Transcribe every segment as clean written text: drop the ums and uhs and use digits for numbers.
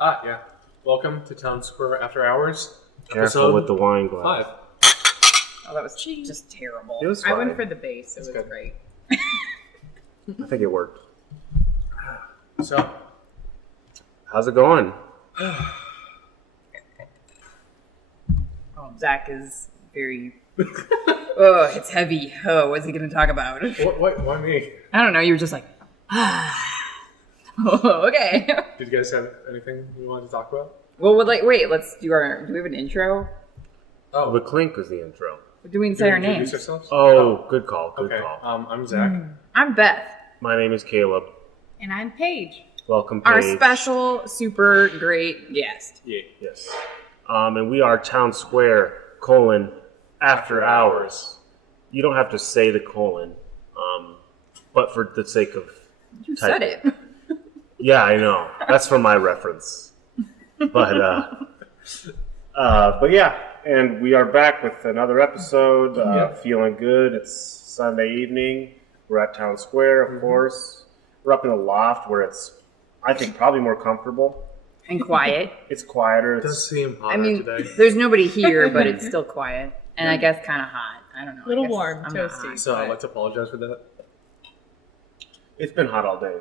Yeah. Welcome to Town Square After Hours. Careful with the wine glass. 5. Oh, that was just terrible. It was fine. I went for the base. It was good. great. I think it worked. So, How's it going? Oh, Zach is very... Oh, it's heavy. Oh, what's he going to talk about? why me? I don't know. You were just like... Oh, okay. Did you guys have anything you wanted to talk about? Well, wait, let's do our... Do we have an intro? Oh, The Clink was the intro. Do we say our names? Yourselves? Oh, good call. Good Okay. call. I'm Zach. I'm Beth. My name is Caleb. And I'm Paige. Welcome, Paige. Our special, super great guest. Yeah. Yes. And we are Town Square, After Hours. You don't have to say the colon, but for the sake of You said it. Yeah, I know. That's for my reference. But yeah, and we are back with another episode. Feeling good. It's Sunday evening. We're at Town Square, of course. We're up in the loft where it's, I think, probably more comfortable. And quiet. It's quieter. It does seem hotter I mean, today. there's nobody here, but it's still quiet. And I guess kind of hot. I don't know. A little I guess warm, I'm not toasty. hot, So I'd but- like to apologize for that. It's been hot all day.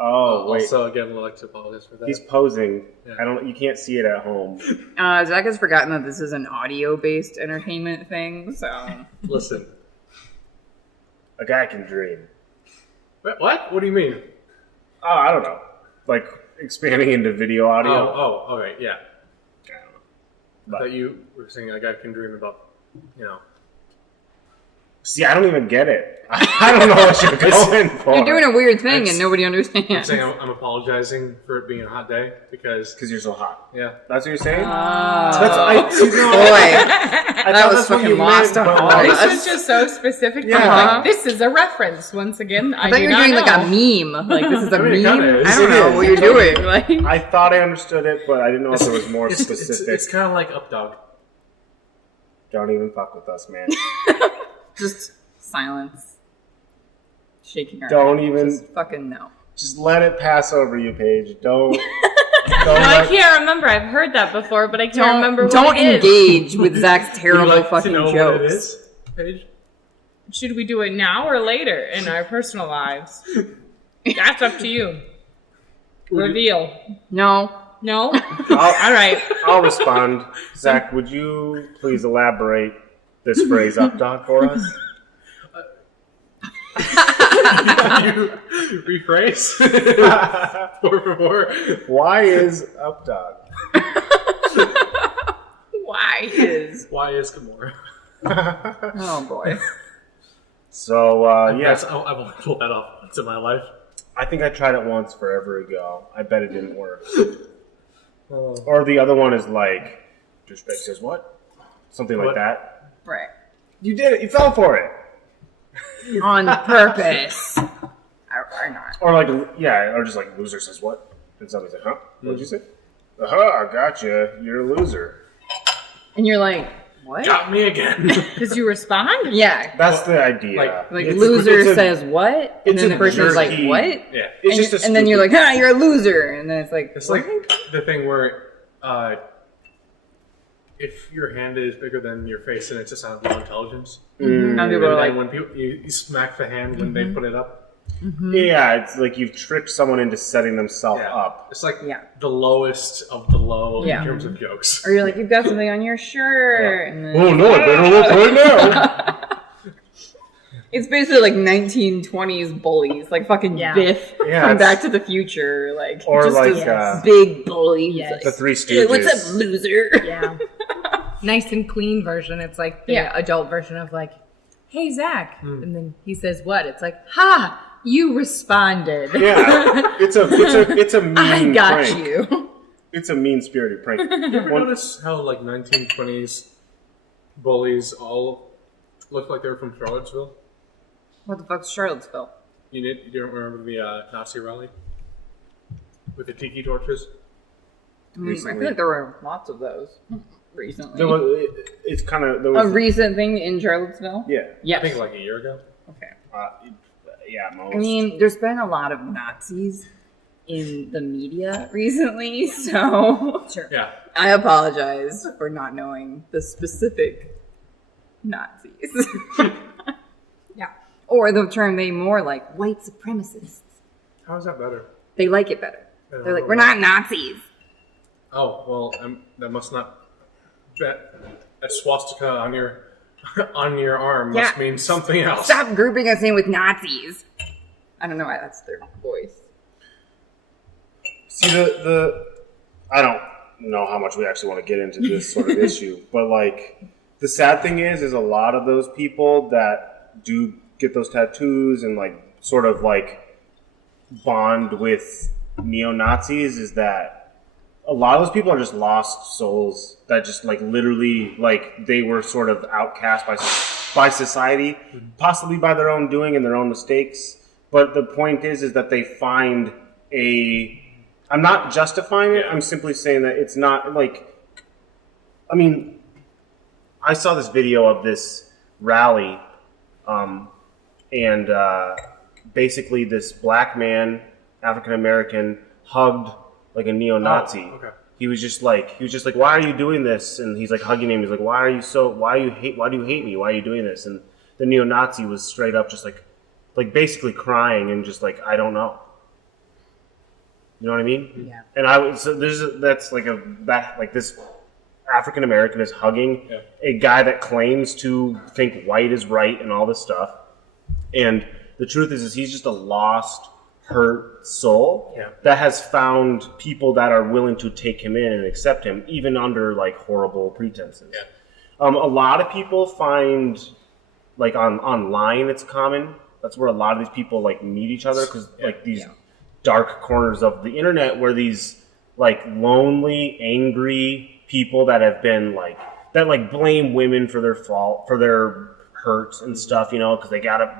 Oh, wait. Also, again, I'd like to apologize for that. He's posing. Yeah. You can't see it at home. Zach has forgotten that this is an audio-based entertainment thing, so... Listen. A guy can dream. Wait, what? What do you mean? Oh, I don't know. Like expanding into video audio. Oh, all right, yeah. I don't know. I But, thought you were saying a guy can dream about, see, I don't even get it. I don't know what you're going for. You're doing a weird thing It's- and nobody I'm understands. saying I'm apologizing for it being a hot day because, Because you're so hot. yeah. That's what you're saying? Boy, that was fucking lost on all of This us. was just so specific. Yeah. Like, this is a reference. Once again, I thought you were doing like a meme. Like, this is a I mean, it meme. kinda is. I don't It know is. what you're doing. Like, I thought I understood it, but I didn't know if there was more specific. It's kind of like Updog. Don't even fuck with us, man. just silence. Shaking our Don't head. even- Just fucking no. Just let it pass over you, Paige. Don't. No, I let- can't remember. I've heard that before, but I can't remember what Don't it is. engage with Zach's terrible Would you like fucking to know jokes. what it is, Paige? Should we do it now or later in our personal lives? That's up to you. Reveal. No. No? I'll, All right. I'll respond. Zach, would you please elaborate this phrase "up dog" for us? You rephrase? Por favor. Why is up dog? Why? Why is Gamora? Oh boy. So Yes, yes, I won't pull that off once in my life. I think I tried it once forever ago. I bet it didn't work. Oh. Or the other one is like, douchebag says what? Something like What? that. Right. You did it. You fell for it. On purpose. Or not. Or like, yeah, or just like loser says what? And somebody's like, huh? What'd you say? I gotcha. You're a loser. And you're like, what? Got me again. Because you respond? Yeah. That's the idea. Like It's- loser it's a- says what? And it's then a the person's like, jerky- what? Yeah. It's and, just a and then you're like, stupid- ha, you're a loser. And then it's like, It's like the thing where if your hand is bigger than your face, then it's a sign of low intelligence. Now And people are then like, when people you smack the hand when they put it up. Yeah, it's like you've tricked someone into setting themselves Yeah. up. It's like Yeah. the lowest of the low Yeah. in terms of jokes. or you're like, you've got something on your shirt. And then, Oh no, I better look right now. it's basically like 1920s bullies, like fucking Yeah. Biff Yeah, from it's- Back to the Future, like Or just like a big bully. Yes. Like, the Three "Hey, Stooges. what's up, loser? Yeah. Nice and clean version. It's like the adult version of like, hey, Zach. And then he says what? It's like, ha, you responded. Yeah, it's a mean I got prank. you. It's a mean-spirited prank. You ever One- notice how like 1920s bullies all look like they were from Charlottesville? What the fuck's Charlottesville? You don't remember the Nazi rally with the tiki torches? I mean, I Recently. feel like there were lots of those recently. There was, it's kind of there A was recent thing in Charlottesville? yeah, Yes. I think like a year ago. Okay. yeah. Most. I mean, there's been a lot of Nazis in the media recently, so Sure. Yeah. I apologize for not knowing the specific Nazis. Yeah. Or the term they more like white supremacists. How is that better? They like it better. I don't They're like, know we're that. not Nazis. Oh, well, that must not. A swastika on your arm must Yeah. mean something else. Stop grouping us in with Nazis. I don't know why that's their voice. See, I don't know how much we actually want to get into this sort of issue, but like the sad thing is a lot of those people that do get those tattoos and like sort of like bond with neo-Nazis is that a lot of those people are just lost souls that just like literally like they were sort of outcast by society, possibly by their own doing and their own mistakes. But the point is that they find I'm not justifying it. I'm simply saying that it's not like, I mean, I saw this video of this rally, and basically this black man, African American, hugged like a neo-Nazi. Oh, okay. He was just like, why are you doing this? And he's like hugging him. He's like, why do you hate me? Why are you doing this? And the neo-Nazi was straight up just like basically crying and just like, I don't know. You know what I mean? Yeah. And this African American is hugging a guy that claims to think white is right and all this stuff. And the truth is he's just a lost, hurt soul that has found people that are willing to take him in and accept him, even under like horrible pretenses. Yeah. A lot of people find like online it's common. That's where a lot of these people like meet each other because like these dark corners of the internet where these like lonely, angry people that have been like blame women for their fault, for their hurt and stuff, you know, because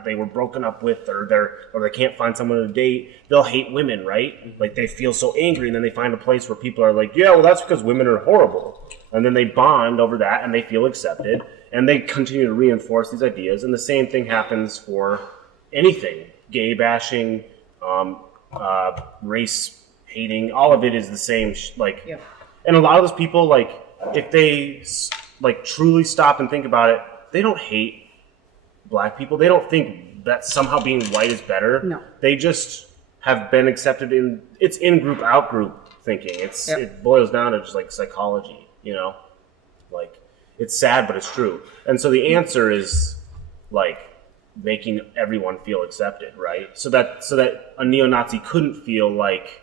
they were broken up with or they can't find someone to date. They'll hate women, right? Like they feel so angry, and then they find a place where people are like, yeah, well, that's because women are horrible, and then they bond over that and they feel accepted, and they continue to reinforce these ideas. And the same thing happens for anything, gay bashing, race hating. All of it is the same. And a lot of those people, like, if they like truly stop and think about it, they don't hate black people. They don't think that somehow being white is better. No. They just have been accepted it's in-group, out-group thinking. It boils down to just like psychology, you know? Like, it's sad, but it's true. And so the answer is like making everyone feel accepted, right? So that a neo-Nazi couldn't feel like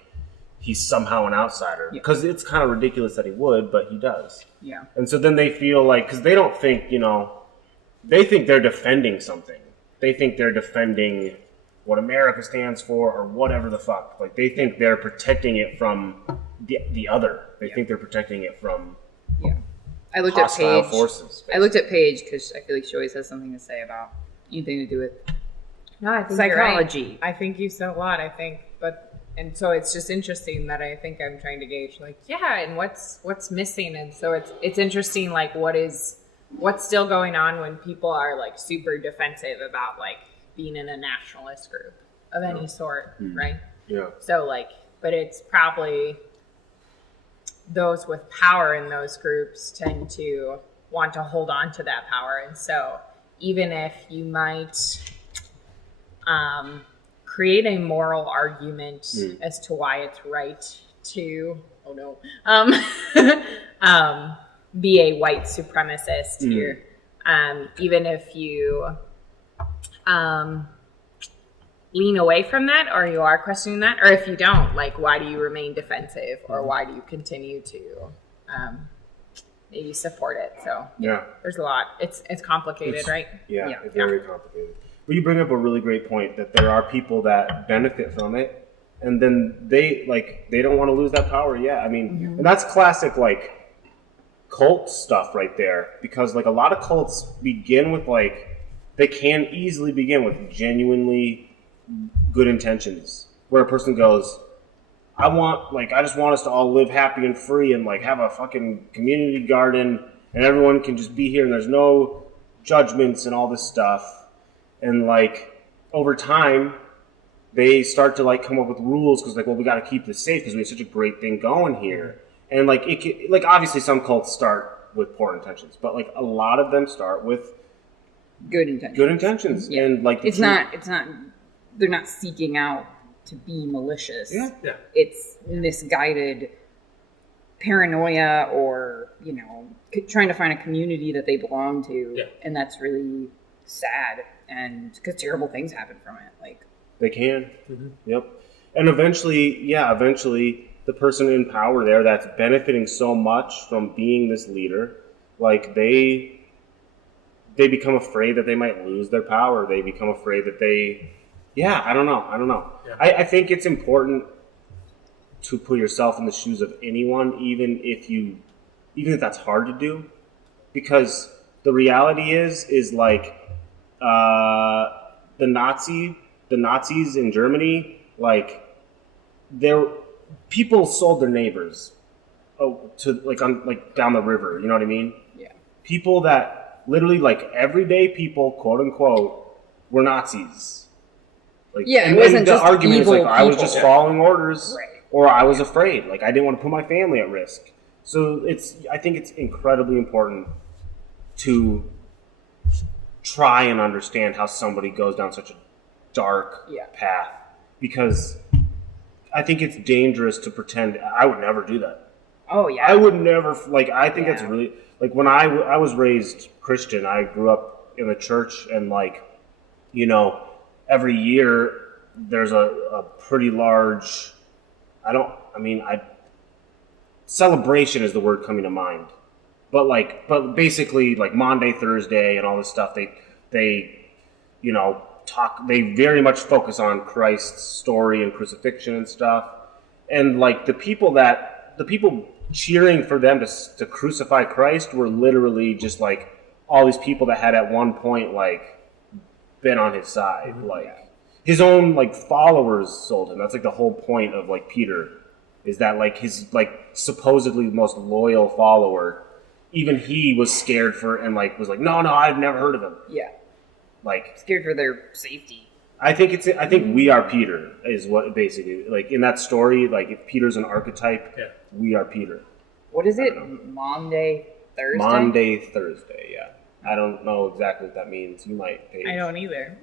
he's somehow an outsider. Because it's kind of ridiculous that he would, but he does. Yeah. And so then they feel like, because they don't think, you know, they think they're defending something. They think they're defending what America stands for or whatever the fuck. Like, they think they're protecting it from the other. They think they're protecting it from I looked hostile at Paige. forces. I looked at Paige because I feel like she always has something to say about anything to do with No, I think psychology. You're right. I think you said a lot. And so it's just interesting that I think I'm trying to gauge, like, and what's missing, and so it's interesting, like, what's still going on when people are like super defensive about like being in a nationalist group of any sort, right? Yeah. So like, but it's probably those with power in those groups tend to want to hold on to that power, and so even if you might create a moral argument as to why it's right to be a white supremacist here, even if you lean away from that, or you are questioning that, or if you don't, like, why do you remain defensive, or why do you continue to maybe support it? So there's a lot. It's complicated, right? Yeah, it's very complicated. But you bring up a really great point that there are people that benefit from it, and then they don't want to lose that power. Yeah, I mean, and that's classic like cult stuff right there, because like a lot of cults begin with they can easily begin with genuinely good intentions, where a person goes, I just want us to all live happy and free and like have a fucking community garden and everyone can just be here and there's no judgments and all this stuff. And like over time, they start to like come up with rules because like, well, we got to keep this safe because we have such a great thing going here. And like obviously some cults start with poor intentions, but like a lot of them start with good intentions. Good intentions, Yeah. and like It's not. They're not seeking out to be malicious. Yeah. It's misguided paranoia, or trying to find a community that they belong to, and that's really sad. And because terrible things happen from it, like they can. Yep. And eventually, the person in power there that's benefiting so much from being this leader, like they become afraid that they might lose their power. They become afraid that I don't know. Yeah. I think it's important to put yourself in the shoes of anyone, even if that's hard to do, because the reality is like the Nazis in Germany, like people sold their neighbors to down the river. You know what I mean? Yeah. People that literally like everyday people, quote unquote, were Nazis. Like, yeah, and, it wasn't and the just argument is like evil I was people. just following orders, Right. or I was afraid. Like I didn't want to put my family at risk. So I think it's incredibly important to try and understand how somebody goes down such a dark path, because I think it's dangerous to pretend. I would never do that. Oh yeah. I would never I think that's really like when I was raised Christian. I grew up in the church, and every year there's a pretty large celebration is the word coming to mind. But basically like Maundy, Thursday and all this stuff, they very much focus on Christ's story and crucifixion and stuff. And like the people cheering for them to crucify Christ were literally just like all these people that had at one point like been on his side. Mm-hmm. Like his own like followers sold him. That's like the whole point of like Peter, is that like his like supposedly most loyal follower, even he was scared for and like was like, no, I've never heard of him. Yeah. Like scared for their safety. I think we are Peter is what basically like in that story, like if Peter's an archetype, we are Peter. What is it? Maundy, Thursday? Maundy, Thursday, yeah. I don't know exactly what that means. You might pay. I don't either.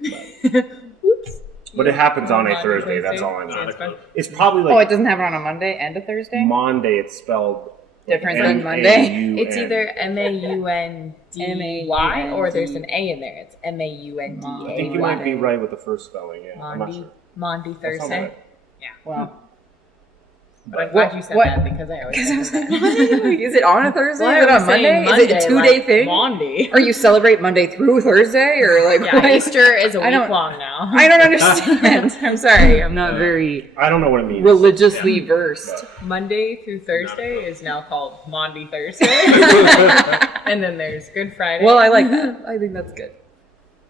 Whoops. But it happens on a Thursday, that's all I know. It's probably like... Oh, it doesn't happen on a Monday and a Thursday? Monday, it's spelled... Different than Monday? It's either Maundy or there's an A in there. It's Maundy. I think you might be right with the first spelling, yeah. I'm not sure. Maundy Thursday? Right. Yeah. Well... But I'm glad you said that, because I always say that. Is it on a Thursday? Why is it are on we saying Monday? Is it a 2-day like thing? Maundy. Or you celebrate Monday through Thursday? Or like yeah, Easter is a week long now. I don't understand. I'm sorry. I'm not very I don't know what it means. Religiously versed. Monday through Thursday is now called Maundy Thursday. And then there's Good Friday. Well, I like that. I think that's good.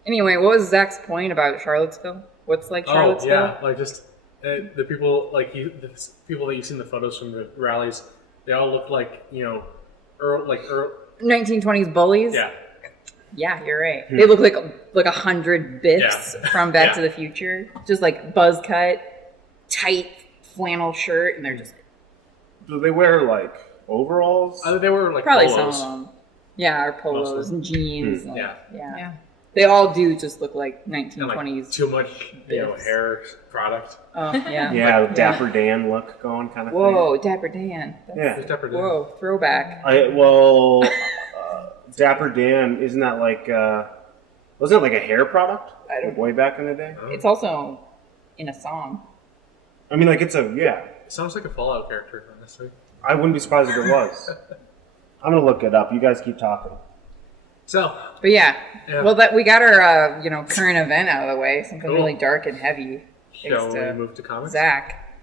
Anyway, what was Zach's point about Charlottesville? What's like Charlottesville? Oh, yeah. Like just... the people the people that you see in the photos from the rallies, they all look like 1920s bullies. Yeah, you're right. They look like 100 Biffs from Back to the Future, just like buzz cut, tight flannel shirt, and they're just. Do they wear like overalls? They were like probably polos. some of them. Yeah, or polos and jeans. Yeah. They all do just look like 1920s. And like too much, hair product. Oh, yeah. Yeah, Dapper Dan look going kind of Whoa, Dapper Dan. That's, Dapper Dan. Whoa, throwback. Dapper Dan, isn't that like, wasn't it like a hair product? I don't know. Way back in the day? It's also in a song. I mean, like it's It sounds like a Fallout character, honestly. I wouldn't be surprised if it was. I'm going to look it up. You guys keep talking. So, but yeah. Well, that we got our current event out of the way. Something really dark and heavy. Shall we move to comics? Zach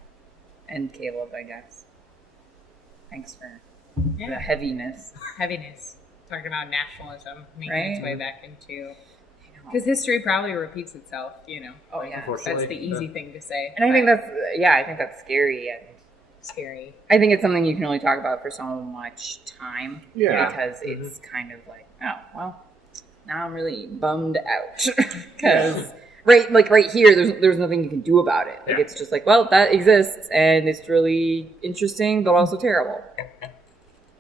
and Caleb, I guess. Thanks for the heaviness. Talking about nationalism, making its way back into. Because history probably repeats itself, Oh yeah, that's the easy thing to say. And I think that's scary and scary. I think it's something you can only talk about for so much time. Yeah. Because it's kind of like, oh well, now I'm really bummed out because right, like right here, there's nothing you can do about it. Like Yeah. it's just like, well, that exists, and it's really interesting, but also terrible.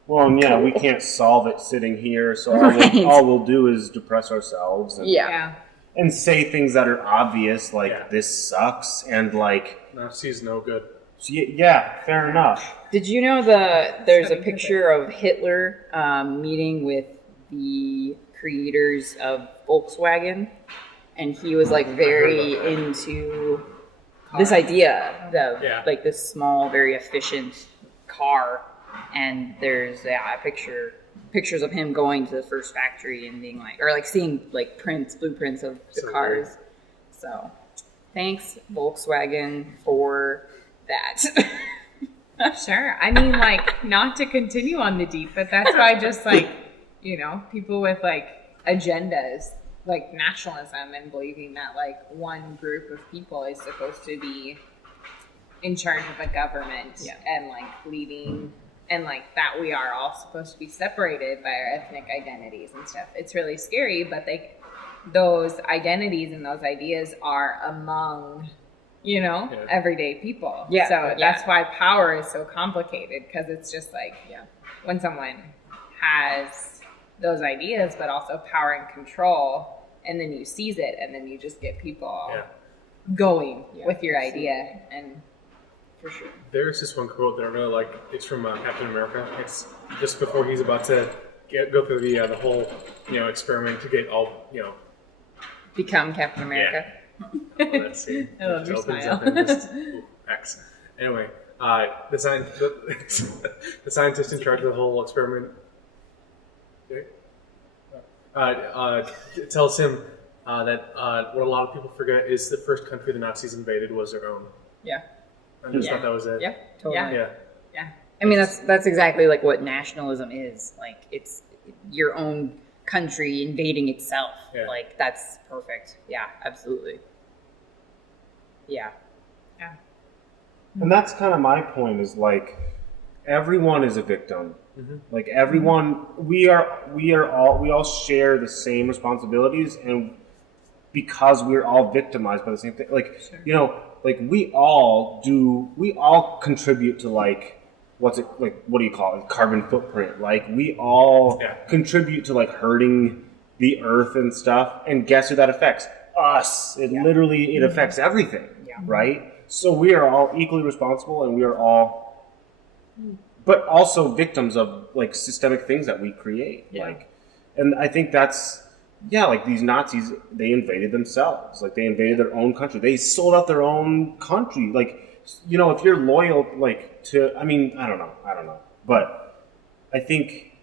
Well, and yeah, we can't solve it sitting here, so Right. all we'll do is depress ourselves and, Yeah. and say things that are obvious, like Yeah. this sucks, and like, Nazi's no good. yeah, fair enough. Did you know there's a picture of Hitler meeting with the creators of Volkswagen, and he was like very into this idea of Yeah. like this small, very efficient car, and there's pictures of him going to the first factory and being like, or like seeing like blueprints of the So cars. So, thanks Volkswagen for that. Sure. I mean, like, not to continue on the deep, but that's why just like, you know, people with like agendas, like nationalism and believing that like one group of people is supposed to be in charge of a government and like leading, and like that we are all supposed to be separated by our ethnic identities and stuff. It's really scary, but those identities and those ideas are among, you know, everyday people. Yeah. So that's why power is so complicated, because it's just like, when someone has those ideas, but also power and control, and then you seize it, and then you just get people going with your idea. And for sure. There's this one quote that I really like. It's from Captain America. It's just before he's about to go through the whole experiment to get all Become Captain America. Let's see. I love your Opens smile. up and just, X. Anyway, the scientist in charge of the whole experiment tells him that what a lot of people forget is the first country the Nazis invaded was their own. Yeah. I just thought that was it. Yeah. Totally. Yeah. Yeah. I mean, that's exactly like what nationalism is. Like, it's your own country invading itself. Yeah. Like, that's perfect. Yeah, absolutely. Yeah. And that's kind of my point, is like, everyone is a victim. Mm-hmm. Like everyone, we all share the same responsibilities, and because we're all victimized by the same thing, like, like we all contribute to like, what do you call it? Carbon footprint. Like we all contribute to like hurting the earth and stuff. And guess who that affects? Us. It literally, it affects everything. Right? So we are all equally responsible, and we are all, but also victims of like systemic things that we create. Like, and I think that's, like these Nazis, they invaded themselves. Like they invaded their own country. They sold out their own country. Like, if you're loyal, like to, I mean, I don't know. But I think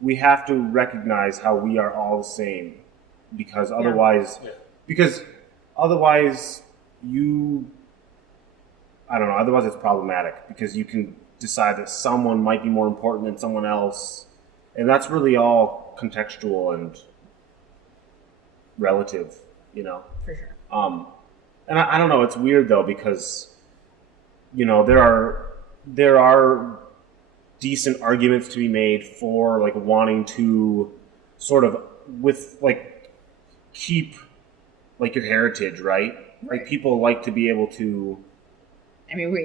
we have to recognize how we are all the same, because otherwise, otherwise it's problematic, because you can decide that someone might be more important than someone else, and that's really all contextual and relative, For sure. And I don't know, it's weird though, because there are decent arguments to be made for like wanting to sort of keep like your heritage, right? Like people like to be able to. I mean, we're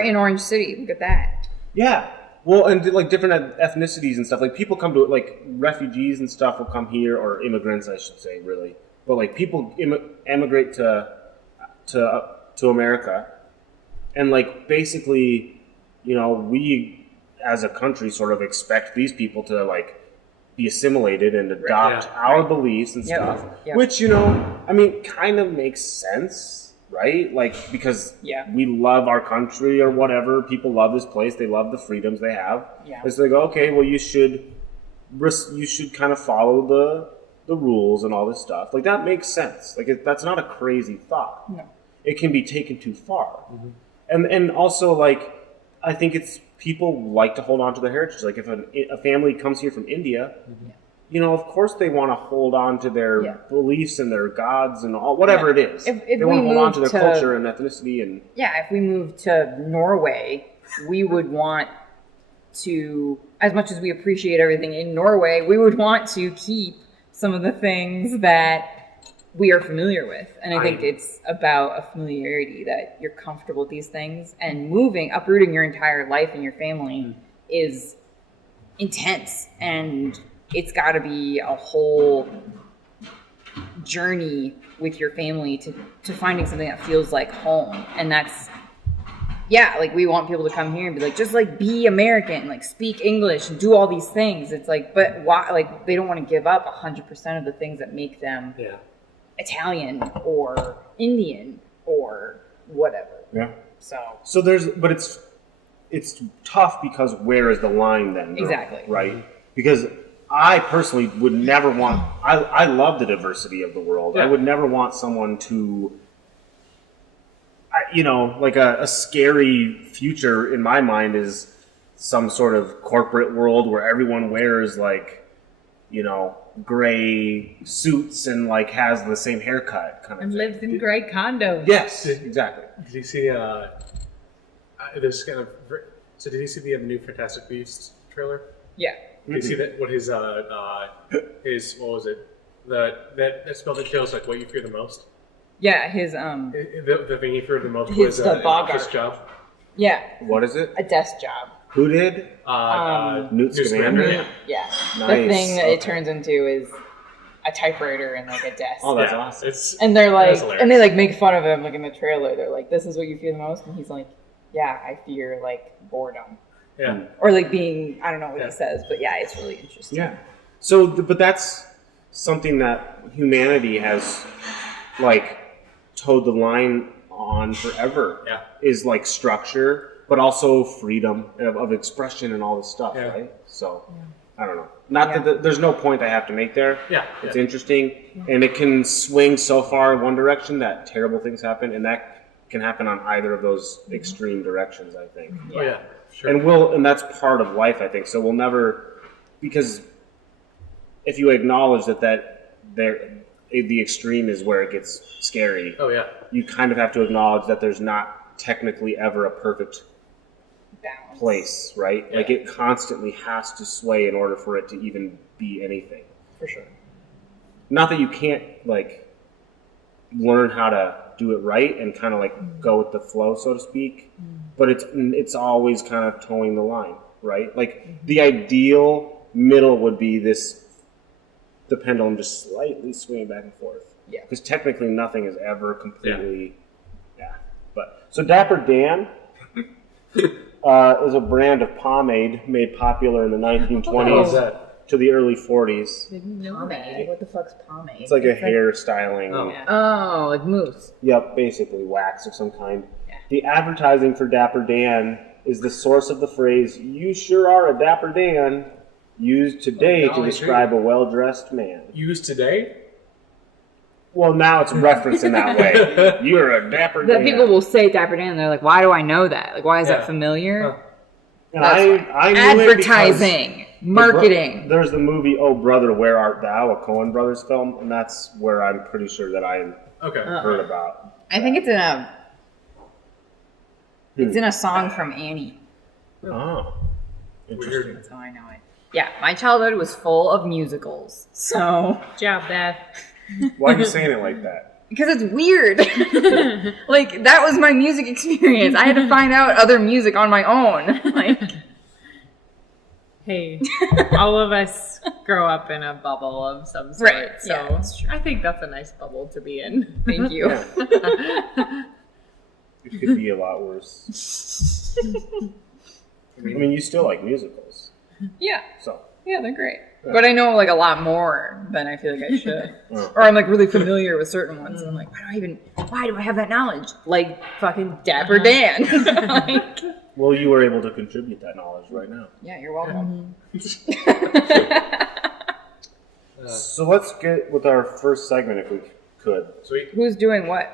in Orange City. Look at that. Yeah. Well, and like different ethnicities and stuff. Like people come to like refugees and stuff will come here, or immigrants, I should say, really. But like people emigrate to America, and like basically, we as a country sort of expect these people to like be assimilated and adopt our beliefs and stuff, which I mean, kind of makes sense. Right? Like, because we love our country or whatever. People love this place. They love the freedoms they have. Yeah. And so they go, okay, well, you should kind of follow the rules and all this stuff. Like, that makes sense. Like, that's not a crazy thought. No. It can be taken too far. Mm-hmm. And also, like, I think it's people like to hold on to their heritage. Like, if a family comes here from India, of course they want to hold on to their beliefs and their gods and all, whatever it is. If they want to hold on to their culture and ethnicity. And if we move to Norway, we would want to, as much as we appreciate everything in Norway, we would want to keep some of the things that we are familiar with. And I think it's about a familiarity that you're comfortable with these things, and uprooting your entire life and your family is intense, and it's got to be a whole journey with your family to finding something that feels like home. And that's, like, we want people to come here and be like, just like be American, like speak English and do all these things. It's like, but why? Like, they don't want to give up 100% of the things that make them Italian or Indian or whatever. Yeah. So but it's tough because where is the line then? Exactly. Right? Because I personally would never want, I love the diversity of the world. I would never want someone to, like a scary future in my mind is some sort of corporate world where everyone wears like, gray suits and like has the same haircut kind of And thing. lives in gray condos. Yes, exactly. Did you see this kind of? So did you see the new Fantastic Beasts trailer? yeah. Did you see that? What his what was it? That spell that shows like what you fear the most. Yeah, his The thing he feared the most His- was the an Bogart. office job. yeah, What is it? a desk job. Who did? Newt Scamander? Yeah. Yeah. Nice. The thing that it Okay. turns into is a typewriter and like a desk. Oh, that's Yeah, awesome. It's And they're like, That's hilarious. and they like make fun of him like in the trailer. They're like, "This is what you fear the most," and he's like, "Yeah, I fear like boredom." yeah. Or like being, I don't know what Yeah. he says, but yeah, it's really interesting. Yeah. So, but that's something that humanity has, like, towed the line on forever. Yeah. Is like structure, but also freedom of expression and all this stuff, Yeah. right? So, I don't know. Not that there's no point I have to make there. Yeah. It's interesting, and it can swing so far in one direction that terrible things happen, and that can happen on either of those extreme directions, I think. Oh yeah. Sure. And that's part of life, I think. So we'll never, because if you acknowledge that the extreme is where it gets scary, oh yeah. you kind of have to acknowledge that there's not technically ever a perfect Balance. place, right? Yeah. Like it constantly has to sway in order for it to even be anything. For sure. Not that you can't like learn how to do it right and kind of like go with the flow, so to speak. But it's always kind of towing the line, right? Like the ideal middle would be the pendulum just slightly swinging back and forth. Yeah. Because technically nothing is ever completely, But so Dapper Dan is a brand of pomade made popular in the 1920s What is that? to the early 40s. Didn't know Pomade. What the fuck's pomade? It's like a hair styling. Oh. Oh, like mousse. Yep, basically wax of some kind. Yeah. The advertising for Dapper Dan is the source of the phrase, "You sure are a Dapper Dan," used today to golly, describe a well-dressed man. Used today? Well, now it's referenced in that way. You're a Dapper That Dan. people will say Dapper Dan, and they're like, "Why do I know that? Like, why is Yeah. that familiar?" Huh. And That's I knew it because Advertising, marketing. there's the movie "Oh Brother, Where Art Thou," a Coen Brothers film, and that's where I'm pretty sure that I Okay. heard about. I think it's in a song from Annie. Oh, interesting. Weird. That's how I know it. Yeah, my childhood was full of musicals. So, Good job, Beth. Why are you saying it like that? because it's weird. Like, that was my music experience. I had to find out other music on my own. Like, Hey, all of us grow up in a bubble of some sort. Right, So yeah, that's true. I think that's a nice bubble to be in. thank you. Yeah. It could be a lot worse. I mean, you still like musicals, Yeah, so. yeah, they're great. But I know like a lot more than I feel like I should. Oh. Or I'm like really familiar with certain ones. And I'm like, why do I have that knowledge? Like fucking Dapper Dan. Like, Well, you were able to contribute that knowledge right now. yeah, you're welcome. So let's get with our first segment if we could. Sweet. Who's doing what?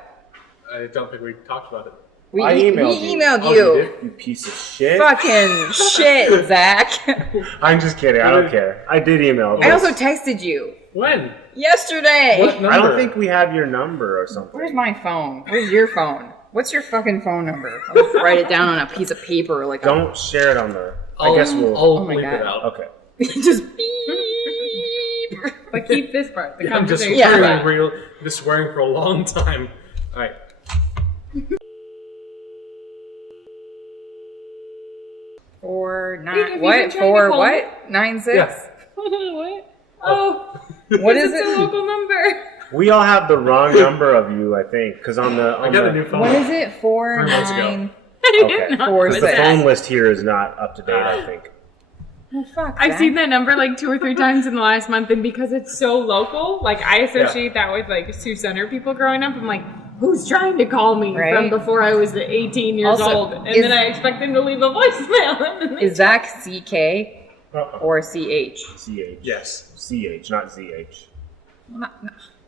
I don't think we talked about it. I emailed we you. emailed Oh, you. you did? You piece of shit. Fucking shit, Zach. I'm just kidding. I don't care. I did email. I also texted you When? yesterday. What number? I don't think we have your number or something. Where's my phone? Where's your phone? What's your fucking phone number? I'll just write it down on a piece of paper. Like, Don't share it on the. I I'll- guess we'll. I'll Oh my bleep God. it out. Okay. just beep. But keep this part. The I'm just conversation. swearing for a long time. All right. Four, Wait, nine, have you what? been trying to Four, call what? 96? Yeah. What? Oh. What is It's a it? local number. We all have the wrong number of you, I think, because on the I got a new phone. What is it? 4, 3 months ago. 9. Okay. Four, Because the six. phone list here is not up to date, I think. Oh, fuck. I've Zach. seen that number like 2 or 3 times in the last month, and because it's so local, like I associate that with like Sioux Center people growing up. I'm like, who's trying to call me Right. from before I was 18 years Also, old? And is- then I expect them to leave a voicemail. And then they Is Zach CK Uh-uh. or CH? CH. Yes. CH, not ZH. No.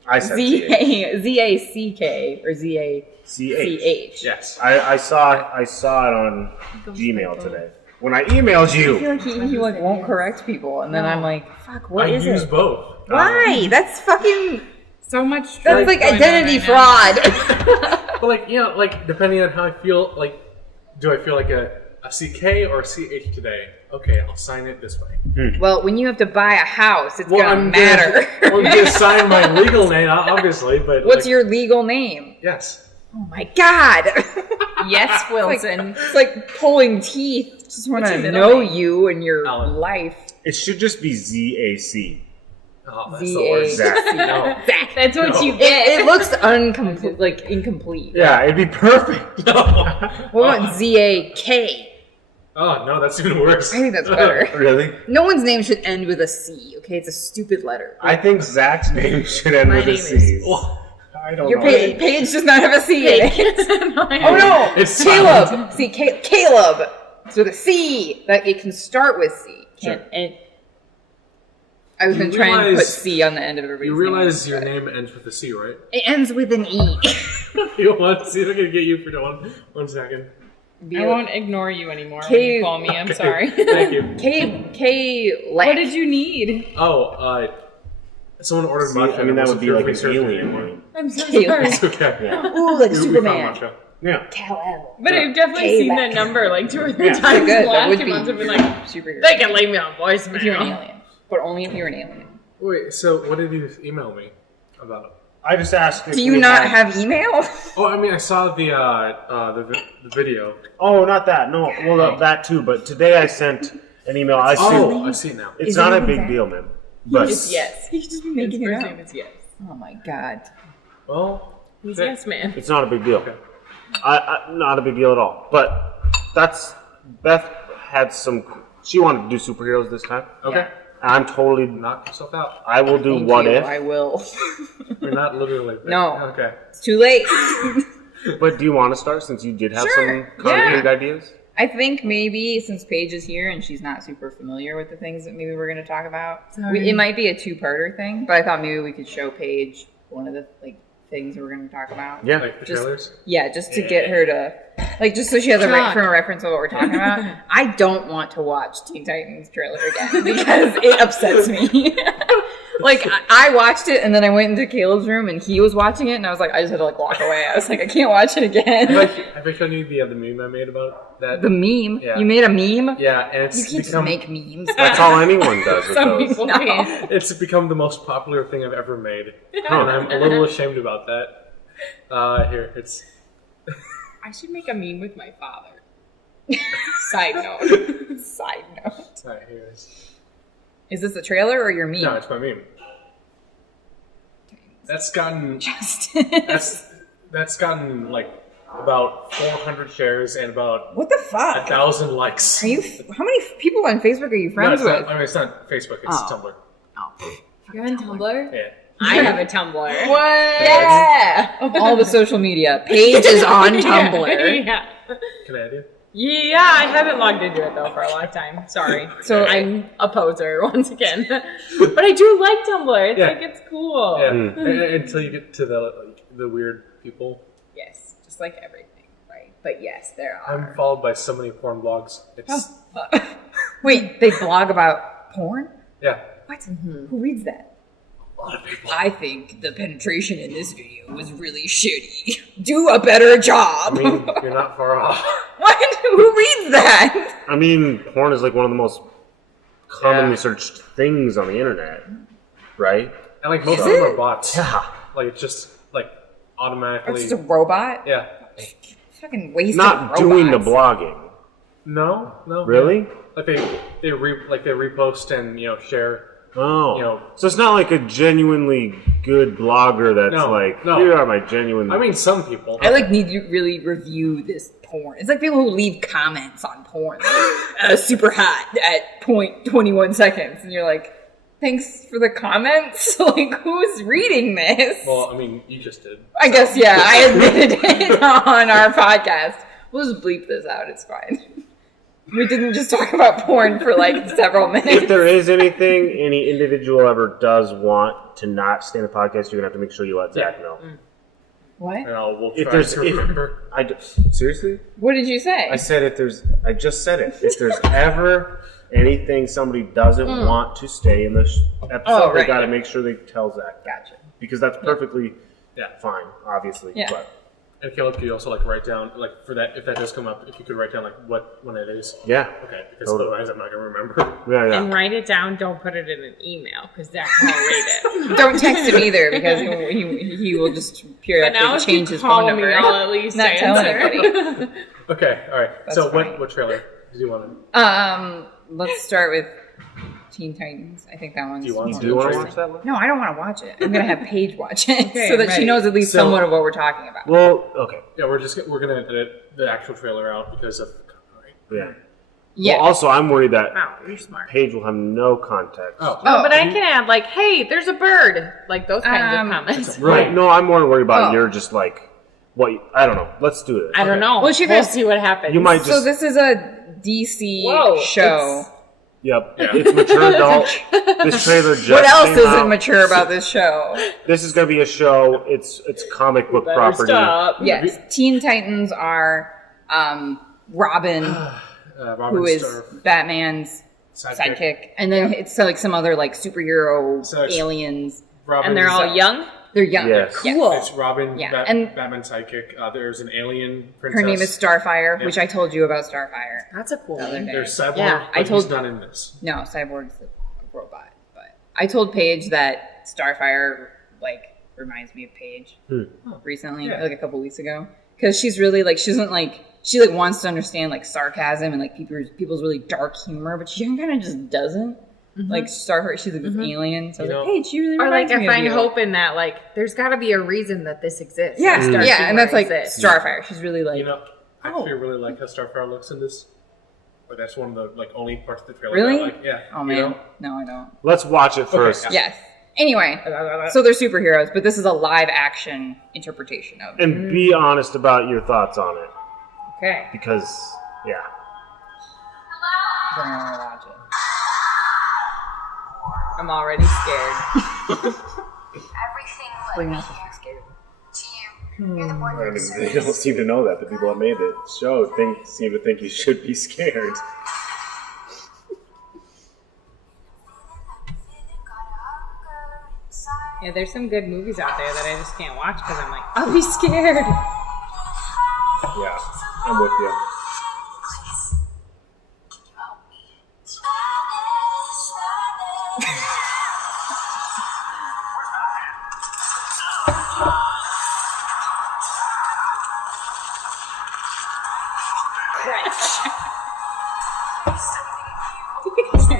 I said CH. ZACK or ZACH. Yes. I saw it on Gmail today. When I emailed I feel you. like he like won't correct people, and then I'm like, fuck, what I is use it? both. Why? That's fucking. so much. That's like identity fraud. But like, like depending on how I feel, like, do I feel like a CK or a CH today? Okay, I'll sign it this way. Well, when you have to buy a house, it's gonna I'm matter. I'm gonna sign my legal name, obviously, but What's like, your legal name? yes? Oh my god. Yes, Wilson. It's like pulling teeth. Just want What's to your know middle name? you and your Alan. life. It should just be ZAC. Oh, that's the worst. Zach. No. Zach. That's what No. you get. It looks incomplete. Like incomplete. Yeah, it'd be perfect. What about ZAK? Oh no, that's even worse. I think that's better. Really? No one's name should end with a C. Okay, it's a stupid letter. I think Zach's name should end My with a name C. Well, I don't Your know. page does not have a C in it. Oh no, It's Caleb. silent. See, Caleb. It's with a C. That it can start with C. Can't Sure. and I was You going to try and put realize- C on the end of everybody's you realize name, your but name ends with a C, right? It ends with an E. You want to see if I can get you for 1 second? I won't ignore you anymore when K- you call me. I'm Okay, sorry. Thank you. K. What did you need? Oh, someone ordered See, matcha. I mean, that would be like an research alien anymore. name. I'm so Caleb. sorry. It's okay. Yeah. Ooh, like We Superman. found matcha. Yeah. Kal-El. But I've definitely K seen back. that number like 2 or 3 Yeah. times in Good. the That last would 2 be months. I've been like, super. they can leave me on If you're an voicemail. alien, but only if you're an alien. Wait, so what did you email me about? I just asked. If Do you we not had- have email? Oh, I mean, I saw the video. Oh, not that. No, well, that too. But today I sent an email. I see. Oh, I see it now. It's Is not a it big that? deal, man. But It's yes. You could just be His making it first up. name is yes. Oh my god. Well, He's okay. yes man. it's not a big deal. Okay. Not a big deal at all. But Beth had some. She wanted to do superheroes this time. Okay. I'm totally. Knock yourself out. I will do Thank what you, if. I will. We're not literally. But, No. Okay. It's too late. But do you want to start since you did have Sure, some concrete yeah. ideas? I think maybe since Paige is here and she's not super familiar with the things that maybe we're going to talk about, it might be a two-parter thing. But I thought maybe we could show Paige one of the things we're going to talk about. Yeah. Like the Just- trailers. Yeah, just to get her to just so she has a from a reference of what we're talking about. I don't want to watch Teen Titans trailer again because it upsets me. I watched it and then I went into Caleb's room and he was watching it and I was like, I just had to walk away. I was like, I can't watch it again. Have I shown you the meme I made about that? The meme? Yeah. You made a meme? Yeah, and it's You can't just become make memes. That's all anyone does with Some those. people No. can't. it's become the most popular thing I've ever made, and I'm a little ashamed about that. Here, it's I should make a meme with my father. Side note. Side note. all right. Here it is. Is this a trailer or your meme? No, it's my meme. That's gotten Justin. that's gotten like about 400 shares and about What the fuck? 1,000 likes. Are you? How many people on Facebook are you No, friends it's with? not, I mean, it's not Facebook. It's Oh. Tumblr. Oh. You're on Tumblr? Yeah. I have a Tumblr. What? Yeah. Of all the social media, Paige is on Tumblr. Yeah. Can I add you? Yeah, I haven't logged into it though for a long time. Sorry. So I'm a poser once again. But I do like Tumblr. It's Yeah. it's cool. Yeah. Until you get to the weird people. Yes, just like everything, right? But yes, there are. I'm followed by so many porn blogs. It's Wait, they blog about porn? yeah. What? Who reads that? A lot of people. I think the penetration in this video was really shitty. Do a better job. I mean, you're not far off. What? Who reads that? I mean, porn is like one of the most commonly Yeah. searched things on the internet. right? And like most of them are bots. Yeah. Like it's just like automatically. It's just a robot. Yeah. Fucking waste. Not doing the blogging. No. Really? Yeah. Like they repost and share. Oh, so it's not like a genuinely good blogger that's here are my genuine. I mean, some people. I need to really review this porn. It's like people who leave comments on porn, super hot at 0.21 seconds, and you're like, thanks for the comments. Like, who's reading this? Well, I mean, you just did. I guess, yeah, I admitted it on our podcast. We'll just bleep this out. It's fine. We didn't just talk about porn for several minutes. If there is anything any individual ever does want to not stay in the podcast, you're gonna have to make sure you let Zach know. What? We'll try to remember. Seriously? What did you say? I said I just said it. If there's ever anything somebody doesn't want to stay in this episode, they got to make sure they tell Zach. Gotcha. Because that's perfectly fine, obviously. Yeah. But. And Caleb, could you also write down for that if that does come up, if you could write down when it is? Yeah. Okay, because otherwise I'm not gonna remember. Yeah. And write it down. Don't put it in an email because Zach won't read it. Don't text him either because he will just periodically change his phone number. I'll at least not tell answer. anybody. Okay, all right. That's so fine. what trailer do you want to? Let's start with Teen Titans. I think that one's. Do you want to watch that one? No, I don't want to watch it. I'm gonna have Paige watch it Okay, so that she right. knows at least somewhat of what we're talking about. Well, okay. Yeah, we're gonna edit the actual trailer out because of copyright. Yeah. Yeah. Well, also, I'm worried that Wow, you're smart. Paige will have no context. Oh, No, but I can add hey, there's a bird, those kinds of comments. Right. No, I'm more worried about you're just what? I don't know. Let's do it. I don't know. Well, We'll see what happens. You might just. So this is a DC show. Yep. It's mature adult. This trailer just What else came isn't out. mature about this show? This is going to be a show. It's comic book property. Stop. Yes, Teen Titans are Robin, who is Batman's sidekick, and then it's some other superhero So it's aliens. Robin And they're all is- young? They're young. Yes. Cool. It's Robin, Yeah, and- Batman's sidekick. There's an alien princess. Her name is Starfire, Yeah. which I told you about Starfire. That's a cool The other name. day. There's Cyborg, Yeah, but I told- he's not in this. No, Cyborg's a robot. But I told Paige that Starfire reminds me of Paige recently, Yeah. a couple weeks ago, because she's really she doesn't she wants to understand sarcasm and people's really dark humor, but she kind of just doesn't. Starfire, she's this alien. So I was like, Paige, she really Or reminds me I of find you. hope in that there's got to be a reason that this exists. Yeah, That dark yeah, humor and that's exists. Starfire. She's really I actually really like how Starfire looks in this. But that's one of the only parts of the trailer Really? that I like. Yeah. Oh man, no, I don't. Let's watch it first. Yes. Anyway, so they're superheroes, but this is a live action interpretation of it. And be honest about your thoughts on it. Okay. Because, yeah. I don't want to watch it. I'm already scared. Everything Well, you're led me not supposed to be scared. to you. You're the one I who mean, deserves they don't seem to know that. The people that made the show seem to think you should be scared. Yeah, there's some good movies out there that I just can't watch because I'm I'll be scared. Yeah, I'm with you.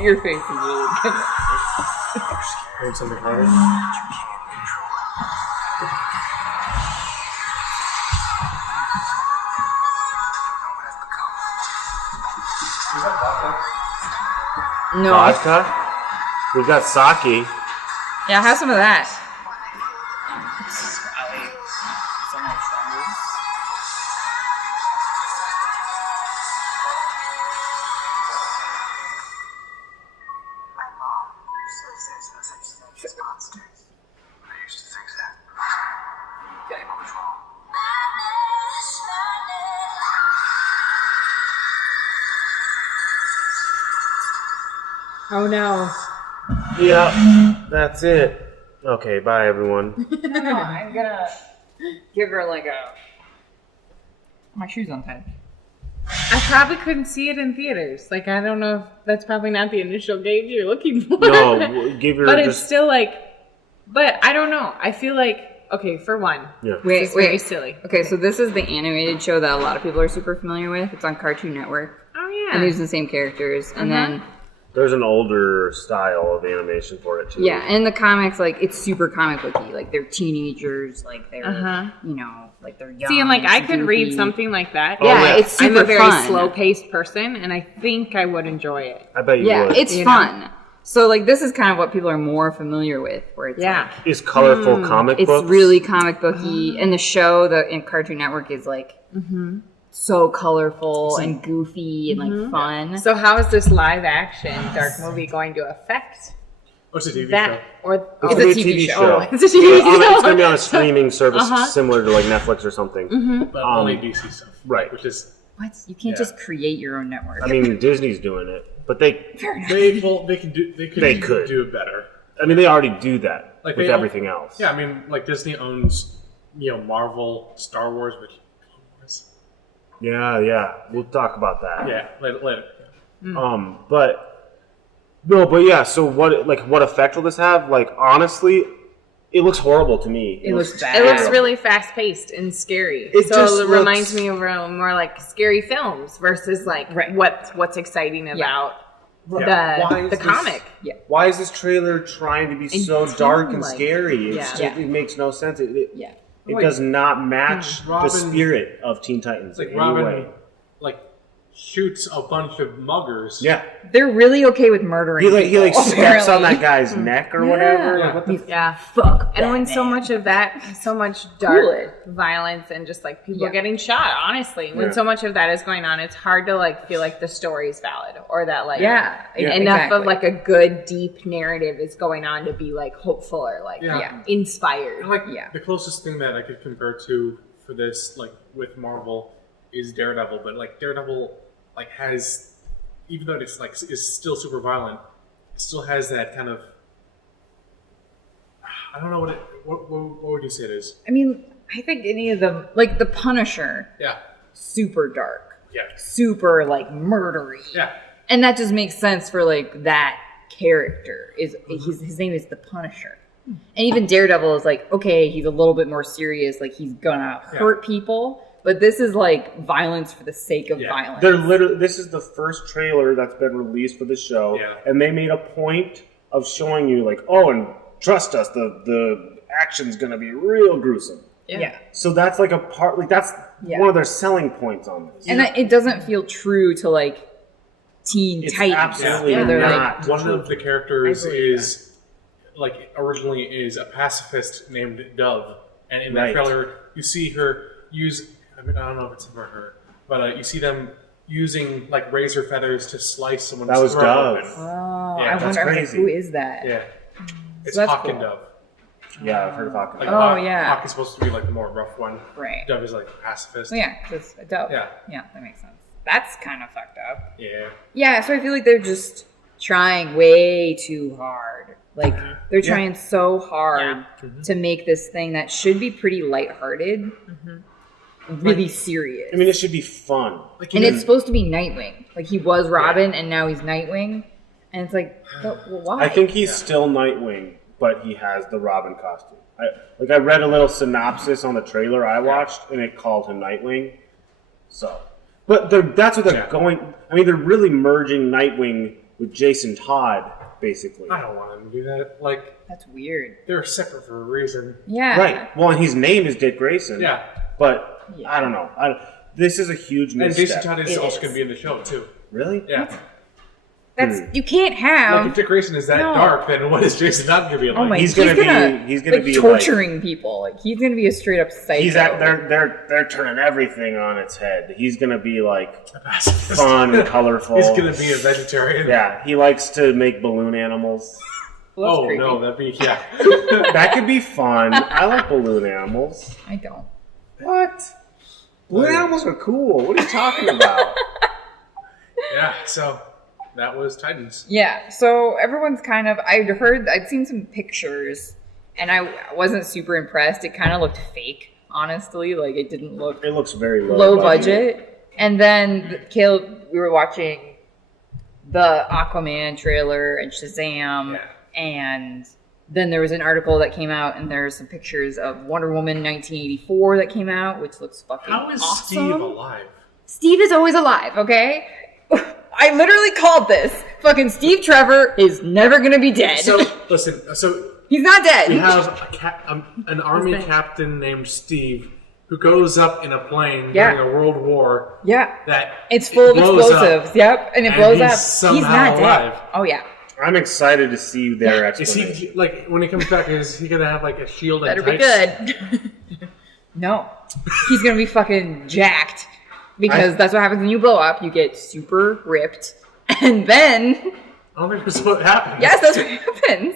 Your face is really good. Maybe something harder. No. Vodka? We've got sake. Yeah, have some of that. My mom says there's no such thing as monsters. I used to think that. I was wrong. Oh no. Yeah, that's it. Okay, bye everyone. No, I'm gonna give her my shoes untied. I probably couldn't see it in theaters. I don't know if that's probably not the initial gauge you're looking for. No, give her But it's just still But I don't know. I feel like, okay, for one, Yeah. this is very silly. Okay, so this is the animated show that a lot of people are super familiar with. It's on Cartoon Network. Oh, yeah. And these are the same characters. And then, There's an older style of animation for it too. yeah, and in the comics, like, it's super comic booky. Like, they're teenagers, like, they're, like, they're young. See, and like I and could read goofy. something like that. Yeah, yeah. it's super I'm a very fun. slow-paced person, and I think I would enjoy it. I bet you Yeah, would. it's You fun. So, like, this is kind of what people are more familiar with, where it's Yeah. like, It's colorful comic it's books. really comic booky. And the show, in Cartoon Network, is like so colorful and goofy and like fun. So how is this live-action dark movie going to affect What's a TV that? show? Or It's It's gonna a be TV show. it's a TV It's show. going to be on a streaming service similar to like Netflix or something. But only DC stuff. right. Which is What? You can't just create your own network. I mean, Disney's doing it, but they they could. do it better. I mean, they already do that Like with they everything else. Yeah, I mean, like Disney owns, Marvel, Star Wars, which Yeah. We'll talk about that. yeah, later. But yeah. So what effect will this have? Like, honestly, it looks horrible to me. It looks bad. It looks really fast-paced and scary. It so just it reminds looks- me of more like scary films versus like what's exciting about the this- comic. Why is this trailer trying to be so dark and like- scary? It's Yeah. just, it makes no sense. It Wait. does not match Robin- the spirit of Teen Titans Like in any way. Robin, like shoots a bunch of muggers. Yeah, They're really okay with murdering. he like people, steps on apparently. that guy's neck or whatever. Yeah. Like, what the Yeah. Fuck. And when so Batman. much of that, so much Cool dark it. violence and just like people Yeah. getting shot, honestly, when Yeah. so much of that is going on, it's hard to like feel like the story's valid or that like Yeah, enough exactly. of like a good deep narrative is going on to be like hopeful or like Yeah. inspired. And, like Yeah. the closest thing that I could compare to for this, like with Marvel, is Daredevil. But like Daredevil, like has, even though it's like is still super violent, it still has that kind of. I don't know what it. What would you say it is? I mean, I think any of them, like the Punisher, Yeah. super dark, Yeah. super like murdery, Yeah. and that just makes sense for like that character. His name is the Punisher, and even Daredevil is like, okay, he's a little bit more serious, like he's gonna hurt people, but this is like violence for the sake of Yeah. violence. They're literally. This is the first trailer that's been released for the show, Yeah. and they made a point of showing you like, oh, and trust us, the action's gonna be real gruesome. yeah. So that's like a part. Like that's Yeah. one of their selling points on this. And it doesn't feel true to like Teen It's Titans. absolutely where they're not. like, One of the characters I believe is like originally is a pacifist named Dove, and in that Right. trailer you see her use. I mean, I don't know if it's him or her, but you see them using like razor feathers to slice someone's That was throat Dove. open. oh, Yeah, I that's wonder I was like, crazy. who is that? Yeah, it's that's Hawk and cool. Dove. Yeah, I've heard of Hawk. Like, Oh, Hawk, yeah. Hawk is supposed to be like the more rough one. Right. Dove is like a pacifist. Well, yeah, because it's a dove. Yeah. Yeah, that makes sense. That's kind of fucked up. Yeah. Yeah, so I feel like they're just trying way too hard. Like, they're trying so hard to make this thing that should be pretty lighthearted really serious. I mean, it should be fun. Like, and even- it's supposed to be Nightwing. Like, he was Robin, and now he's Nightwing. And it's like, but why? I think he's still Nightwing, but he has the Robin costume. I read a little synopsis on the trailer I watched, and it called him Nightwing. So, but that's what they're going. I mean, they're really merging Nightwing with Jason Todd, basically. I don't want them to do that. Like, That's weird. they're separate for a reason. Yeah. Right. Well, and his name is Dick Grayson. Yeah. But Yeah. I don't know. This is a huge And misstep. Jason Todd is It also is. going to be in the show too. Really? Yeah. That's you can't have. Like if Dick Grayson is that No. dark, then what is Jason Todd going to be like? Oh my! He's gonna like, be, like- torturing people. Like he's gonna be a straight up psycho. They're turning everything on its head. He's gonna be like A pacifist. fun and colorful. He's going to be a vegetarian. Yeah, he likes to make balloon animals. Well, that's Oh creepy. no, that'd be yeah. That could be fun. I like balloon animals. I don't. What? Balloon animals are cool. What are you talking about? Yeah. So that was Titans. Yeah. So everyone's kind of. I'd seen some pictures, and I wasn't super impressed. It kind of looked fake, honestly. Like it didn't look It looks very low budget. And then Caleb, we were watching the Aquaman trailer and Shazam, Yeah. and then there was an article that came out, and there's some pictures of Wonder Woman 1984 that came out, which looks fucking How is awesome. Steve alive? Steve is always alive, okay? I literally called this. Fucking Steve Trevor is never gonna be dead. So, listen, He's not dead. we have an army captain named Steve who goes up in a plane during a world war. Yeah. That It's full of blows explosives. up, Yep. And it and blows he's up. somehow He's not alive. dead. Oh, yeah. I'm excited to see their Is explanation. he like when he comes back? Is he gonna have like a shield and Better be tights? good. No. He's going to be fucking jacked. Because that's what happens when you blow up. You get super ripped. And then... I don't think that's what happened. Yes, that's what happens.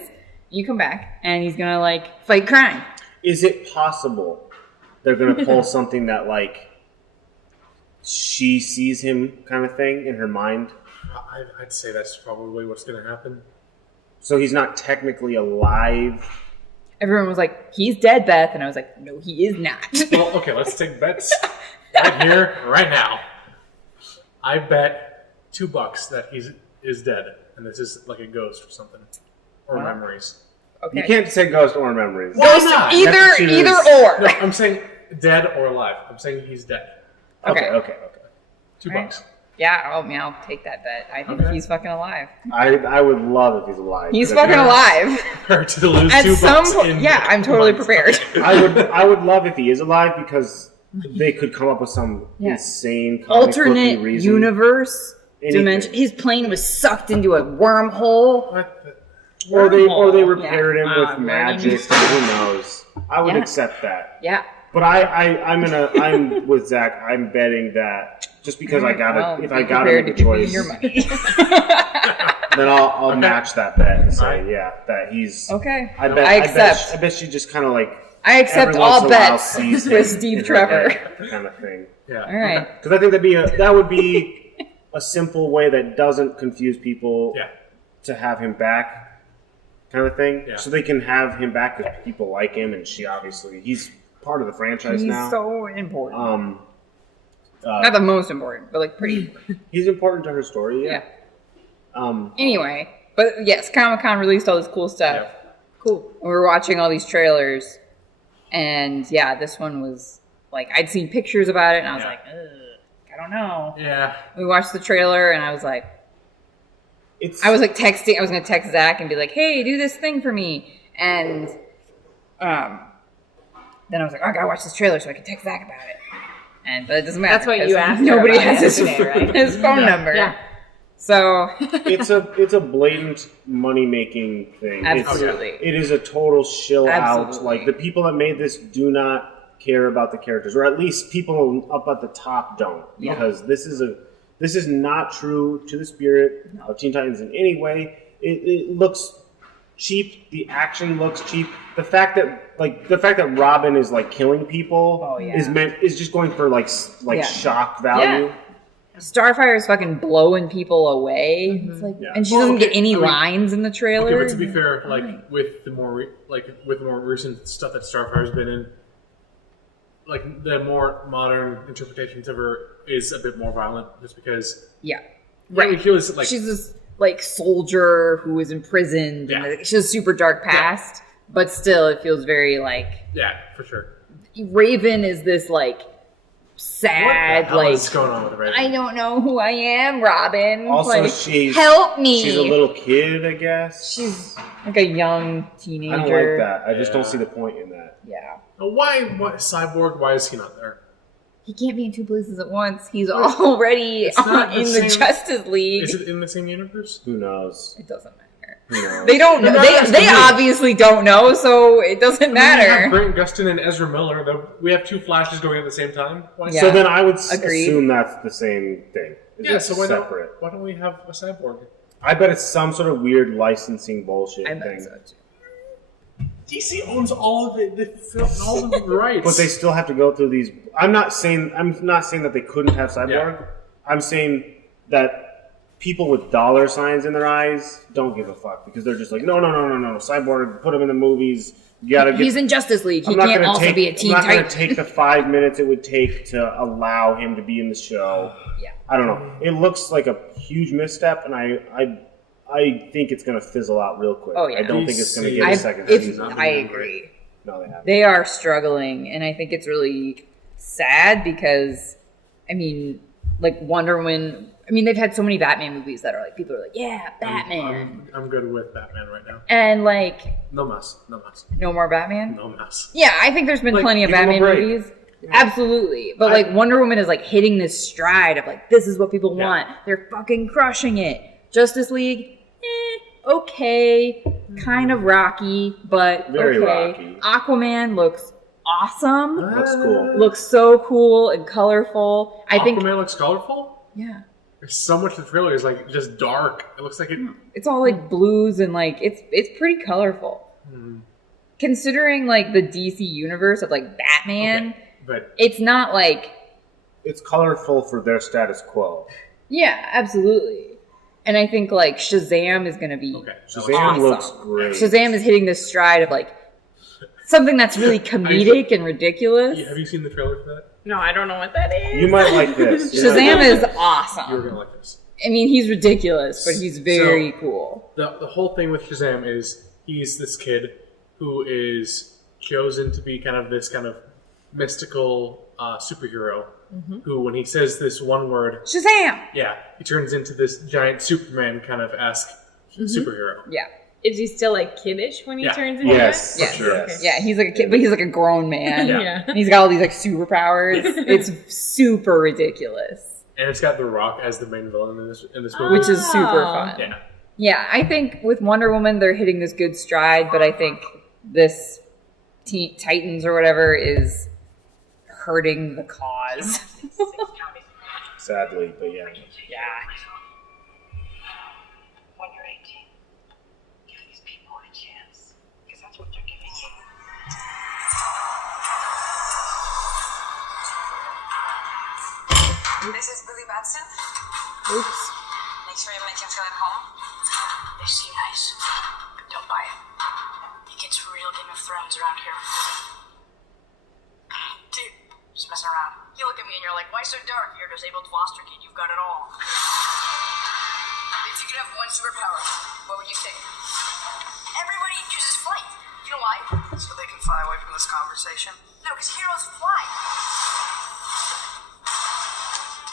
You come back, and he's going to, like, fight crime. Is it possible they're going to pull something that, like, she sees him kind of thing in her mind? I'd say that's probably what's gonna happen. So he's not technically alive. Everyone was like, he's dead, Beth. And I was like, no, he is not. Well, okay, let's take bets right here, right now. I bet $2 that he is dead, and this is like a ghost or something, or memories. Okay. You can't say ghost or memories. Why not? You have to Either choose. or. No, I'm saying dead or alive. I'm saying he's dead. Okay. Okay. $2. Right. Yeah, I'll take that bet. I think he's fucking alive. I would love if he's alive. He's fucking alive. Prepared to lose At $2 some point, in yeah, I'm totally months. prepared. I would love if he is alive because they could come up with some insane comic Alternate booky reason. universe Anything. dimension. His plane was sucked into a wormhole. What Or they Wormhole. repaired him with man. magic. Who knows? I would Yeah. accept that. Yeah. But I'm with Zach. I'm betting that just because I gotta, if I gotta prepared make to a give me choice, your money. then I'll match that bet and say, that he's. Okay. I bet. I accept. I bet she just kind of like. I accept every once all in a while bets sees him with Steve in her Trevor. head kind of thing. Yeah. All right. Because I think that would be a simple way that doesn't confuse people Yeah. to have him back, kind of thing. Yeah. So they can have him back because people like him, and he's part of the franchise He's now. so important. Uh, Not the most important, but like pretty important. he's important to her story. Yeah. Yeah. Anyway, but yes, Comic-Con released all this cool stuff. Yeah. Cool. We were watching all these trailers, and yeah, this one was like, I'd seen pictures about it, and I was Yeah. like, ugh, I don't know. Yeah. We watched the trailer, and I was like texting. I was going to text Zach and be like, hey, do this thing for me. And then I was like, oh, I got to watch this trailer so I can text Zach about it. But it doesn't matter. That's what you because asked her Nobody about has his, yesterday, right? his phone number. Yeah. So it's a blatant money making thing. Absolutely. It is a total shill out. Absolutely. Like the people that made this do not care about the characters, or at least people up at the top don't, because this is not true to the spirit of Teen Titans in any way. It looks cheap. The action looks cheap. The fact that Robin is like killing people is just going for like shock value. Yeah. Starfire is fucking blowing people away. It's like, and she doesn't get any lines in the trailer. Okay, but to be fair, like with the more recent stuff that Starfire's been in, like the more modern interpretations of her is a bit more violent, just because. Yeah, right. She was like she's this like soldier who was imprisoned. Yeah. And she has a super dark past, but still, it feels very like. Yeah, for sure. Raven is this like sad, what the hell like is going on with Raven? I don't know who I am, Robin. Also, like, help me. She's a little kid, I guess. She's like a young teenager. I don't like that. I just don't see the point in that. Yeah. Why Cyborg? Why is he not there? He can't be in two places at once. He's already It's not in the Justice League. Is it in the same universe? Who knows? It doesn't matter. Who knows? They don't know. They obviously don't know, so it doesn't We matter. have Grant Gustin and Ezra Miller. We have two Flashes going at the same time. Why? Yeah. So then I would Agreed. assume that's the same thing. Yeah. So why separate. why don't we have a Cyborg? I bet it's some sort of weird licensing bullshit I thing. bet so too. DC owns all of it, the film, all of the rights. But they still have to go through these. I'm not saying that they couldn't have Cyborg. Yeah. I'm saying that people with dollar signs in their eyes don't give a fuck because they're just like, no, Cyborg, put him in the movies. You gotta get. He's in Justice League. He I'm not can't gonna also take, be a Teen I'm not going Titan. to take the 5 minutes it would take to allow him to be in the show. Yeah. I don't know. It looks like a huge misstep, and I think it's going to fizzle out real quick. Oh, yeah. I don't think it's going to get a second season. I agree. No, they haven't. They are struggling, and I think it's really sad because, I mean, like Wonder Woman. I mean, they've had so many Batman movies that are like, people are like, yeah, Batman. I'm good with Batman right now. And like, No mess. no more Batman? No mess. Yeah, I think there's been Like, plenty of give 'em a Batman break. movies. Absolutely. But like Wonder Woman is like hitting this stride of like, this is what people want. They're fucking crushing it. Justice League, okay. Kind of rocky, but Very okay. rocky. Aquaman looks awesome. Looks cool. Looks so cool and colorful. I think, Aquaman looks colorful. yeah. There's so much of the trailer is like just dark. It looks like it. It's all like blues and like, it's pretty colorful. Considering like the DC universe of like Batman, Okay, but it's not like, It's colorful for their status quo. yeah, absolutely. And I think like Shazam is going to be okay, Shazam awesome. looks great. Shazam is hitting this stride of like something that's really comedic and ridiculous. Have you seen the trailer for that? No, I don't know what that is. You might like this. You might Shazam like is this. You're awesome. gonna like this. I mean, he's ridiculous, but he's very cool. The whole thing with Shazam is he's this kid who is chosen to be kind of this kind of mystical superhero who, when he says this one word, Shazam! yeah, he turns into this giant Superman kind of esque superhero. Yeah. Is he still like kiddish when he Yeah. turns into Yes, that? for sure. Yes. Yeah, he's like a kid, but he's like a grown man. Yeah. And he's got all these like superpowers. It's super ridiculous, And it's got The Rock as the main villain in this movie. which is super fun. yeah. Yeah, I think with Wonder Woman, they're hitting this good stride, but I think this Titans or whatever is hurting the cause. Sadly, but yeah. Yeah. When you're 18, give these people a chance. Because that's what they're giving you. This is Billy Batson. Oops. Make sure you make him feel at home. They seem nice, but don't buy it. It gets real Game of Thrones around here. Dude, just messing around. You look at me and you're like, why so dark? You're a disabled foster kid. You've got it all. If you could have one superpower, what would you pick? Everybody uses flight. You know why? So they can fly away from this conversation? No, because heroes fly.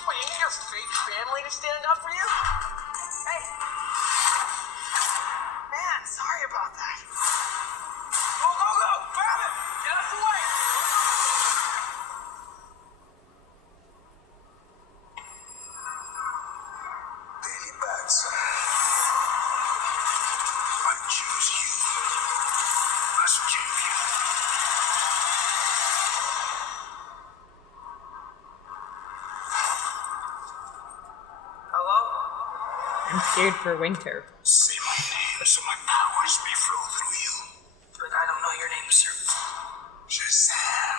What, you need your fake family to stand up for you? Hey. Man, sorry about that. Go, go, go! Grab him! Get out of the way! Billy Batson. I choose you as champion. Hello? I'm scared for winter. Say my name so my powers may flow through you. But I don't know your name, sir. Shazam.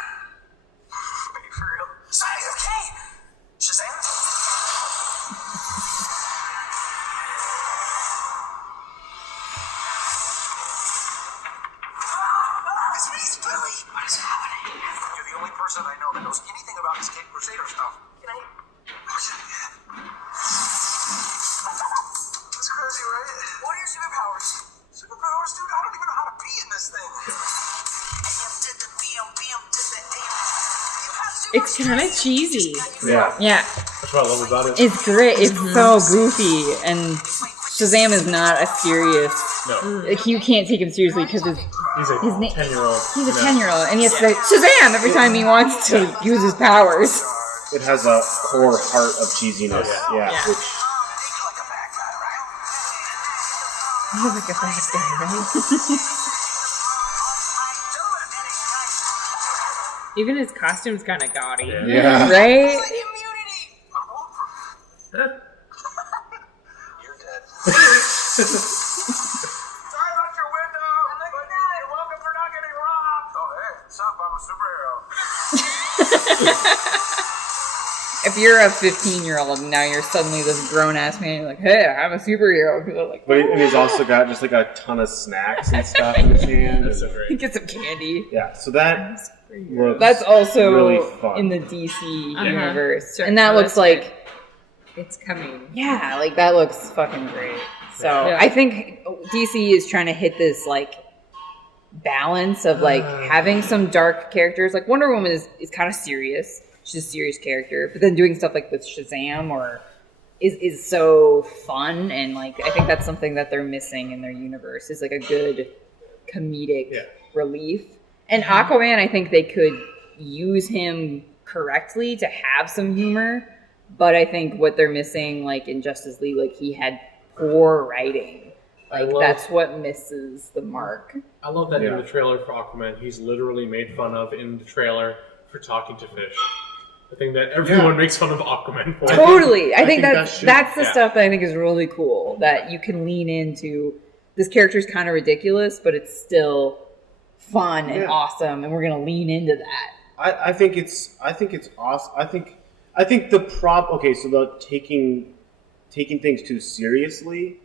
Are you for real? Sorry, okay! Shazam? It's me, it's Billy. What is happening? You're the only person I know that knows anything about this Cape Crusader stuff. Can I... That's crazy, right? What are your superpowers? Superpowers, dude? I don't even know how to pee in this thing. AM to the BM, BM to the AM. You have It's kind of cheesy. Yeah. Yeah, That's what I love about it. it's great. It's so goofy, and Shazam is not a serious. No, Like you can't take him seriously because he's a his name- 10-year-old. he's a 10-year-old, and he has to say Shazam every time he wants to use his powers. It has a core heart of cheesiness. Yeah. Yeah. Which, Like a bad guy, right? He's like a fast guy, right? Even his costume's kind of gaudy. yeah. Right? immunity! I'm over. You're dead. Sorry about your window. But you're welcome for not getting robbed. Oh, hey, what's up? I'm a superhero. If you're a 15-year-old and now you're suddenly this grown-ass man, you're like, hey, I'm a superhero. People are like, But and he's also got just like a ton of snacks and stuff in his hand. That's so great. get some candy. Yeah, so that looks That's also really fun. in the DC Uh-huh. universe. Sure. And that Oh, looks that's like, It's coming. yeah, like that looks fucking great. So I think DC is trying to hit this like balance of like having some dark characters. Like Wonder Woman is kind of serious. She's a serious character, but then doing stuff like with Shazam or is so fun, and like I think that's something that they're missing in their universe is like a good comedic relief. And Aquaman, I think they could use him correctly to have some humor, but I think what they're missing, like in Justice League, like he had poor writing. Like that's what misses the mark. I love that in the trailer for Aquaman, he's literally made fun of in the trailer for talking to fish. The thing that everyone makes fun of Aquaman for. Totally. I think that's the stuff that I think is really cool, that you can lean into. This character's kind of ridiculous, but it's still fun and awesome, and we're going to lean into that. I think it's awesome. I think the okay, so the taking things too seriously,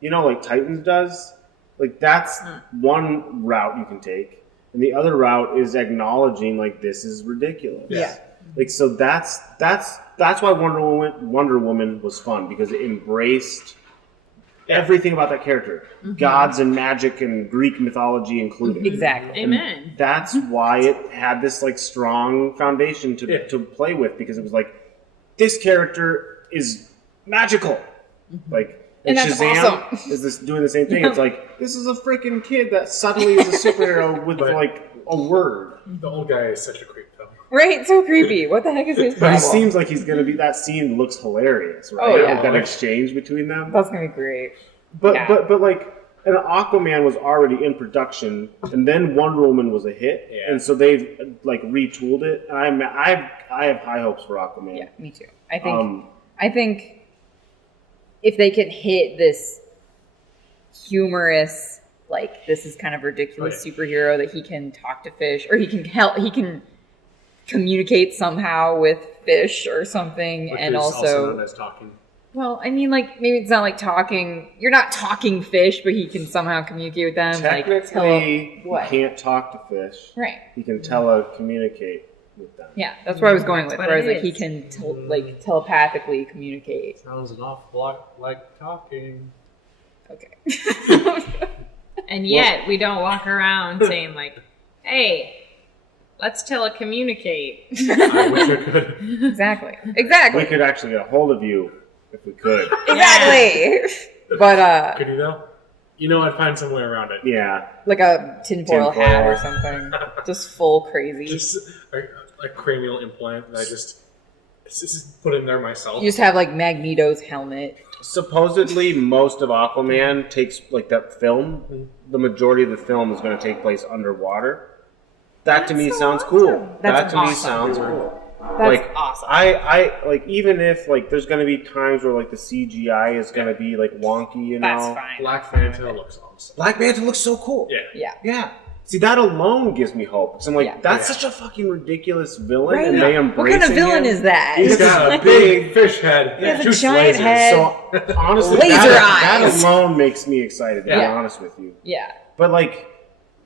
you know, like Titans does, like that's one route you can take, and the other route is acknowledging like this is ridiculous. Yeah. Like so that's why Wonder Woman was fun, because it embraced everything about that character, gods and magic and Greek mythology included. Exactly. Amen. That's why it had this like strong foundation to play with, because it was like, this character is magical. Like, and Shazam is this doing the same thing. It's like, this is a freaking kid that suddenly is a superhero with like a word. The old guy is such a creep, though. Right? So creepy. What the heck is his But problem? he seems like he's going to be, that scene looks hilarious, right? Oh, yeah. Like that exchange between them. That's going to be great. But like, an Aquaman was already in production, and then Wonder Woman was a hit, and so they've like retooled it. And I have high hopes for Aquaman. Yeah, me too. I think if they can hit this humorous, like this is kind of ridiculous superhero that he can talk to fish, or he can communicate somehow with fish or something, Which and is also known as talking. well, I mean, like maybe it's not like talking. You're not talking fish, but he can somehow communicate with them. Technically, like, he can't talk to fish. Right. He can telecommunicate with them. Yeah, that's where I was going with. what Where I was it like, he is. can like telepathically communicate. Sounds an awful lot like talking. Okay. And yet we don't walk around saying like, "Hey, let's telecommunicate." I wish I could. Exactly. We could actually get a hold of you if we could. Exactly. But Could you though? You know, I'd find some way around it. Yeah. like a tinfoil Tinfoil. hat or something, just full crazy. Just a cranial implant that I just put in there myself. You just have like Magneto's helmet. Supposedly, most of Aquaman takes, like that film, the majority of the film is going to take place underwater. That to me sounds cool. That's that to me awesome. sounds cool. That's awesome. I like, even if like there's going to be times where like the CGI is going to be like wonky, you know. That's fine. Black Manta looks awesome. Black Manta looks so cool. Yeah. Yeah. See, that alone gives me hope. Because I'm like, that's such a fucking ridiculous villain, and they embrace What kind of villain him. is that? He's got a big fish head. He has Shoots a giant lasers. head. So honestly, Laser that eyes. alone makes me excited. To be Yeah. honest with you. Yeah. But like,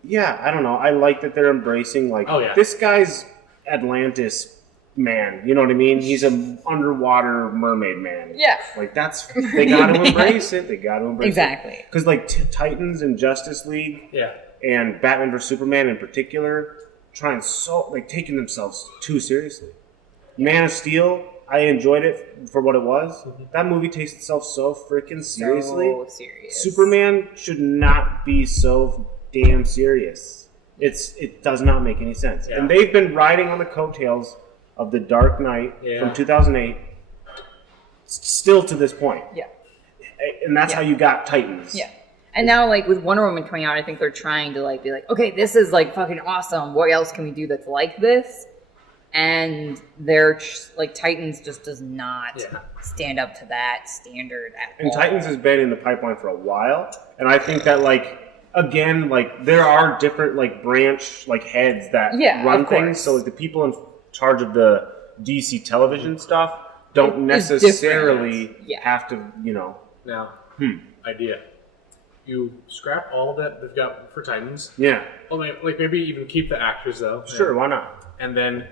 yeah, I don't know. I like that they're embracing like, this guy's Atlantis man. You know what I mean? He's an underwater mermaid man. Yeah. Like they got to embrace it. They got to embrace Exactly. it. Because like Titans and Justice League, and Batman vs Superman in particular, taking themselves too seriously. Man of Steel, I enjoyed it for what it was. That movie takes itself so freaking seriously. So serious. Superman should not be so damn serious. It does not make any sense. Yeah. And they've been riding on the coattails of The Dark Knight from 2008 still to this point. Yeah. And that's how you got Titans. Yeah. And now, like, with Wonder Woman coming out, I think they're trying to, like, be like, okay, this is, like, fucking awesome. What else can we do that's like this? And like, Titans just does not stand up to that standard at all. And Titans has been in the pipeline for a while. And I think that, like, again, like, there are different, like, branch, like, heads that run things. So, like, the people in charge of the DC television stuff don't necessarily have to, you know. Now, idea. You scrap all that they've got for Titans. Yeah. Well, like maybe even keep the actors though. Sure, why not? And then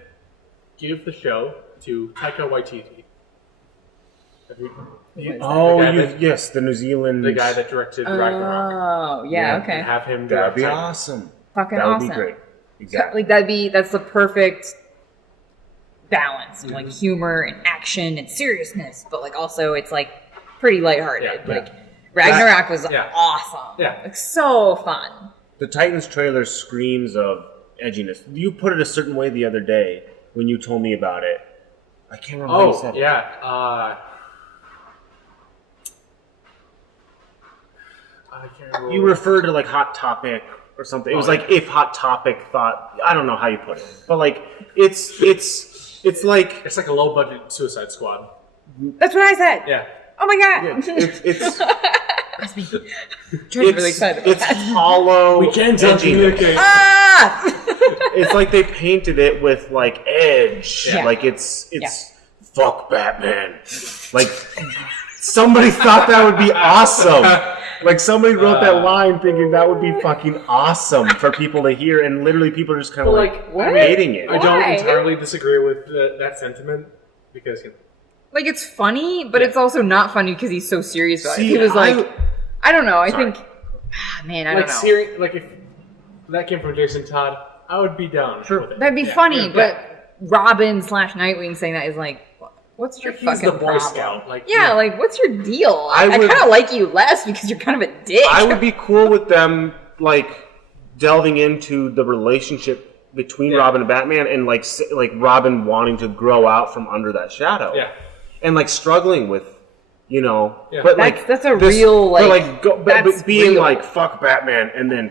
give the show to Taika Waititi. Oh, The guy yes, the New Zealand. the guy that directed Ragnarok. Oh, yeah, Yeah. okay. And have him That'd direct be Titans. awesome. Fucking That would awesome. be great. Exactly. Like that's the perfect balance of like humor and action and seriousness, but like also it's like pretty lighthearted. Yeah. Like Ragnarok was Yeah. awesome. Yeah. Like so fun. The Titans trailer screams of edginess. You put it a certain way the other day when you told me about it. I can't remember how you Oh, said it. yeah. I can't remember. You referred to like Hot Topic or something. It was like if Hot Topic thought, I don't know how you put it, but like it's like It's like a low budget Suicide Squad. That's what I said. Yeah. Oh my god. it's Jordan's really excited about it's hollow. We can edginess. communicate. Ah! It's like they painted it with like edge. Yeah. Like it's fuck Batman. Like somebody thought that would be awesome. Like somebody wrote that line thinking that would be fucking awesome for people to hear, and literally people are just kind of Well, like like, what? hating it. I don't Why? entirely disagree with that sentiment because Like it's funny, but it's also not funny because he's so serious about it. See, He was like, I don't know. I Sorry. think, man, I like don't know. like if that came from Jason Todd, I would be down with it. That'd be Yeah. funny, Yeah. but Robin/Nightwing saying that is like, what's your He's fucking the Boy problem? Scout. Like, Yeah, like what's your deal? I I would- kind of like you less because you're kind of a dick. I would be cool with them like delving into the relationship between Robin and Batman, and like Robin wanting to grow out from under that shadow. Yeah. And like struggling with, you know, Yeah. but like That's a real, but, like, but that's being real. like fuck Batman and then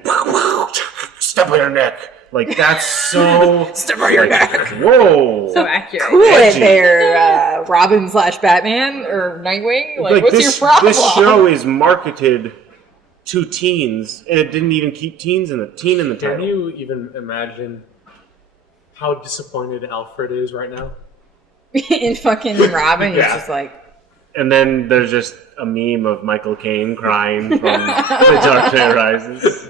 step on your neck, like that's so Step on your like, neck. Whoa, So accurate. Cool it edgy. there, Robin/Batman or Nightwing. Like, what's this, your problem? This show is marketed to teens, and it didn't even keep teen in the Can title. you even imagine how disappointed Alfred is right now? In fucking Robin, he's Yeah. just like, And then there's just a meme of Michael Caine crying from The Dark Knight Rises.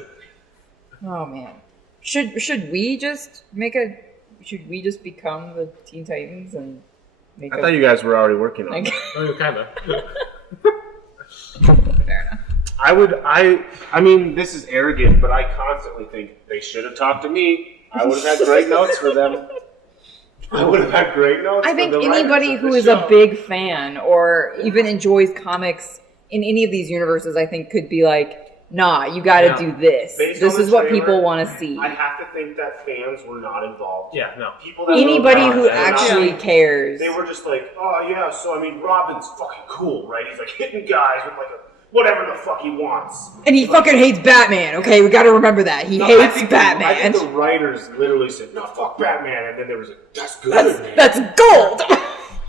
oh man. Should we just should we just become the Teen Titans and make I thought you guys were already working on like it. I mean, kind of. fair enough. I mean, this is arrogant, but I constantly think they should have talked to me. I would have had great notes for them. I would have had great notes. I for think the anybody writers of who the is show. a big fan or even enjoys comics in any of these universes, I think could be like, nah, you got to Yeah. do this. Based This on the is what trailer, people want to see. I have to think that fans were not involved. Yeah, no. People that Anybody wrote who that, they're not- actually cares. They were just like, oh yeah, so I mean, Robin's fucking cool, right? He's like hitting guys with like a whatever the fuck he wants. And he fucking hates Batman. Okay, we got to remember that he No, I hates think Batman. I think the writers literally said, no, fuck Batman, and then there was like, that's good. man. That's gold.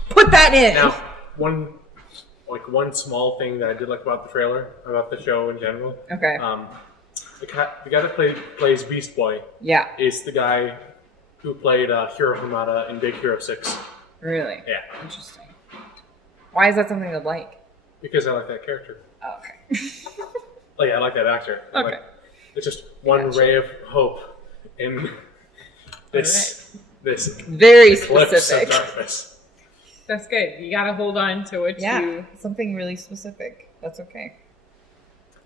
Put that in. Now, one small thing that I did like about the trailer, about the show in general. Okay. The guy that plays Beast Boy Yeah. is the guy who played Hiro Hamada in Big Hero 6. Really. Yeah, Interesting. Why is that something to like? because I like that character. Oh, okay. Like, I like that actor. Okay. Like, it's just one ray of hope in this Very eclipse of specific. darkness. That's good. You got to hold on to what Yeah. you. Something really specific. That's okay.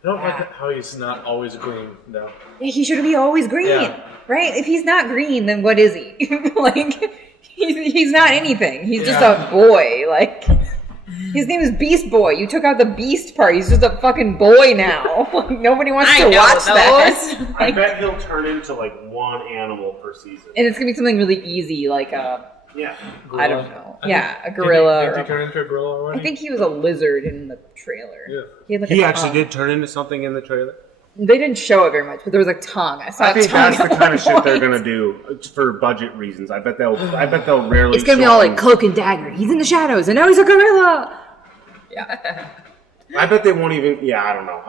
I don't like how he's not always green, though. Yeah, he should be always green, Yeah. right? If he's not green, then what is he? Like, he's not anything. He's just Yeah. a boy. Like, his name is Beast Boy. You took out the Beast part. He's just a fucking boy now. Like, nobody wants I to know watch those. that. I Like, bet he'll turn into like one animal per season. and it's gonna be something really easy, like Yeah. I don't know. Yeah, a gorilla. Did he or- turn into a gorilla already? I think he was a lizard in the trailer. Yeah. He, had like He a actually tongue. did turn into something in the trailer. They didn't show it very much, but there was a tongue. I saw I a think tongue that's the at kind of one shit they're point. gonna do for budget reasons. I bet they'll rarely. It's gonna be show all like him- cloak and dagger. He's in the shadows, and now he's a gorilla. Yeah. I bet they won't even. Yeah, I don't know.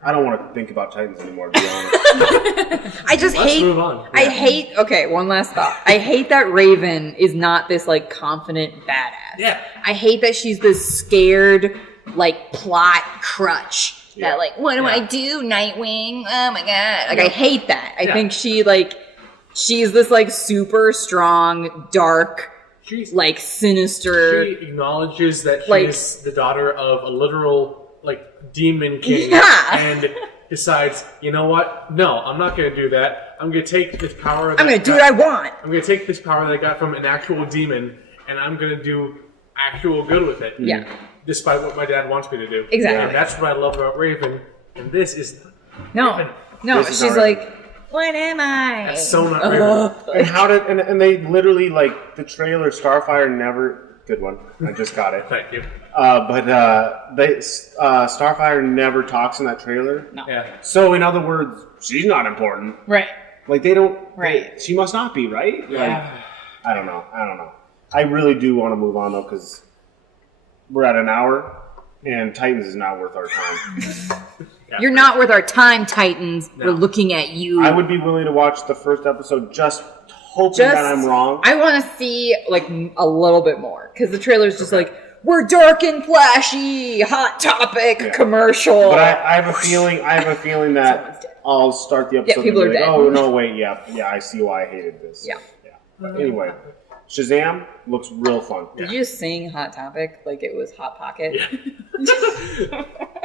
I don't want to think about Titans anymore. To be honest. I just Let's hate. move on. I Yeah. hate. Okay, one last thought. I hate that Raven is not this like confident badass. Yeah. I hate that she's this scared like plot crutch. Yeah. That like, what do Yeah. I do, Nightwing? Oh my god! Like I hate that. I Yeah. think she's this like super strong, dark, like sinister. She acknowledges that she Like- is the daughter of a literal like demon king, Yeah. and decides, you know what? No, I'm not going to do that. I'm going to take this power. I'm going to do what I want. I'm going to take this power that I got from an actual demon, and I'm going to do actual good with it. Yeah. Despite what my dad wants me to do. Exactly. And that's what I love about Raven. And this is No, no, This is she's not like, what am I? that's so not Raven. And how did and they literally like the trailer Starfire never good one. I just got it. Thank you. But Starfire never talks in that trailer. No. Yeah. So in other words, she's not important. Right. Like they don't. Right. She must not be right. Yeah. Like, I don't know. I really do want to move on though because we're at an hour and Titans is not worth our time. You're not worth our time, Titans. No. We're looking at you. I would be willing to watch the first episode just hoping that I'm wrong. I want to see like a little bit more because the trailer's just like, we're dark and flashy, hot topic, commercial. But I have a feeling. Someone's that dead. I'll start the episode. people and are be like, dead. oh no! Wait, yeah. I see why I hated this. Yeah. But anyway, Shazam looks real fun. Did you just sing Hot Topic like it was Hot Pocket? Yeah.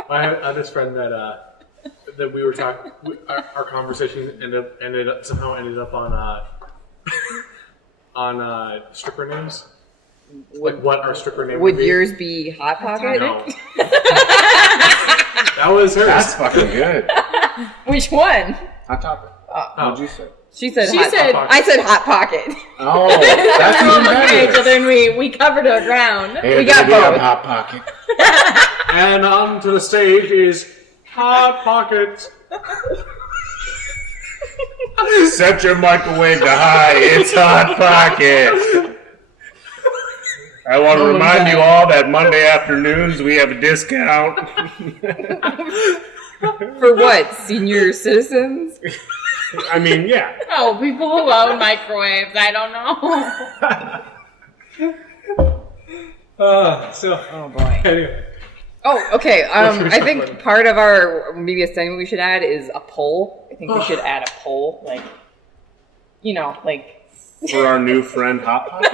I had this friend that we were talking. Our conversation ended up on stripper names. Like what our stripper name Would be. yours be Hot Pocket? No. That was hers. That's fucking good. Which one? Hot topic. What'd you say? She said She Hot said- Pocket. I said Hot Pocket. Oh, that's even Okay, so better. then we covered our ground. Hey, We got baby, I'm both. Hot Pocket. And on to the stage is Hot Pocket. Set your microwave to high. It's Hot Pocket. I want to remind you all that Monday afternoons we have a discount. For what? Senior citizens? I mean, yeah. Oh, people who own microwaves. I don't know. Oh boy. Anyway, Oh, okay. What should we I talk think about? part of our maybe a segment we should add is a poll. I think we should add a poll, like For our new friend Hot Pocket?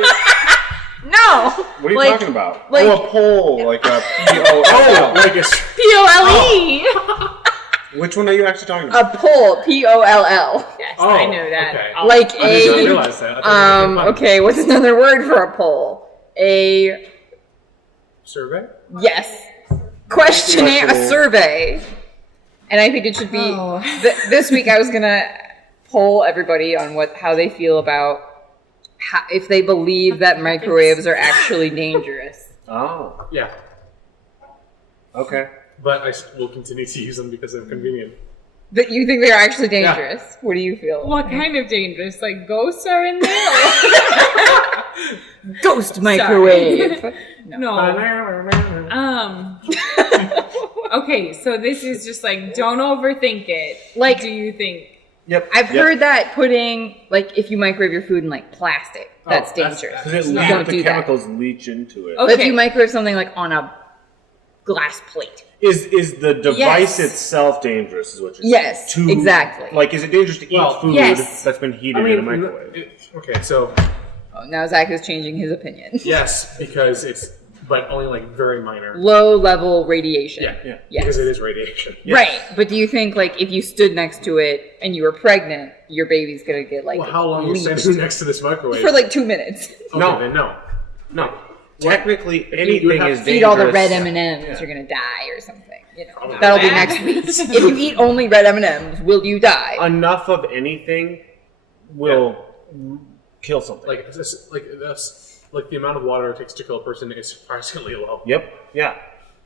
no. What are you like, talking about? like- a poll. Like a oh, P-O-L-L. like a POLE. Which one are you actually talking about? A poll, POLL. Yes, Oh, I knew that. okay. Oh. Like I did not a realize that. I thought it was funny. okay, what's another word for a poll? A Survey? yes. Questionnaire, a Questionnaire. survey. And I think it should be Oh. this week I was going to poll everybody on how they feel about if they believe that microwaves are actually dangerous. Oh, Yeah. okay. But I will continue to use them because they're convenient. That you think they're actually dangerous. What do you feel? What kind of dangerous? Like ghosts are in there? Ghost microwave. No. Okay, so this is just like, don't overthink it. Like- do you think? Yep. I've heard that putting, like, if you microwave your food in, like, plastic, that's that's- dangerous. Because You the don't do that. chemicals leach into it. But if Okay. you microwave something, like, on a glass plate. Is the device Yes. itself dangerous? Is what you're Yes, saying? exactly. Like, is it dangerous to eat Well, food yes. that's been heated I mean, in a microwave? okay, so Oh, now Zach is changing his opinion. yes, because it's, but only like very minor. Low level radiation. Yeah, Yeah. Yes. because it is radiation. Right. But do you think, like, if you stood next to it and you were pregnant, your baby's gonna get, like, Well, how long are you leached standing next to this microwave? for, like, 2 minutes? Okay, No. then no. No. Technically, you anything have is to dangerous. Eat all the red M&Ms, Yeah. you're gonna die or something. You know, Probably. that'll be Bad. next week. If you eat only red M&Ms, will you die? Enough of anything will kill something. Like like the amount of water it takes to kill a person is surprisingly low. Yep. Yeah.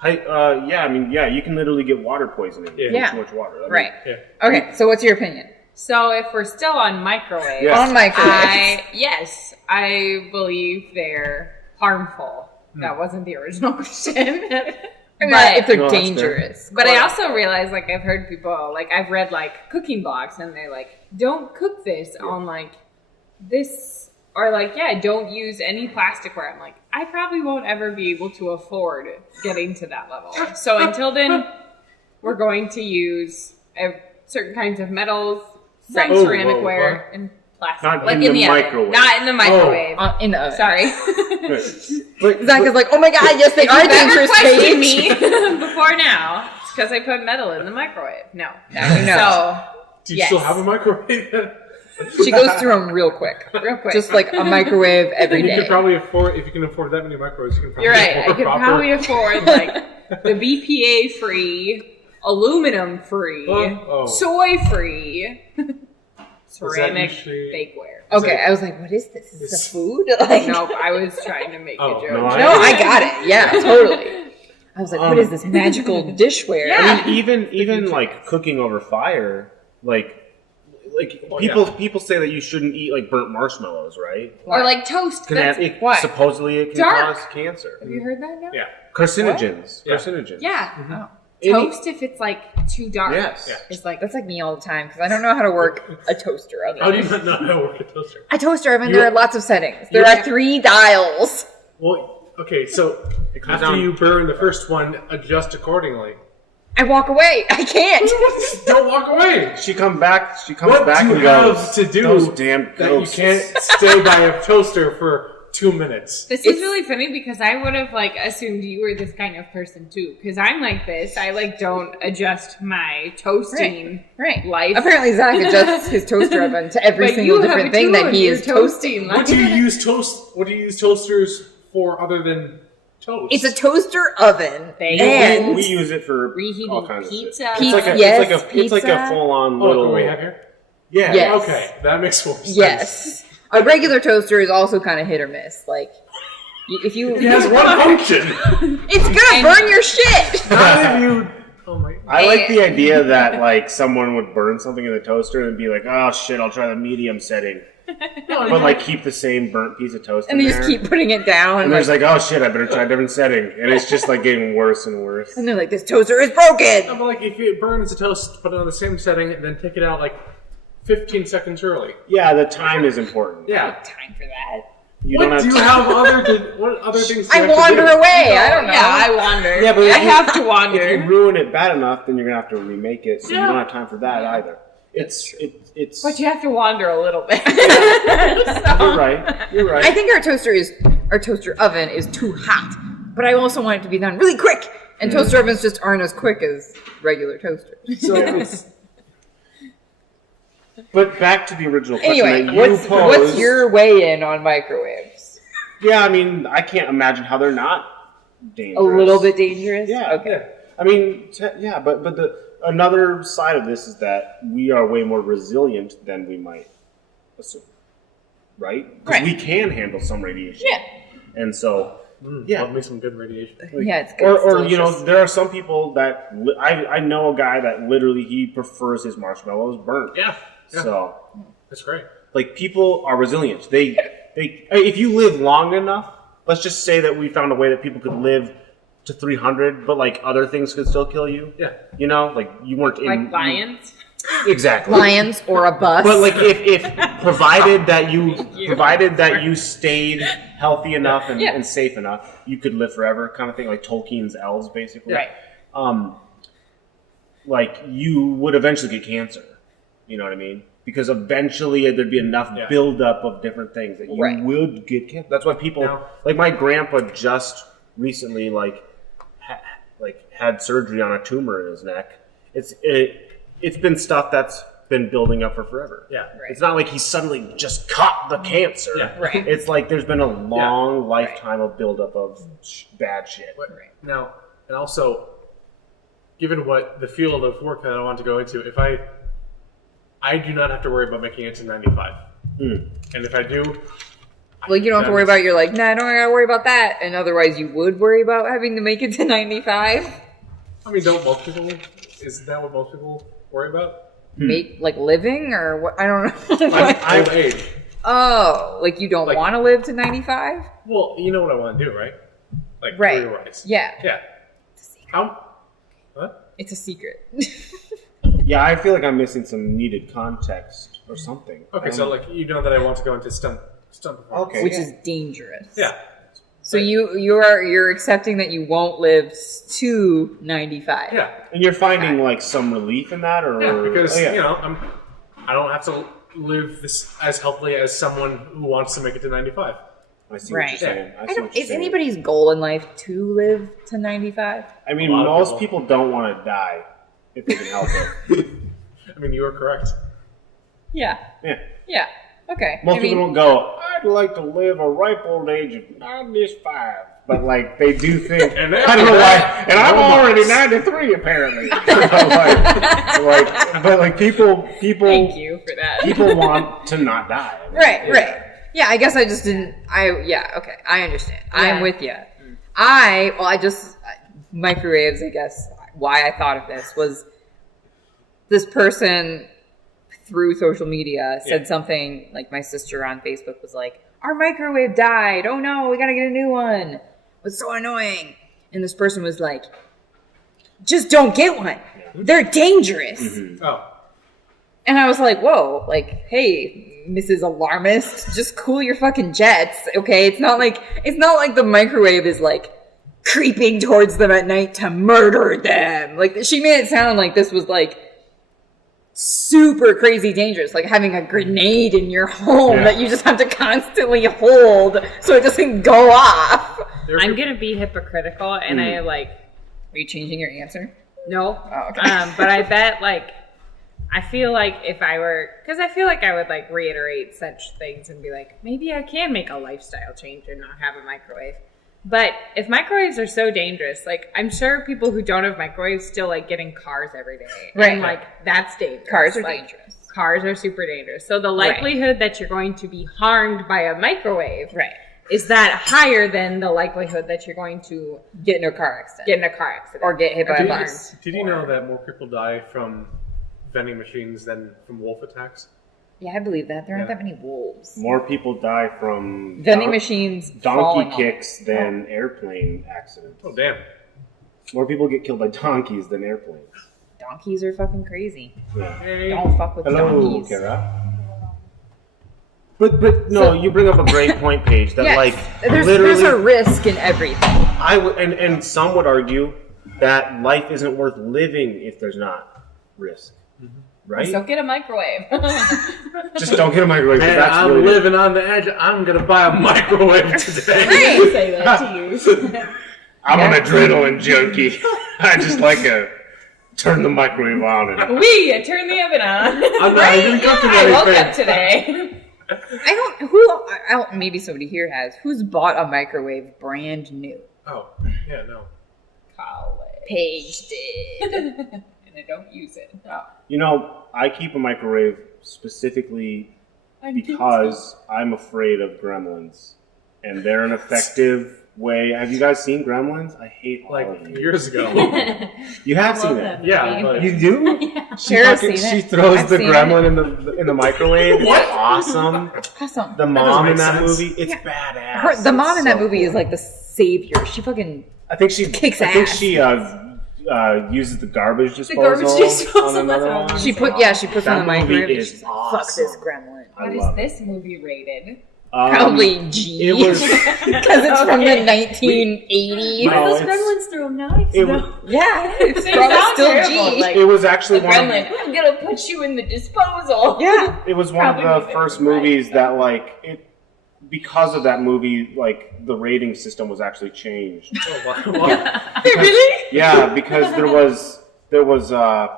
I mean, yeah, you can literally get water poisoning. Yeah. With Yeah. Too much water. I mean, Right. Yeah. Okay, so what's your opinion? So if we're still on microwaves, Yes. On microwaves. yes, I believe they're harmful. That wasn't the original question. I mean, But- if they're No, that's fair. dangerous. But I also realize, like, I've heard people, like, I've read, like, cooking blogs, and they're like, don't cook this on, like, this, or, like, yeah, don't use any plasticware. I'm like, I probably won't ever be able to afford getting to that level. So until then, we're going to use certain kinds of metals, some Right. Oh, ceramic whoa, ware, what? and plastic. Not like in the oven. microwave. Not in the microwave. In the oven. Sorry. But Zach is like, oh my god, yes, they are dangerous, questioned Paige. me before now. It's because I put metal in the microwave. No. Now you know. Do you still have a microwave? She goes through them real quick. Real quick. Just like a microwave every You day. could probably afford, if you can afford that many microwaves, you can probably You're right. afford I could proper- probably afford like the BPA free, aluminum free, soy free, ceramic usually- bakeware. Okay, I was like, what is this? Is this a food? Like, Nope, I was trying to make a joke. no, No, I got it. Yeah, totally. I was like, what is this magical dishware? Yeah. I mean, even like cooking over fire, like people say that you shouldn't eat like burnt marshmallows, right? Or like toast. That's, what? Supposedly it can Dark. cause cancer. have you heard that now? Yeah. Carcinogens. Yeah. Carcinogens. Yeah. Any- Toast if it's like too dark. Yes. Yeah. It's like That's like me all the time because I don't know how to work a toaster oven. How do you not know how to work a toaster? A toaster oven, You- there are lots of settings. There are 3 dials. Well, okay, so comes after down- you burn the first one, adjust accordingly. I walk away. I can't. Don't walk away. She comes back What and do you goes, have to do those damn that you ghosts. can't stay by a toaster for 2 minutes? this is really funny because I would have like assumed you were this kind of person too. Because I'm like this. I like don't adjust my toasting Right. life. Apparently, Zach adjusts his toaster oven to every But single you have different it thing too, that and he you're is toasting. What do you use What do you use toasters for other than toast? It's a toaster oven. They- And we use it for all Reheating kinds pizza. of shit. Pizza, It's like a, yes, it's like a pizza. full-on Oh, little. what we have here? Yeah. Yes. Okay, that makes more sense. yes. A regular toaster is also kind of hit or miss. Like, if you... It has one function. It's gonna burn your shit! How do you... Oh my... I like the idea that like someone would burn something in the toaster and be like, "Oh shit, I'll try the medium setting," but like keep the same burnt piece of toast. And in they there. just keep putting it down. And there's like, "Oh shit, I better try a different setting," and it's just like getting worse and worse. and they're like, this toaster is broken! No, but like if it burns the toast, put it on the same setting, and then take it out like 15 seconds early. Yeah, the time is important. Yeah. Time for that. You What don't do you have. have what other things? Do you I have to wander do? away. I don't know. Yeah, I wander. Yeah, but I if you- have to If wander. you ruin it bad enough, then you're gonna have to remake it, so you Yeah. don't have time for that either. It's. But you have to wander a little bit. You're right. You're right. I think our toaster oven is too hot, but I also want it to be done really quick. And toaster ovens just aren't as quick as regular toasters. So it's. But back to the original question Anyway, that you what's posed. your weigh in on microwaves? Yeah, I mean, I can't imagine how they're not A dangerous. little bit dangerous. Yeah. Okay. I mean, yeah, but the another side of this is that we are way more resilient than we might assume, right? Because Right. we can handle some radiation. Yeah. And so, Love me some good radiation. Yeah, it's good. or It's you know, delicious. there are some people that I know a guy that literally he prefers his marshmallows burnt. Yeah. So, That's great. like, people are resilient. They if you live long enough, let's just say that we found a way that people could live to 300, but like other things could still kill you. Yeah. You know, like you weren't in Like lions. Exactly. Lions or a bus. But like if provided that you stayed healthy enough and safe enough, you could live forever, kind of thing, like Tolkien's elves, basically. Right. Like you would eventually get cancer. You know what I mean? Because eventually there'd be enough buildup of different things that you would get cancer. That's why people like my grandpa just recently had surgery on a tumor in his neck. It's been stuff that's been building up for forever. Yeah. Right. It's not like he suddenly just caught the cancer. Yeah. Right. It's like there's been a long lifetime of buildup of bad shit. But now, and also, given what the field of work that I want to go into, if I do not have to worry about making it to 95. And if I do, Like, you don't have to worry about, you're like, nah, I don't gotta worry about that. And otherwise, you would worry about having to make it to 95. I mean, don't most people? Is that what most people worry about? Make, like, living or what? I don't know. Old age. Oh, like you don't Like- want to live to 95? Well, you know what I want to do, right? Like Right. career-wise. Yeah. Yeah. How? What? It's a secret. Yeah, I feel like I'm missing some needed context or something. Okay, so like you know that I want to go into stunt performance. Okay. Which is dangerous. Yeah. So you're accepting that you won't live to 95. Yeah. And you're finding like some relief in that, or Yeah. Because oh, yeah. you know I don't have to live this as healthily as someone who wants to make it to 95. I see what you're saying. I see what you're is saying. anybody's goal in life to live to 95? I mean, A lot of most people don't want to die if they can help it. I mean, you are correct. Yeah. Yeah. Yeah. Okay. Most people don't go, I'd like to live a ripe old age of 95. But, like, they do think, And I don't know why, and I'm already 93, apparently. but people, Thank you for that. people want to not die. I mean, Right. Yeah, I guess I just didn't. Okay, I understand. I am with you. Microwaves, I guess, why I thought of this was this person through social media said something like my sister on Facebook was like, our microwave died. Oh no, we gotta get a new one. It was so annoying. And this person was like, just don't get one. They're dangerous. Mm-hmm. Oh. And I was like, whoa, like, hey, Mrs. Alarmist, just cool your fucking jets, okay? It's not like the microwave is like creeping towards them at night to murder them. Like, she made it sound like this was like super crazy dangerous, like having a grenade in your home that you just have to constantly hold so it doesn't go off. I'm gonna be hypocritical, and I like. Are you changing your answer? No. Oh, okay. But I bet like. I feel like if I were, because I feel like I would like reiterate such things and be like, maybe I can make a lifestyle change and not have a microwave. But if microwaves are so dangerous, like I'm sure people who don't have microwaves still like get in cars every day. Right. And like that's dangerous. Cars are Like, dangerous. Cars are super dangerous. So the likelihood that you're going to be harmed by a microwave is that higher than the likelihood that you're going to Get in a car accident. Or get hit by a bus. Did you know that more people die from vending machines than from wolf attacks? Yeah, I believe that. There aren't that many wolves. More people die from Vending machines falling donkey kicks than airplane accidents. Oh, damn. More people get killed by donkeys than airplanes. Donkeys are fucking crazy. Yeah. Don't fuck with Hello, donkeys. Kara. But no, you bring up a great point, Paige. That Yes, like there's literally, a risk in everything. I would, and some would argue that life isn't worth living if there's not risk, right? So get a microwave. Just don't get a microwave. 'Cause Man, that's I'm really living on the edge. I'm gonna buy a microwave today. I say that to you. I'm an adrenaline junkie. I just like to turn the microwave on and I turn the oven on. I'm not even cooking I woke anything. up today. I don't, maybe somebody here has. Who's bought a microwave brand new? Oh, yeah, no. Paige did. And I don't use it. You know, I keep a microwave specifically because I'm afraid of gremlins. And they're an effective way. Have you guys seen Gremlins? I hate all of Like them. years ago. You have seen it? Yeah, but You do? Sarah's She seen it. throws I've the seen gremlin in the microwave. It's What? awesome. Awesome. The mom in make that sense. movie, it's badass. The mom It's in that so movie is cool. like the savior. She fucking I think she kicks I think ass. she uses the garbage disposal. garbage disposal, on another that's one. she puts That on the movie microwave. And is she's like, fuck this awesome. gremlin. I What is love it. this movie rated? Probably G. It was. Because it's from the 1980s. No, Those it's- gremlins throw knives. It was. Yeah, it's They probably sound still terrible, G. like- It was actually one. Of, I'm gonna put you in the disposal. Yeah. it was one of Probably the first movies that like it. Because of that movie, like the rating system was actually changed. oh, wow. Really? Yeah, because there was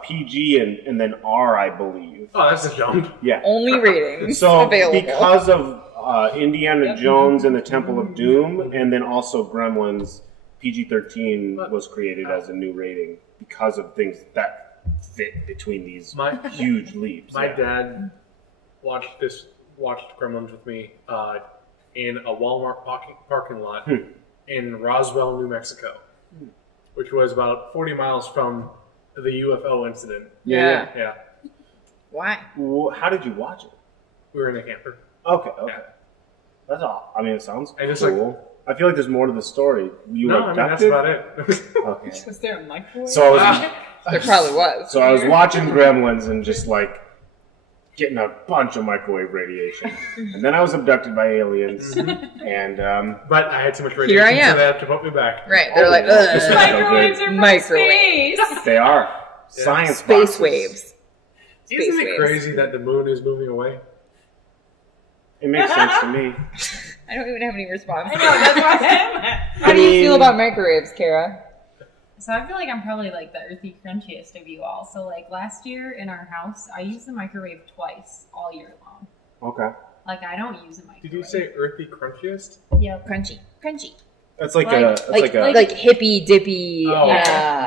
PG and then R, I believe. Oh, that's a jump. Yeah. Only ratings So available. because of Indiana Jones and the Temple of Doom, and then also Gremlins, PG-13 was created as a new rating because of things that fit between these huge leaps. My Yeah. dad watched Gremlins with me in a Walmart parking lot in Roswell, New Mexico, which was about 40 miles from the UFO incident. Yeah. Yeah, Why? Well, how did you watch it? we were in a camper. Okay. Yeah. That's all. I mean, it sounds And it's cool. I feel like there's more to the story. You No, were I mean, that's abducted? about it. Okay. Was there a microwave? So I was There probably was. So I was watching Gremlins and just like getting a bunch of microwave radiation, and then I was abducted by aliens, and But I had too much Here radiation, I am. so they had to put me back. Right. They're like, This is ugh. so Microwaves good. are from Microwave. space. They are science Space boxes. waves. Isn't it waves. crazy that the moon is moving away? It makes sense to me. I don't even have any response. I know, that's why How do you feel about microwaves, Kara? So I feel like I'm probably like the earthy crunchiest of you all. So like last year in our house, I used the microwave twice all year long. Okay. Like I don't use a microwave. Did you say earthy crunchiest? Yep. Crunchy. That's like, Like- a Like hippy dippy Oh.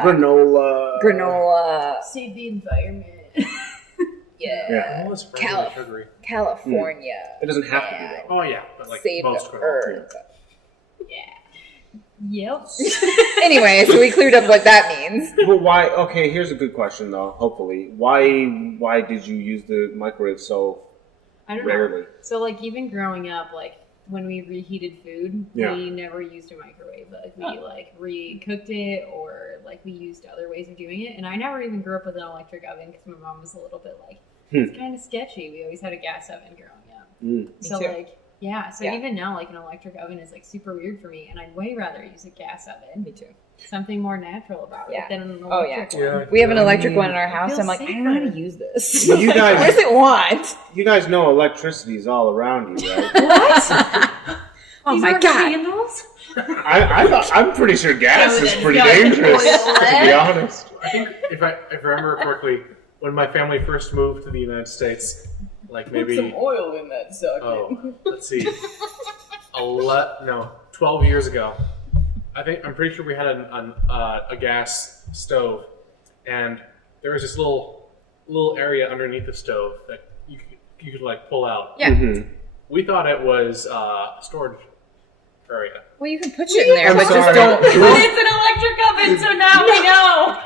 granola. granola. Save the environment. Yeah. Oh, it's friendly, sugary. California. It doesn't have to be though. Oh yeah, but like Save most the granola. earth. Yep. Anyway, so we cleared up what that means. But why? Okay, here's a good question though. Hopefully, why did you use the microwave so I don't rarely? know. So like even growing up, like when we reheated food, Yeah. we never used a microwave. Like we like recooked it or like we used other ways of doing it. And I never even grew up with an electric oven because my mom was a little bit like it's kind of sketchy. We always had a gas oven growing up. Mm. So too. like yeah, so Yeah. even now like an electric oven is like super weird for me, and I'd way rather use a gas oven. Me too. Something more natural about Yeah. it than an Oh, yeah. electric one. Yeah. We have an electric one in our house. feels I'm like, I don't know how to use this. You guys- what does it want? You guys know electricity is all around you, right? Oh These my aren't god. candles? I'm pretty sure gas Oh, is then pretty gas is dangerous, oil, to be honest. I think if I remember correctly, when my family first moved to the United States, like maybe oil in that socket. oh, let's see, 12 years ago. I'm pretty sure we had a gas stove, and there was this little area underneath the stove that you could like pull out. Yeah. Mhm. We thought it was a storage area. Well, you can put shit in there, I'm but sorry. just don't. But it's an electric oven, so now we know.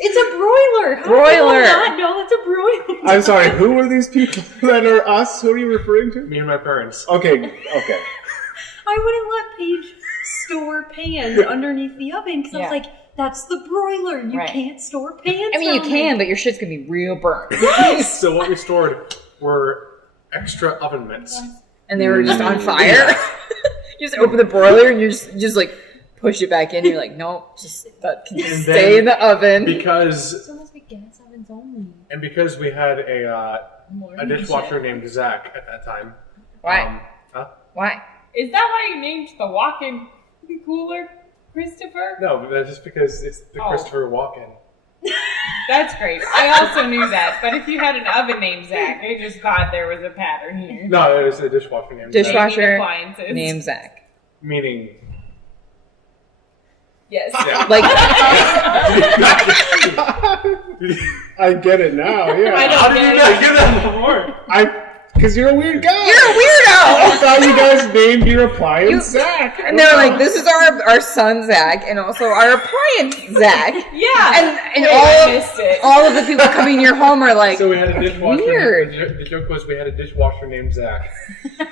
It's a broiler. How Broiler. do you not know it's a broiler? I'm sorry. Who are these people that are us? Who are you referring to? Me and my parents. Okay. I wouldn't let Paige store pans underneath the oven because I Yeah. was like, that's the broiler. You Right. can't store pans. I mean, you down can, there. but your shit's gonna be real burnt. So what we stored were extra oven mitts. And they were just on fire. You just open the broiler and you just like push it back in. You're like, nope, just that can And stay then in the oven. Because So it must be gas ovens only. we had a More dishwasher named Zach at that time. Why? Why? Is that why you named the walk-in cooler Christopher? No, but that's just because it's the Oh. Christopher Walken. That's great. I also knew that, but if you had an oven named Zach, I just thought there was a pattern here. No, it was a dishwasher named Dishwasher. Making appliances. Name Zach. Zach. Meaning, Yes. yeah. Like, I get it now. Yeah. I don't How did you not get that before? Because you're a weird guy. you're a weirdo! I thought you guys named your appliance Zach. And they were like, this is our son Zach, and also our appliance Zach. Yeah. And Wait, all I of missed it. all of the people coming in your home are like, So we had a dishwasher. Weird. The joke was we had a dishwasher named Zach.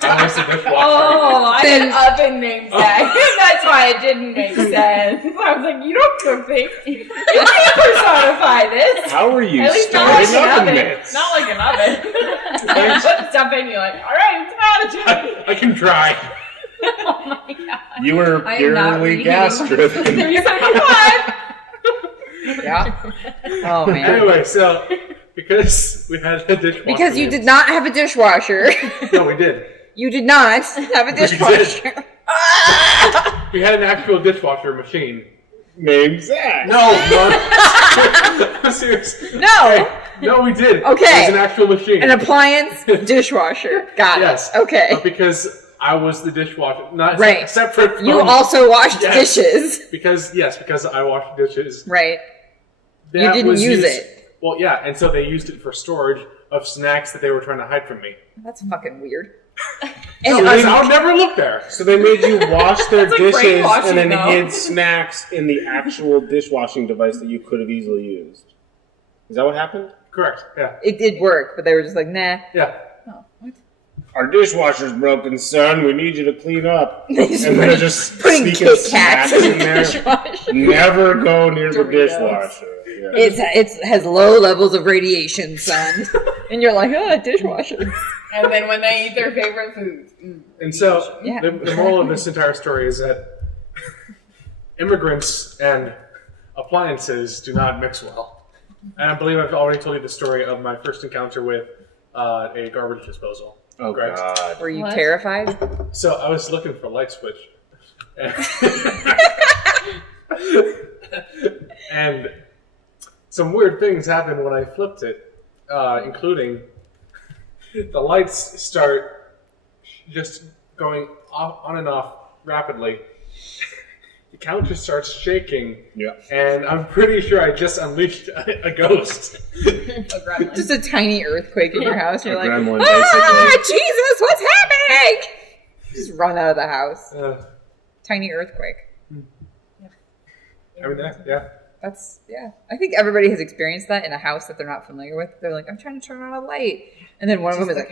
I was the dishwasher. Oh, I Then- had an oven named Zach. That's why it didn't make sense. I was like, you don't cook things. You can't personify this. How are you At least not like starting an oven oven. mitts? Not like an oven. You put stuff in, you're like, all right, it's out of I can try. Oh my god. You were I am not purely reading. gas driven. 375. yeah. Oh man. Anyway, so because we had a dishwasher. Because you named- did not have a dishwasher. No, we did. You did not have a did. dishwasher. We had an actual dishwasher machine. Named Zach. No, I'm serious. No. No, we did. Okay. It was an actual machine. An appliance dishwasher. Got Yes. it. Okay. But because I was the dishwasher, not Right. separate from You also washed Yes. dishes. because I washed dishes. Right. You That didn't was use used- it. Well, yeah, and so they used it for storage of snacks that they were trying to hide from me. That's fucking weird. No, And because I would never look there. So they made you wash their That's like dishes brainwashing, and then though. hid snacks in the actual dishwashing device that you could have easily used. Is that what happened? Correct. Yeah. it did work, but they were just like, nah. Yeah. Oh, what? Our dishwasher's broken, son. We need you to clean up. They just And put- they're just putting sneaking Kit Kats snacks in in the there. dishwasher. Never go near the Doritos. dishwasher. Yeah. It has low levels of radiation, son. And you're like, oh, dishwasher. And then when they eat their favorite foods. And so Yeah. the moral of this entire story is that immigrants and appliances do not mix well. And I believe I've already told you the story of my first encounter with a garbage disposal. Oh, Correct? God. Were you What? terrified? So I was looking for a light switch. And some weird things happened when I flipped it, including the lights start just going off, on and off rapidly. The counter starts shaking, Yeah. and I'm pretty sure I just unleashed a ghost. A gremlin. Just a tiny earthquake in your house. You're A like, gremlin, ah, basically. Jesus, what's happening? Just run out of the house. Tiny earthquake. I mean, yeah. Yeah. I think everybody has experienced that in a house that they're not familiar with. They're like, I'm trying to turn on a light. And then one of them is like,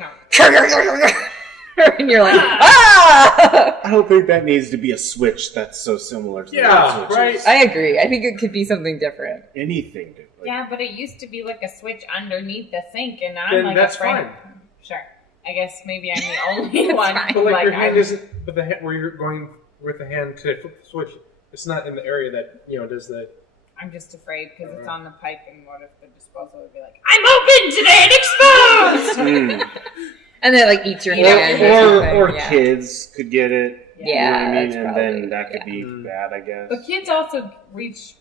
and you're like, ah! I don't think that needs to be a switch that's so similar to the Yeah, light switches. right. I agree. I think it could be something different. Anything. Dude. Like, Yeah, but it used to be like a switch underneath the sink, and I'm Then like that's afraid. fine. Sure. I guess maybe I'm the only one. fine. But like your hand I'm- isn't, but the hand, where you're going with the hand to flip the switch, it's not in the area that does the. I'm just afraid because it's on the pipe, and what if the disposal would be like, I'm open today and exposed? And then it like eats your Yeah. hand or something. or Yeah. kids could get it. Yeah, you know what I mean? that's And probably- then that could yeah. be bad, I guess. But kids also reach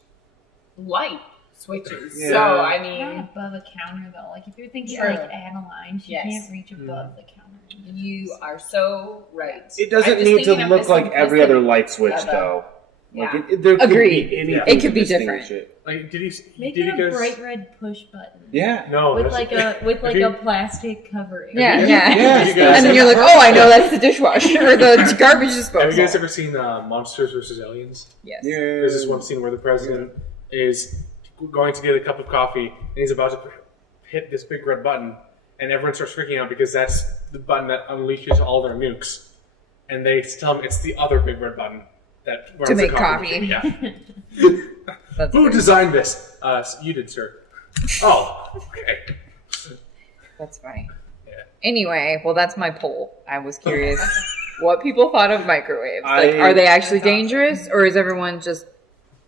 light switches, Yeah. so I Not mean, above a counter though. Like if you're thinking Sure. like Adeline, she Yes. can't reach above the counter. you are so right. It doesn't I'm just need to thinking of look this like every simplistic other light switch, of a- though. Like Yeah. there could Agreed. be anything It could to be distinguish different. it. Like, did Make you it a guys? bright red push button. Yeah. No, With that's- like a you- plastic covering. Yeah, you- yeah. Yes, you guys- And then you're like, oh, I know that's the dishwasher or the garbage disposal. Have you guys ever seen Monsters vs. Aliens? Yes. Yeah. There's this one scene where the president is going to get a cup of coffee, and he's about to hit this big red button, and everyone starts freaking out because that's the button that unleashes all their nukes. And they tell him it's the other big red button that runs To make the coffee. Yeah. That's Who great. designed this? You did, sir. Oh, okay. That's funny. Yeah. Anyway, well, that's my poll. I was curious what people thought of microwaves. Like, I- are they actually dangerous, or is everyone just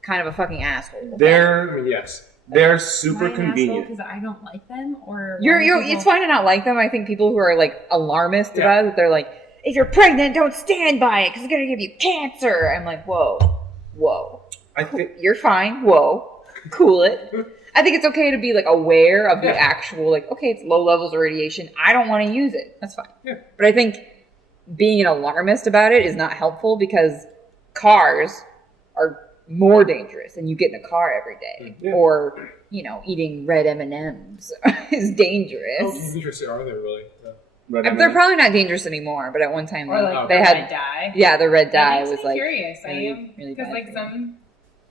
kind of a fucking asshole? I They're mean, yes. super Am I an convenient. because I don't like them, or You're, why do you're, people- it's fine to not like them. I think people who are like alarmist Yeah. about it, they're like, if you're pregnant, don't stand by it because it's gonna give you cancer. I'm like, whoa, I think you're fine. Whoa, cool it. I think it's okay to be like aware of the actual, like, okay, it's low levels of radiation. I don't want to use it. That's fine. Yeah. But I think being an alarmist about it is not helpful because cars are more dangerous, and you get in a car every day, Yeah. or eating red M&Ms is dangerous. How dangerous are they really? Red They're M&Ms. probably not dangerous anymore, but at one time Or like they the had, red dye. yeah, the red dye That makes was me like curious. I really, am really because bad like for some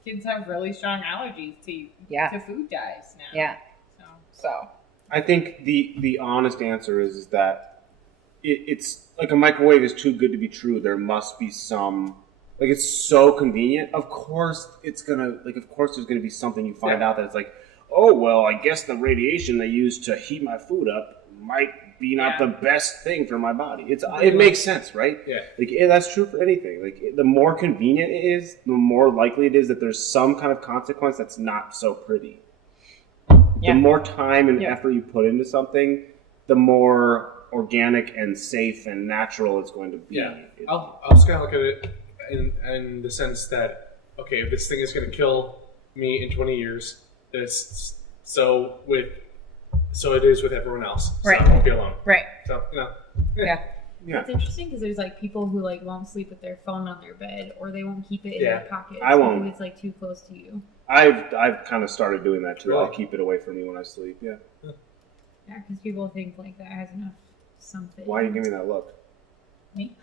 kids have really strong allergies to Yeah. food dyes now. yeah. So. So I think the honest answer is that it's like a microwave is too good to be true. There must be some, like, it's so convenient. Of course there's gonna be something you find out that it's like, oh well, I guess the radiation they use to heat my food up might be not the best thing for my body. It makes sense, right? Yeah. Like, that's true for anything. Like, the more convenient it is, the more likely it is that there's some kind of consequence that's not so pretty. Yeah. The more time and effort you put into something, the more organic and safe and natural it's going to be. Yeah. I'll just kind of look at it in the sense that, okay, if this thing is going to kill me in 20 years, so it is with everyone else. So Right. I won't be alone. right, So, yeah. Yeah. It's interesting because there's like people who like won't sleep with their phone on their bed, or they won't keep it in Yeah. their pocket. I won't. If it's like too close to you. I've kind of started doing that too. Really? I'll keep it away from me when I sleep. Yeah. Yeah, because people think like that has enough something. Why are you giving me that look? Me?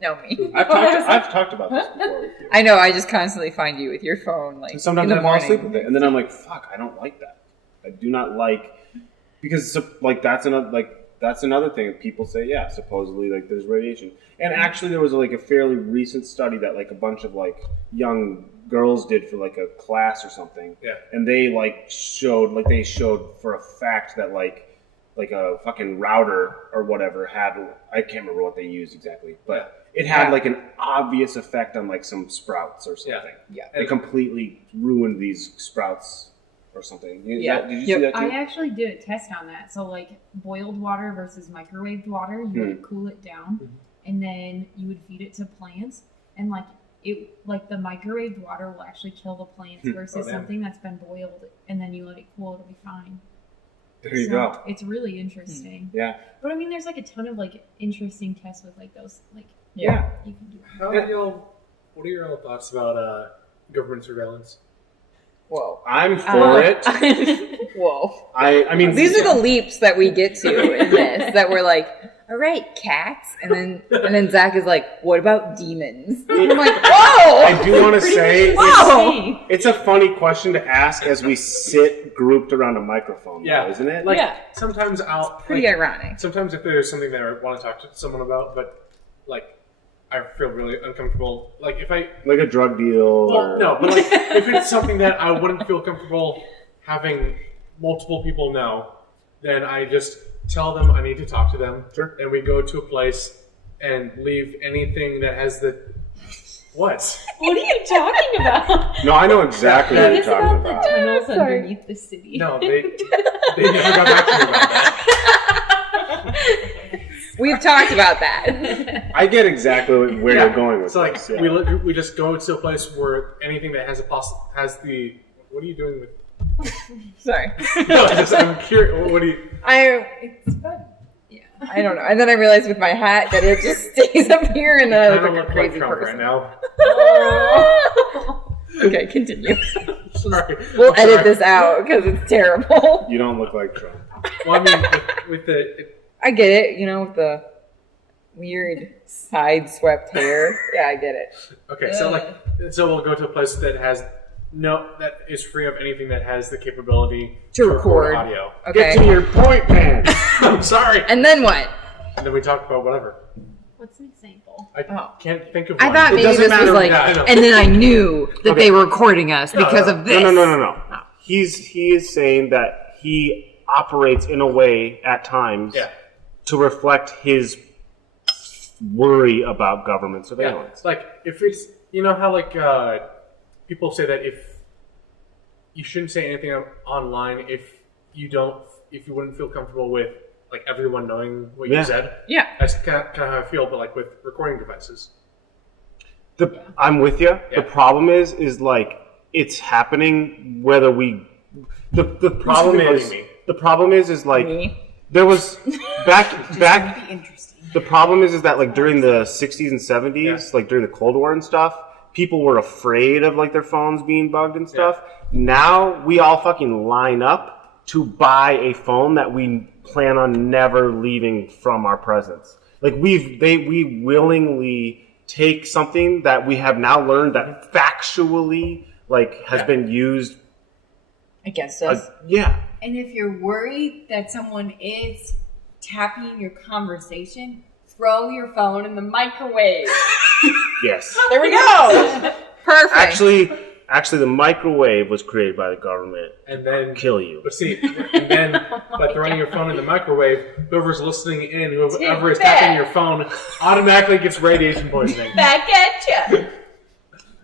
No, me. I've talked about this before with you. I know. I just constantly find you with your phone, like And sometimes in I the fall morning. asleep with it, and then I'm like, "Fuck, I don't like that. I do not like," because like that's another thing that people say. Yeah, supposedly like there's radiation, and actually there was like a fairly recent study that like a bunch of like young girls did for like a class or something. Yeah. And they showed for a fact that like a fucking router or whatever had, I can't remember what they used exactly, but it had Yeah. like an obvious effect on like some sprouts or something. Yeah. It completely ruined these sprouts or something. Yeah. Did you see that too? I actually did a test on that. So like boiled water versus microwaved water, you would cool it down, and then you would feed it to plants, and like the microwaved water will actually kill the plants versus something that's been boiled, and then you let it cool, it'll be fine. There you go. It's really interesting. Yeah. But I mean, there's like a ton of like interesting tests with like those like you can do. What are your thoughts about government surveillance? Whoa. I'm for it. Whoa. I mean, These are the leaps that we get to in this. That we're like, all right, cats, and then Zach is like, what about demons? And I'm like, whoa. I do want to say Whoa. it's a funny question to ask as we sit grouped around a microphone, though, isn't it? Like sometimes Pretty ironic. Sometimes if there's something that I want to talk to someone about, but like I feel really uncomfortable. Like if I like a drug deal. but like if it's something that I wouldn't feel comfortable having multiple people know, then I just tell them I need to talk to them. Sure. And we go to a place and leave anything that has the what? What are you talking about? No, I know exactly what Is you're this talking about about. the tunnels underneath the city? No, they never got back to me about that. We've talked about that. I get exactly where you're going with So like this. Yeah. we just go to a place where anything that has has the what are you doing with? Sorry. No, I'm curious. What do you? It's fun. Yeah. I don't know. And then I realized with my hat that it just stays up here, and then I I look don't like a look crazy like Trump person. right now. Okay, continue. Sorry. We'll I'm edit sorry. this out because it's terrible. You don't look like Trump. Well, I mean, with the I get it, with the weird side-swept hair. Yeah, I get it. okay, so we'll go to a place that that is free of anything that has the capability To record. audio. Okay. Get to your point, man. I'm sorry. And then what? And then we talk about whatever. What's an example? I can't think of I one. thought maybe doesn't this was matter. like, Yeah, I know. and then I knew that Okay. they were recording us because of this. No. He is saying that he operates in a way at times to reflect his worry about government Yeah, surveillance. like if it's how like people say that if you shouldn't say anything online if you wouldn't feel comfortable with like everyone knowing what you said. Yeah. That's kind of how I feel, but like with recording devices. I'm with you. Yeah. The problem is like it's happening whether we. The problem is me? the problem is like Me? there was back. Interesting. The problem is that like during the 60s and 70s, like during the Cold War and stuff, people were afraid of like their phones being bugged and stuff. Now we all fucking line up to buy a phone that we plan on never leaving from our presence. Like we willingly take something that we have now learned that factually like has been used Against us. And if you're worried that someone is tapping your conversation, throw your phone in the microwave. Yes. There we go. Perfect. Actually, the microwave was created by the government. And then Kill you. But see, and then by throwing your phone in the microwave, whoever's listening in, whoever is tapping your phone, automatically gets radiation poisoning. Back at you.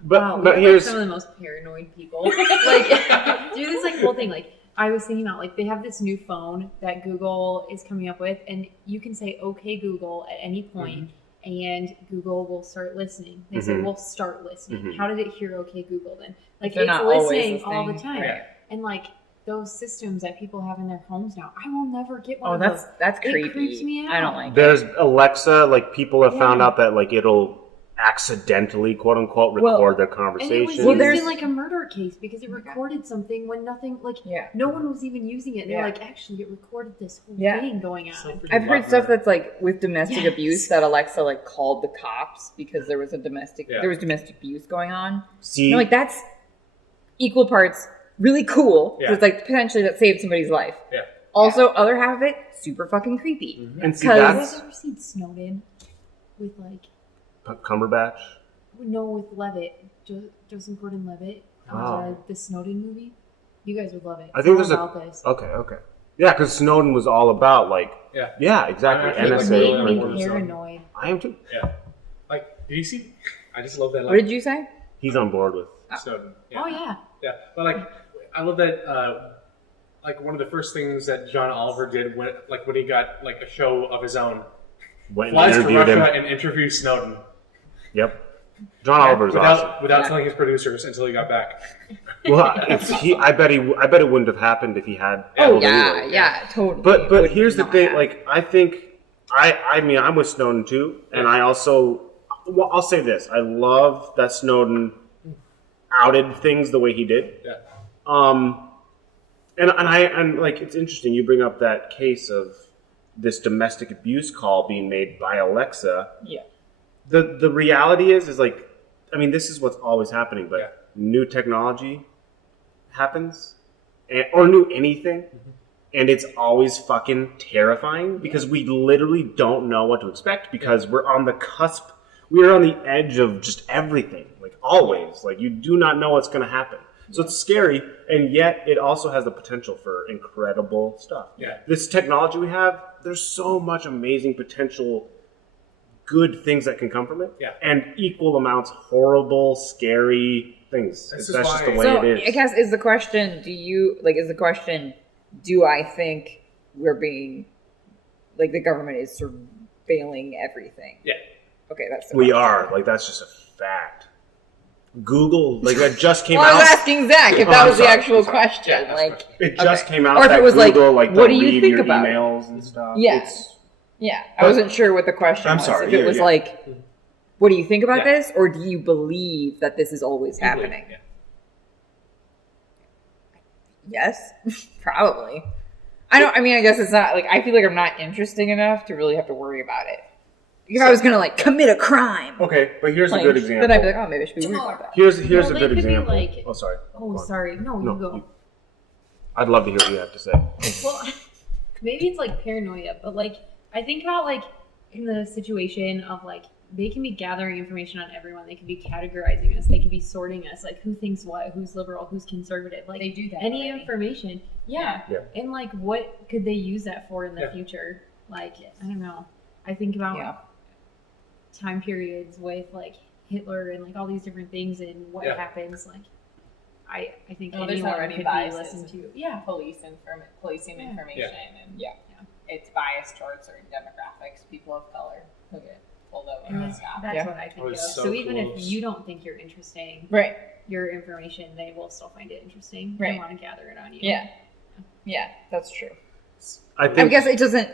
But We're here's like some of the most paranoid people. Like, do this like whole thing. Like, I was thinking about like they have this new phone that Google is coming up with, and you can say "Okay, Google" at any point, and Google will start listening. They say, "We'll start listening." How did it hear "Okay, Google" then? Like They're it's not always listening all the listening. time, Right. and like those systems that people have in their homes now, I will never get one Oh, of that's those. that's creepy. It creeps me out. I don't like it. there's Alexa. Like people have found out that like it'll accidentally quote unquote record their And it was conversation. Well, used there's- in like a murder case because it recorded something when nothing, like no one was even using it. They're Yeah. like, actually, it recorded this whole Yeah. thing going on. So freaking I've heard clever. stuff that's like with domestic abuse that Alexa like called the cops because there was domestic abuse going on. See, And, like that's equal parts really cool because Yeah. like potentially that saved somebody's life. Yeah. Also, other half of it super fucking creepy. and see Because- Have you that's guys ever seen Snowden with like Cumberbatch. no with Levitt, Joseph Gordon-Levitt, the Snowden movie? You guys would love it. I think It's there's all about this. Okay. Yeah, because Snowden was all about like. Yeah. Exactly. I It like NSA. really made like me Gordon-Levitt. paranoid. I am too. Yeah. Like, did you see? I just love that. What did you say? He's on board with. Snowden. Oh yeah. Yeah, but like, I love that. Like one of the first things that John Oliver did when he got like a show of his own, Went and flies to interviewed Russia him. and interviews Snowden. Yep. John Oliver's awesome. Without telling his producers until he got back. Well, I bet it wouldn't have happened if he had. Oh told anyone. yeah, totally. But here's the Not thing. have. Like, I think I mean, I'm with Snowden too, and I also, well, I'll say this: I love that Snowden outed things the way he did. Yeah. And like, it's interesting. You bring up that case of this domestic abuse call being made by Alexa. Yeah. The reality is like, I mean, this is what's always happening, but Yeah. new technology happens, or new anything, and it's always fucking terrifying because we literally don't know what to expect because we're on the cusp. We're on the edge of just everything, like always. Like, you do not know what's going to happen. So it's scary, and yet it also has the potential for incredible stuff. Yeah. This technology we have, there's so much amazing potential good things that can come from it. Yeah. And equal amounts horrible, scary things. This That's is just why- the way So it is. I guess is the question: do I think we're being like the government is surveilling everything? Yeah. Okay, that's the We question. are. Like, that's just a fact. Google, like, that just came Well, I was out. asking Zach if Oh, that I'm was the sorry, actual I'm sorry. question. Yeah, that's Like, It just okay. came out Or if that it was Google, like, like, what they'll do you read think your about it? emails and stuff. Yeah. It's, yeah, I wasn't sure what the question I'm was. sorry, If it was yeah. like, what do you think about Yeah. this, or do you believe that this is always happening? Yeah. Yes, probably. I mean, I guess it's not like I feel like I'm not interesting enough to really have to worry about it. If I was gonna like commit a crime, okay, but here's like, a good example. then I'd be like, oh, maybe I should be worried about that. Here's Well, a they good could be example. like- Oh, sorry. Oh, Go on. sorry. No, No, you go. I'd love to hear what you have to say. Well, maybe it's like paranoia, but like I think about like in the situation of like they can be gathering information on everyone. They can be categorizing us. They can be sorting us. Like who thinks what, who's liberal, who's conservative. Like They do that any already. information. Yeah. Yeah. And like what could they use that for in the Yeah. future? Like I don't know. I think about Yeah. time periods with like Hitler and like all these different things and what Yeah. happens. Like I think Well, there's anyone already could be biases listened in to. Yeah. policing information, and Yeah. it's biased towards certain demographics, people of color who get pulled over And and that's stuff. what I think Oh, of. it's So, so even if close. you don't think you're interesting, Right. your information, they will still find it interesting Right. and want to gather it on you. Yeah. Yeah, that's true. I I think, guess it doesn't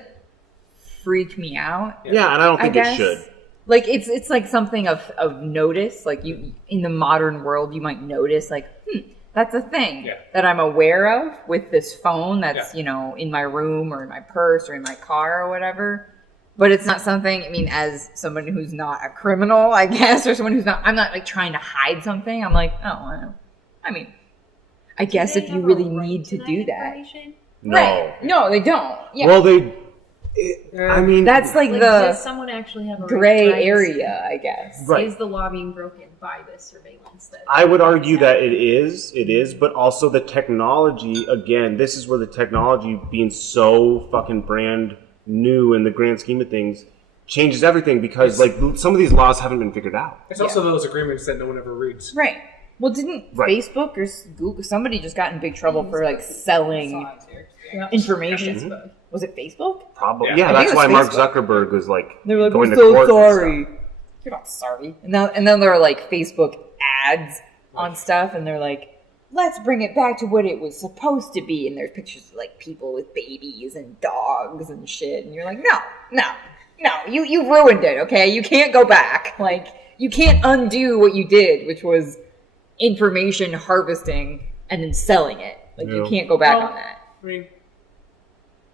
freak me out. yeah, and I don't I think guess it should. like it's like something of notice. Like you in the modern world, you might notice like, that's a thing Yeah. that I'm aware of with this phone that's Yeah. in my room or in my purse or in my car or whatever. But it's not something. I mean, as someone who's not a criminal, I guess, or someone who's not, I'm not like trying to hide something. I'm like, oh, I mean, I guess Do they if you have a really right need to that do that, information? No. right? No, they don't. Yeah, Well, I mean, that's like Like, the does someone actually have a right gray to privacy? area, I guess. Right. Is the law being broken by this surveillance? That I would argue that it is, but also the technology, again, this is where the technology being so fucking brand new in the grand scheme of things changes everything because, like, some of these laws haven't been figured out. It's also those agreements that no one ever reads. Right. Well, didn't Right. Facebook or Google, somebody just got in big trouble for like selling Yep. information? Facebook. Was it Facebook? Probably. Yeah. Yeah, I think that's it why was Mark Facebook. Zuckerberg was, like, They were like, going "We're to so court and sorry." stuff. You're not sorry. And then there are like Facebook ads on stuff, and they're like, "Let's bring it back to what it was supposed to be." And there's pictures of like people with babies and dogs and shit, and you're like, "No, you ruined it. Okay, you can't go back. Like, you can't undo what you did, which was information harvesting and then selling it. Like, you Yeah. can't go back Well, on that." I mean,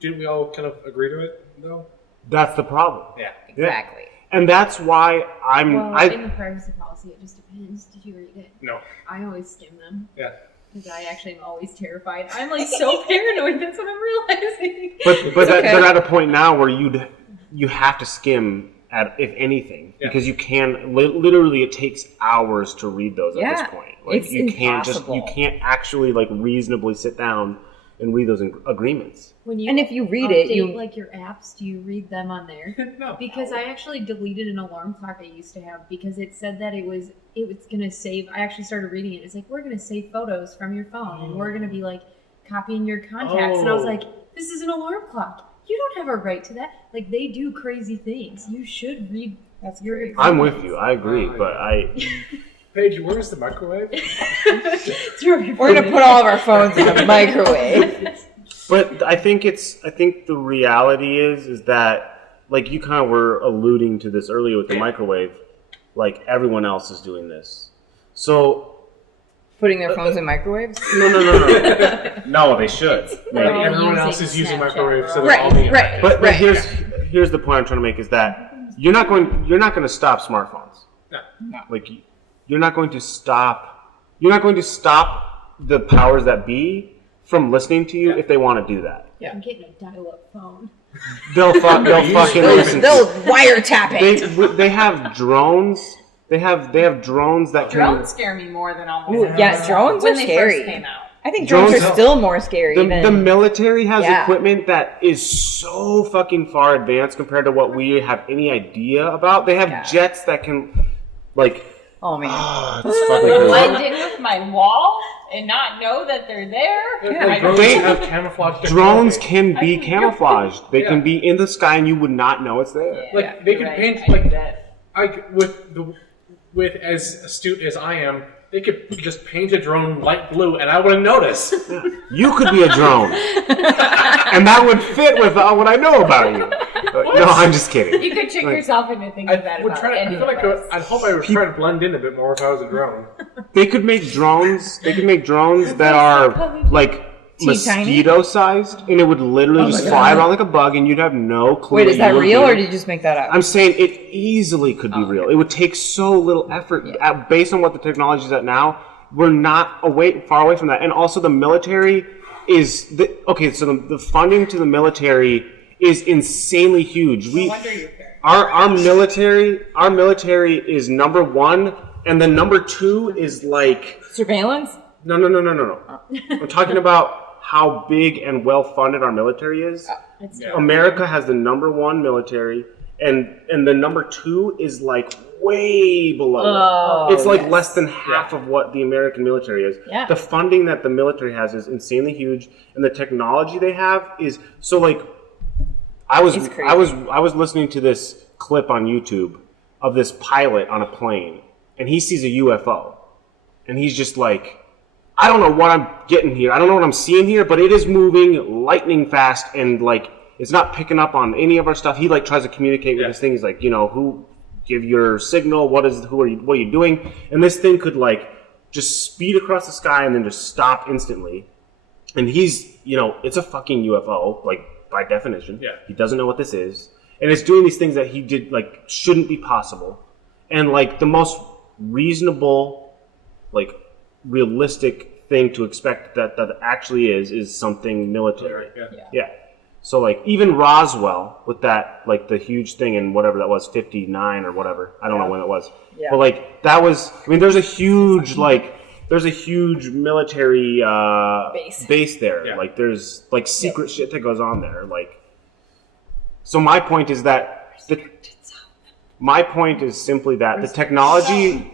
didn't we all kind of agree to it, though? That's the problem. Yeah. Exactly. And that's why Well, in the privacy policy, it just depends. Did you read it? No. I always skim them. Yeah. Because I actually am always terrified. I'm like so paranoid. That's what I'm realizing. But okay. they're at a point now where you have to skim at, if anything, Yeah. because you can literally it takes hours to read those at Yeah. this point. Like, It's you can't impossible. you can't actually like reasonably sit down and read those agreements. When you And if you read update, it, you like your apps, do you read them on there? No. Because I actually deleted an alarm clock I used to have because it said that it was gonna save. I actually started reading it. It's like, we're gonna save photos from your phone, and we're gonna be like copying your contacts. And I was like, this is an alarm clock. You don't have a right to that. Like, they do crazy things. You should read. That's your crazy. I'm with you. I agree, but Paige, where's the microwave? We're gonna put all of our phones in the microwave. But I think the reality is that, like, you kind of were alluding to this earlier with the microwave, like everyone else is doing this. So Putting their phones in microwaves? no. No, they should. Like all everyone else using is using Snapchat, microwaves, so bro. they're all being Right. affected. But Right, here's the point I'm trying to make is that you're not going to stop smartphones. No. Like, you're not going to stop the powers that be from listening to you if they want to do that. I'm getting a dial-up phone. They'll fucking listen. They'll wiretap it. They have drones. They have drones that Drones scare me more than almost. Ooh, yeah, drones when are they scary. first came out. I think drones Drones- are still more scary. the military has Yeah. equipment that is so fucking far advanced compared to what we have any idea about. They have jets that can, like, Oh man. it's fucking Blend crazy. in with my wall and not know that they're there. Like drones They- have camouflage Drones technology. can be camouflaged. They can be in the sky and you would not know it's there. Like they You're could right, paint I like do that. with as astute as I am, they could just paint a drone light blue and I wouldn't notice. You could be a drone, and that would fit with what I know about you. No, I'm just kidding. You could trick Like, yourself into thinking that would about try. I any feel like of us. I'd hope I would try to blend in a bit more if I was a drone. They could make drones. They could make drones that are like mosquito-sized, and it would literally just fly around like a bug, and you'd have no clue. Wait, is that you were real doing. or did you just make that up? I'm saying it easily could be real. It would take so little effort. Based on what the technology is at now, we're not far away from that. And also, the military is so the funding to the military is insanely huge. Our military is number one, and then number two is like Surveillance? no. I'm talking about how big and well funded our military is. America has the number one military, and the number two is like way below. It's like less than half of what the American military is. Yeah. The funding that the military has is insanely huge, and the technology they have is so like. I was listening to this clip on YouTube of this pilot on a plane, and he sees a UFO, and he's just like, I don't know what I'm getting here. I don't know what I'm seeing here, but it is moving lightning fast, and like it's not picking up on any of our stuff. He like tries to communicate with this thing. He's like, who give your signal? What are you doing? And this thing could like just speed across the sky and then just stop instantly. And he's, it's a fucking UFO, like by definition. Yeah. He doesn't know what this is, and it's doing these things that he did like shouldn't be possible. And like the most reasonable, like realistic thing to expect that actually is something military. Yeah. So like even Roswell with that like the huge thing in whatever that was 59 or whatever, I don't know when it was. Yeah. But like that was, I mean, there's a huge military base there. Yeah. Like there's like secret shit that goes on there. Like, so my point is that my point is simply that the technology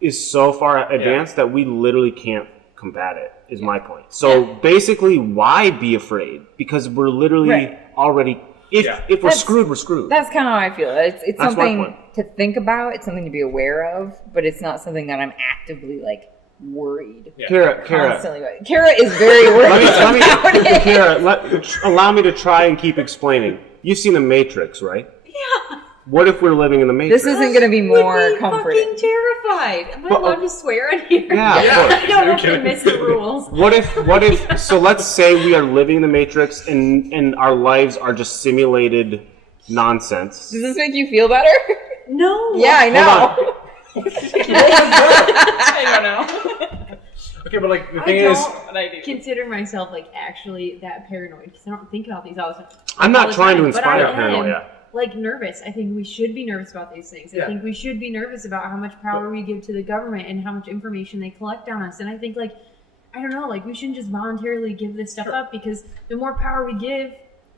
is so far advanced that we literally can't combat it. Is my point. So basically, why be afraid? Because we're literally already. If we're screwed, we're screwed. That's kind of how I feel. It's That's my something point. to think about. It's something to be aware of, but it's not something that I'm actively like worried. Kara, Constantly. Kara is very worried about it. Kara, allow me to try and keep explaining. You've seen The Matrix, right? Yeah. What if we're living in the Matrix? This isn't going to be more Would be comforting. fucking terrified. Am I But, allowed to swear on here? Yeah, of course. I don't know if they missed the rules. What if, so let's say we are living in the Matrix and our lives are just simulated nonsense. Does this make you feel better? No. Yeah, I know. I don't know. Okay, but like the thing is, But I do. Consider myself like actually that paranoid because I don't think about these all the time. I'm not trying to But inspire I am, paranoia. like nervous. I think we should be nervous about these things. I think we should be nervous about how much power we give to the government and how much information they collect on us. And I think like I don't know, like we shouldn't just voluntarily give this stuff up because the more power we give,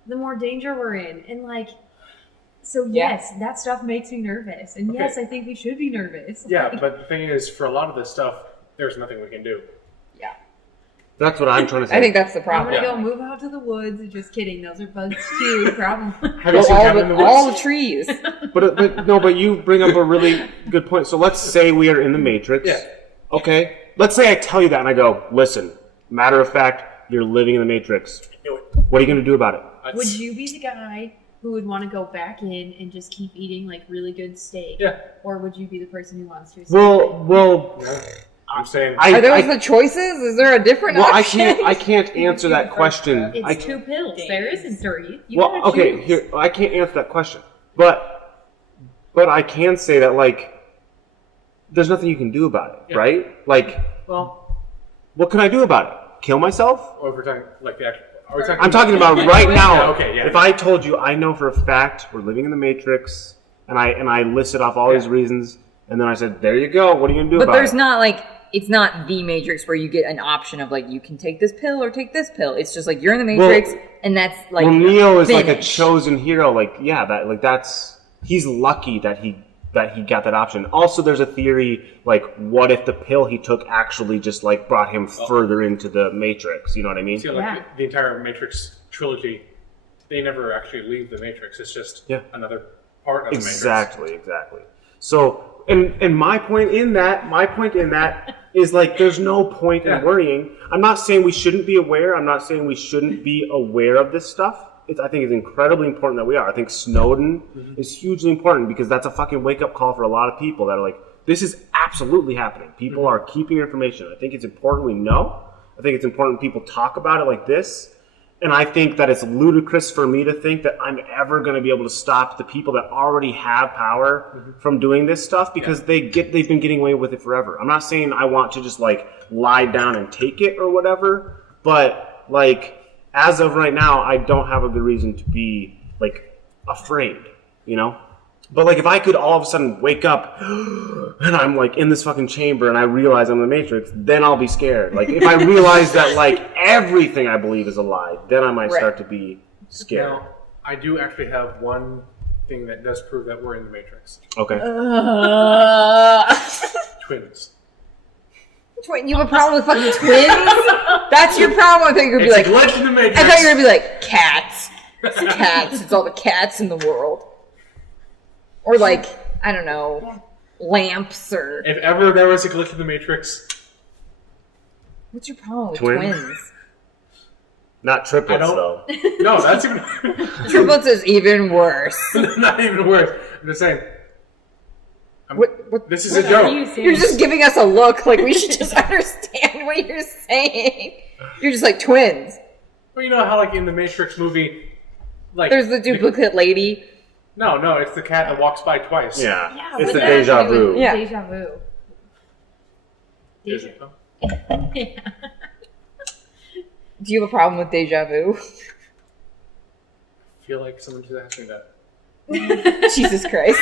the more danger we're in. And like, so yes, that stuff makes me nervous. And yes, I think we should be nervous. Yeah, but the thing is, for a lot of this stuff, there's nothing we can do. Yeah. That's what I'm trying to say. I think that's the I'm problem. gonna go move out to the woods. Just kidding. Those are bugs too. Problem. Have you seen Cabin in the Woods? All the trees. But you bring up a really good point. So let's say we are in the Matrix. Yeah. Okay. Let's say I tell you that and I go, listen, matter of fact, you're living in the Matrix. What are you going to do about it? Would you be the guy who would want to go back in and just keep eating like really good steak? Yeah. Or would you be the person who wants to? Well, I'm saying. Are those the choices? Is there a different option? I can't answer that question. It's 2 pills. There isn't 30. Here, I can't answer that question. But I can say that, like, there's nothing you can do about it, right? Like, Well, what can I do about it? Kill myself? or if we're talking like the actual. Are we talking I'm talking about right now. Yeah, okay, yeah. If I told you I know for a fact we're living in the Matrix, and I listed off all these reasons, and then I said, there you go, what are you going to do But about it? there's not like, it's not the Matrix where you get an option of like, you can take this pill or take this pill. It's just like, you're in the Matrix, and that's like, Neo is like a finished. chosen hero. Like, he's lucky that he got that option. Also, there's a theory, like, what if the pill he took actually just, like, brought him further into the Matrix? You know what I mean? See, like the entire Matrix trilogy, they never actually leave the Matrix. It's just another part of the Matrix. Exactly. So, and my point in that is, like, there's no point in worrying. I'm not saying we shouldn't be aware. I'm not saying we shouldn't be aware of this stuff. I think it's incredibly important that we are. I think Snowden is hugely important because that's a fucking wake-up call for a lot of people that are like, this is absolutely happening. People are keeping information. I think it's important we know. I think it's important people talk about it like this. And I think that it's ludicrous for me to think that I'm ever going to be able to stop the people that already have power from doing this stuff because they've been getting away with it forever. I'm not saying I want to just like lie down and take it or whatever, but like, as of right now, I don't have a good reason to be, like, afraid, you know? But, like, if I could all of a sudden wake up and I'm, like, in this fucking chamber and I realize I'm in the Matrix, then I'll be scared. Like, if I realize that, like, everything I believe is a lie, then I might start to be scared. Now, I do actually have one thing that does prove that we're in the Matrix. Okay. Twins. You have a problem with fucking twins? That's your problem? I thought you were going to be like... glitch in the Matrix. I thought you were going to be like, cats. It's cats. It's all the cats in the world. Or like, I don't know, lamps or... If ever there was a glitch in the Matrix... What's your problem with Twins? twins? Not triplets, though. No, that's even... Triplets is even worse. Not even worse. I'm just saying... What, this is a joke. You're just giving us a look like we should just understand what you're saying. You're just like twins. Well, you know how, like, in the Matrix movie, like... There's the duplicate lady. No, it's the cat that walks by twice. Yeah. Yeah, It's but the that deja actually vu. was Yeah. Deja vu. Is it, though? Yeah. Do you have a problem with deja vu? I feel like someone just asked me that. Jesus Christ.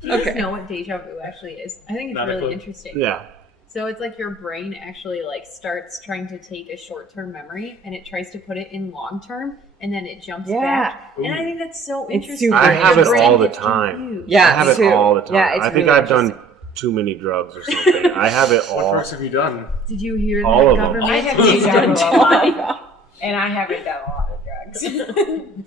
Do you guys Okay. know what deja vu actually is? I think it's Not a really clue. interesting. Yeah. So it's like your brain actually like starts trying to take a short-term memory and it tries to put it in long-term and then it jumps Yeah. back. And I think that's so It's interesting. super I have Your it brain all the gets time. confused. Yeah, I have me it too. all the time. Yeah, it's I think really I've done interesting. too many drugs or something. I have it What all. drugs have you done? Did you hear All that of them. government? I have has deja done vu a twice? lot, and I haven't done a lot of drugs.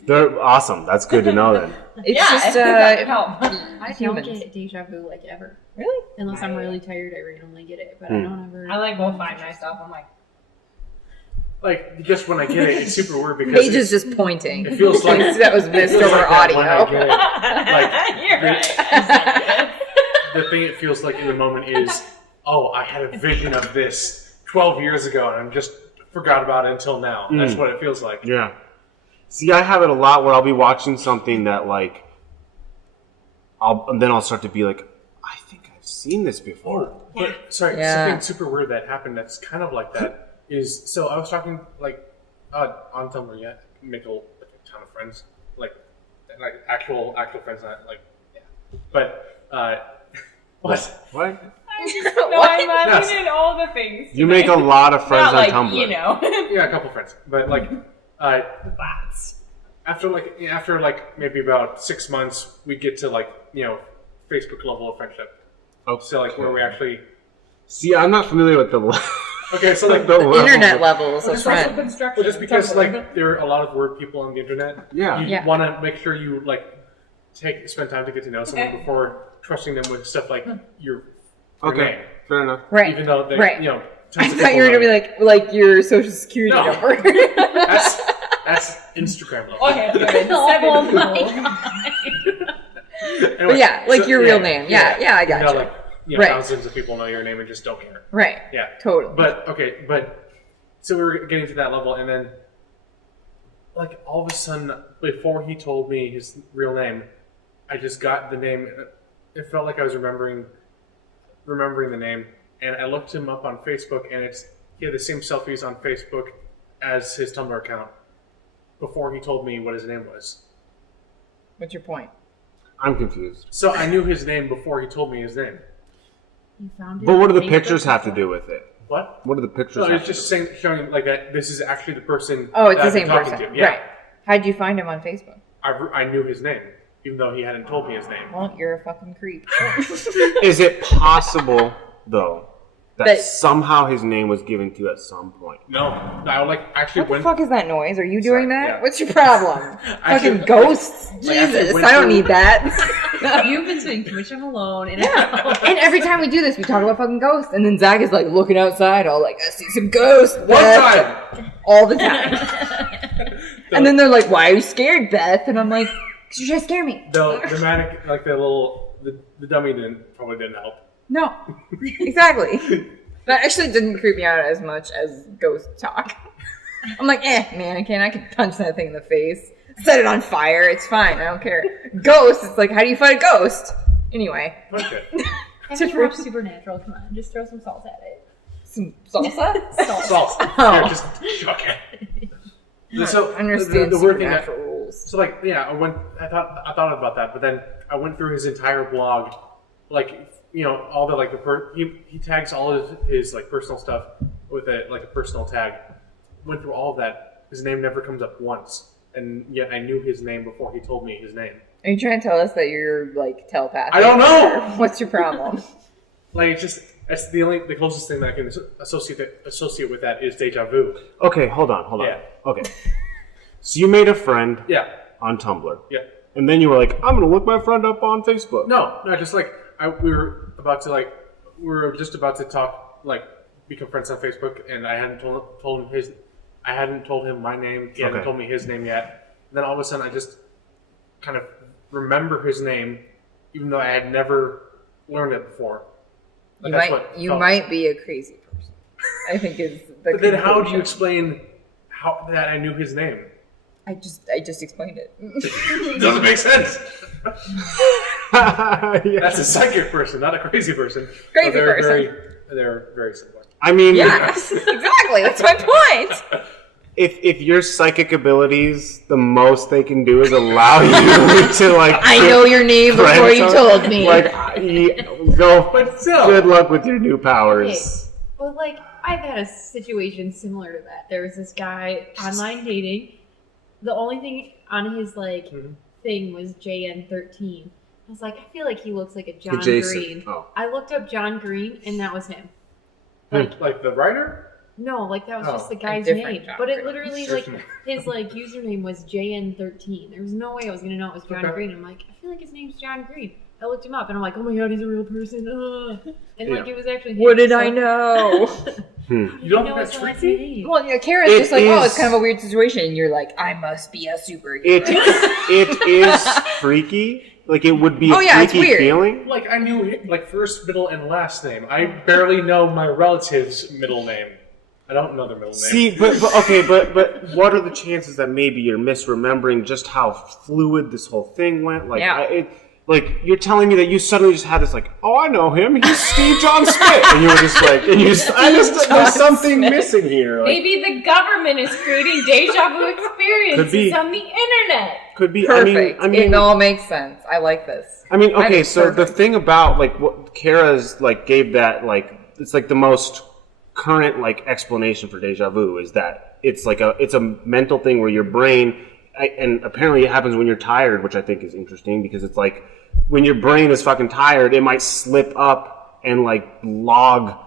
They're awesome. That's good to know then. It's yeah, just that could help. I don't humans. get deja vu like ever. Really? Unless I'm really tired, I randomly get it. But I don't ever. I like will find myself. I'm like, Just when I get it, it's super weird because Paige is just pointing. it feels like that was missed it feels over like that when I audio. get it. you're right. The thing it feels like in the moment is, oh, I had a vision of this 12 years ago and I just forgot about it until now. That's what it feels like. Yeah. See, I have it a lot where I'll be watching something that like, I'll start to be like, I think I've seen this before. But sorry, Yeah. something super weird that happened that's kind of like that is, so I was talking like on Tumblr, yeah, make a ton of friends, like actual friends, not like, yeah. But what? What? No, I'm laughing at all the things. You make a lot of friends Not on like, Tumblr. you know. Yeah, a couple friends, but like, Bots. after maybe about 6 months, we get to Facebook level of friendship. Okay. So where we actually. See, I'm not familiar with the. Okay, so like the Internet levels of It's also friends. construction. Well, just because there are a lot of weird people on the internet. Yeah. You Yeah. want to make sure you spend time to get to know someone before trusting them with stuff like your Okay, name. fair enough. Right. Even though they, Right. tons I of thought you were people gonna be like your social security No. number. that's Instagram level. Okay, good. Oh Seven my people. god. Anyway, But yeah, like so- your real name. Yeah, I got You you. know, Right. thousands of people know your name and just don't care. Right. Yeah. Totally. But so we were getting to that level, and then all of a sudden, before he told me his real name, I just got the name. It felt like I was remembering the name, and I looked him up on Facebook, and he had the same selfies on Facebook as his Tumblr account before he told me what his name was. What's your point? I'm confused. So I knew his name before he told me his name. You found it But what do on the Facebook pictures have to before? do with it? What? What do the pictures So have it's to just do? showing that this is actually the person. Oh, it's that the I've been same talking person. to. Yeah. Right. How'd you find him on Facebook? I knew his name, even though he hadn't told me his name. Well, you're a fucking creep. Is it possible, though, that That- somehow his name was given to you at some point? No, I actually What the went. fuck is that noise? Are you doing Sorry, that? yeah. What's your problem? Actually- Fucking ghosts. Like, actually Jesus, went I don't through- need that. You've been spending too much time alone. And Yeah. And every time we do this, we talk about fucking ghosts. And then Zach is looking outside, all I see some ghosts. One Beth." time. All the time. And then they're like, why are you scared, Beth? And I'm like, because you're trying to scare me. The manic, the dummy probably didn't help. No. Exactly. That actually didn't creep me out as much as ghost talk. I'm like, mannequin, I can punch that thing in the face. Set it on fire, it's fine, I don't care. Ghost, it's like, how do you fight a ghost? Anyway. Okay. Have you watched Supernatural? Come on, just throw some salt at it. Some salsa? Salt. Oh. Here, just okay. So I understand the weird thing supernatural rules. So I thought about that, but then I went through his entire blog, all the he tags all of his personal stuff with a personal tag. Went through all of that. His name never comes up once, and yet I knew his name before he told me his name. Are you trying to tell us that you're telepathic? I don't know! What's your problem? That's the closest thing that I can associate with that is deja vu. Okay, hold on. Yeah. Okay. So you made a friend Yeah. on Tumblr. Yeah. And then you were like, I'm going to look my friend up on Facebook. No, just we were just about to talk, become friends on Facebook, and I hadn't told him my name. He hadn't Okay. told me his name yet. And then all of a sudden, I just kind of remember his name, even though I had never learned it before. You might be a crazy person, I think is the But then, how do you conclusion. explain how that I knew his name? I just explained it. It doesn't make sense. That's a psychic person, not a crazy person. Crazy But they're person. They're very similar. I mean, Yes, exactly. That's my point. if your psychic abilities, the most they can do is allow you to I know your name before you told me. Go. still. Good luck with your new powers. Well, I've had a situation similar to that. There was this guy online dating. The only thing on his thing was JN13. I was like, I feel like he looks like a John Jason. Green. Oh. I looked up John Green, and that was him. Like the writer? No, that was just the guy's different name. John But it Green. literally, his username was JN13. There was no way I was gonna know it was John Okay. Green. I'm like, I feel like his name's John Green. I looked him up, and I'm like, oh my god, he's a real person. And Yeah. it was actually him. What did So- I know? You don't know think that's his last tricky? name. Well, Kara's It just like, oh, it's is- kind of a weird situation. And you're like, I must be a superhero. It is freaky. It would be a Oh, yeah, it's freaky weird. feeling. I knew first, middle, and last name. I barely know my relative's middle name. I don't know their middle name. See, but what are the chances that maybe you're misremembering just how fluid this whole thing went? Yeah. like you're telling me that you suddenly just had this like, oh, I know him. He's Steve John Smith, and you were just like, there's something missing here. Like, Maybe the government is creating deja vu experiences on the internet. Could be. Perfect. I mean, it all makes sense. I like this. I mean, okay. So perfect. the thing about like what Kara's like gave that like it's like the most current like explanation for deja vu is that it's a mental thing where your brain. And apparently it happens when you're tired, which I think is interesting because it's like when your brain is fucking tired, it might slip up and like log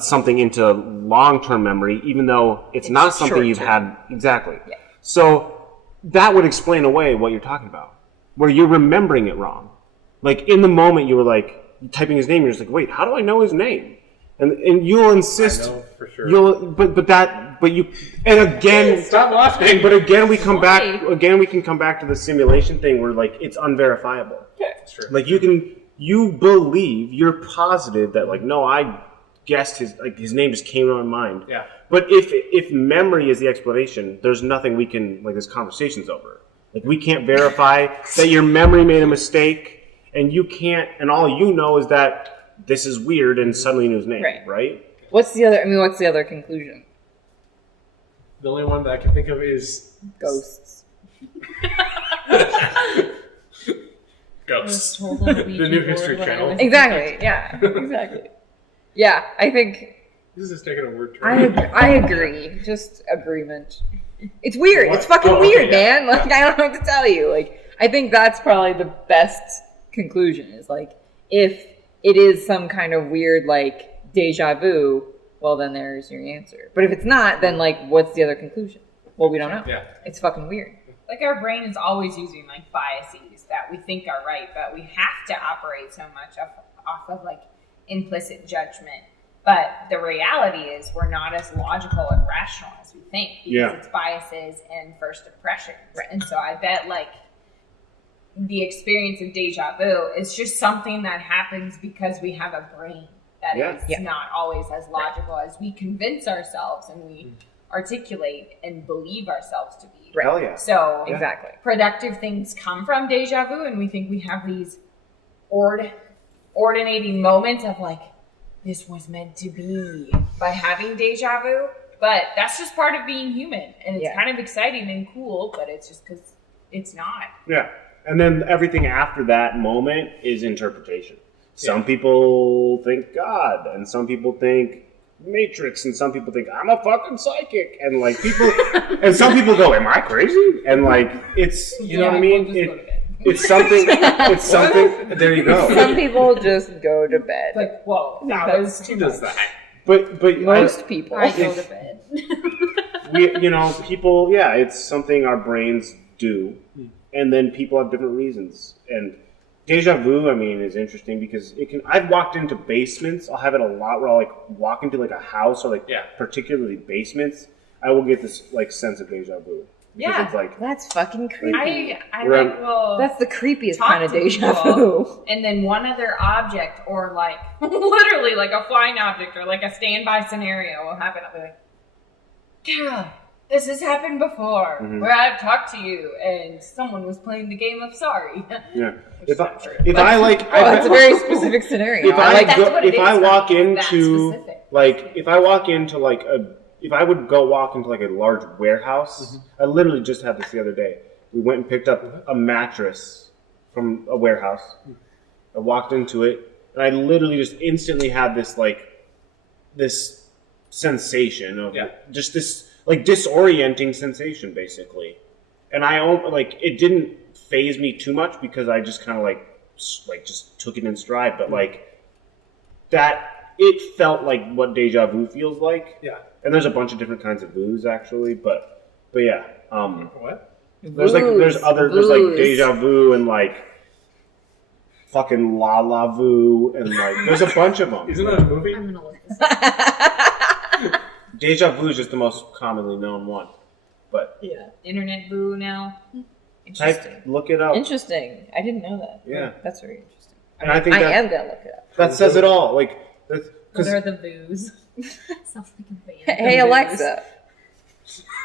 something into long-term memory, even though it's not something you've had exactly. Yeah. So that would explain away what you're talking about, where you're remembering it wrong. Like in the moment you were like typing his name, you're just like, wait, how do I know his name? And you'll insist. I know for sure. But you and again stop laughing. But again we come back to the simulation thing where like it's unverifiable. Yeah, it's true. Like you're positive that like no, I guessed his name just came to my mind. Yeah. But if memory is the explanation, there's nothing we can like this conversation's over. Like we can't verify that your memory made a mistake and you can't and all you know is that this is weird and suddenly knew his name, right? What's the other conclusion? The only one that I can think of is ghosts. Ghosts. The new History Channel. Exactly. Yeah. Exactly. Yeah, I think this is taking a word turn. I agree. Just agreement. It's weird. What? It's fucking weird, man. Like I don't know what to tell you. Like I think that's probably the best conclusion. Is like if it is some kind of weird like deja vu, well then there's your answer. But if it's not, then like what's the other conclusion? Well, we don't know. Yeah. It's fucking weird. Like our brain is always using like biases that we think are right, but we have to operate so much off of like implicit judgment. But the reality is we're not as logical and rational as we think because it's biases and first impressions. Right. And so I bet like the experience of deja vu is just something that happens because we have a brain that is not always as logical as we convince ourselves and we articulate and believe ourselves to be. Hell yeah. So exactly, productive things come from deja vu, and we think we have these ordinating moments of like, this was meant to be by having deja vu. But that's just part of being human, and it's kind of exciting and cool, but it's just because it's not. Yeah. And then everything after that moment is interpretation. Some people think God, and some people think Matrix, and some people think I'm a fucking psychic, and like people, and some people go, "Am I crazy?" And like it's, you know what I mean? It's something. It's something. There you go. Some people just go to bed. Like, whoa, that was too much. But most people I go to bed. People. Yeah, it's something our brains do. And then people have different reasons. And deja vu, I mean, is interesting because it can. I've walked into basements. I'll have it a lot where I'll like walk into like a house or like particularly basements. I will get this like sense of deja vu. Yeah, it's like that's fucking creepy. I like will. That's the creepiest kind of deja vu. And then one other object, or like literally like a flying object, or like a standby scenario will happen. I'll be like, Kara, this has happened before, where I've talked to you and someone was playing the game of sorry. Yeah. It's a very specific scenario. If I would go walk into like a large warehouse, I literally just had this the other day. We went and picked up a mattress from a warehouse. I walked into it, and I literally just instantly had this sensation of just this like disorienting sensation, basically. And it didn't faze me too much because I just kind of like just took it in stride. But like that, it felt like what deja vu feels like. Yeah. And there's a bunch of different kinds of vus actually, but yeah. What? There's like deja vu and like fucking la la vu and like there's a bunch of them. Isn't that a movie? I'm gonna look this up. Deja vu is just the most commonly known one, but Internet vu now. Interesting. Look it up. Interesting. I didn't know that. Yeah, that's very interesting. And I think I am gonna look it up. That says it all. Like, what are the vus? Sounds like a band. Hey Alexa.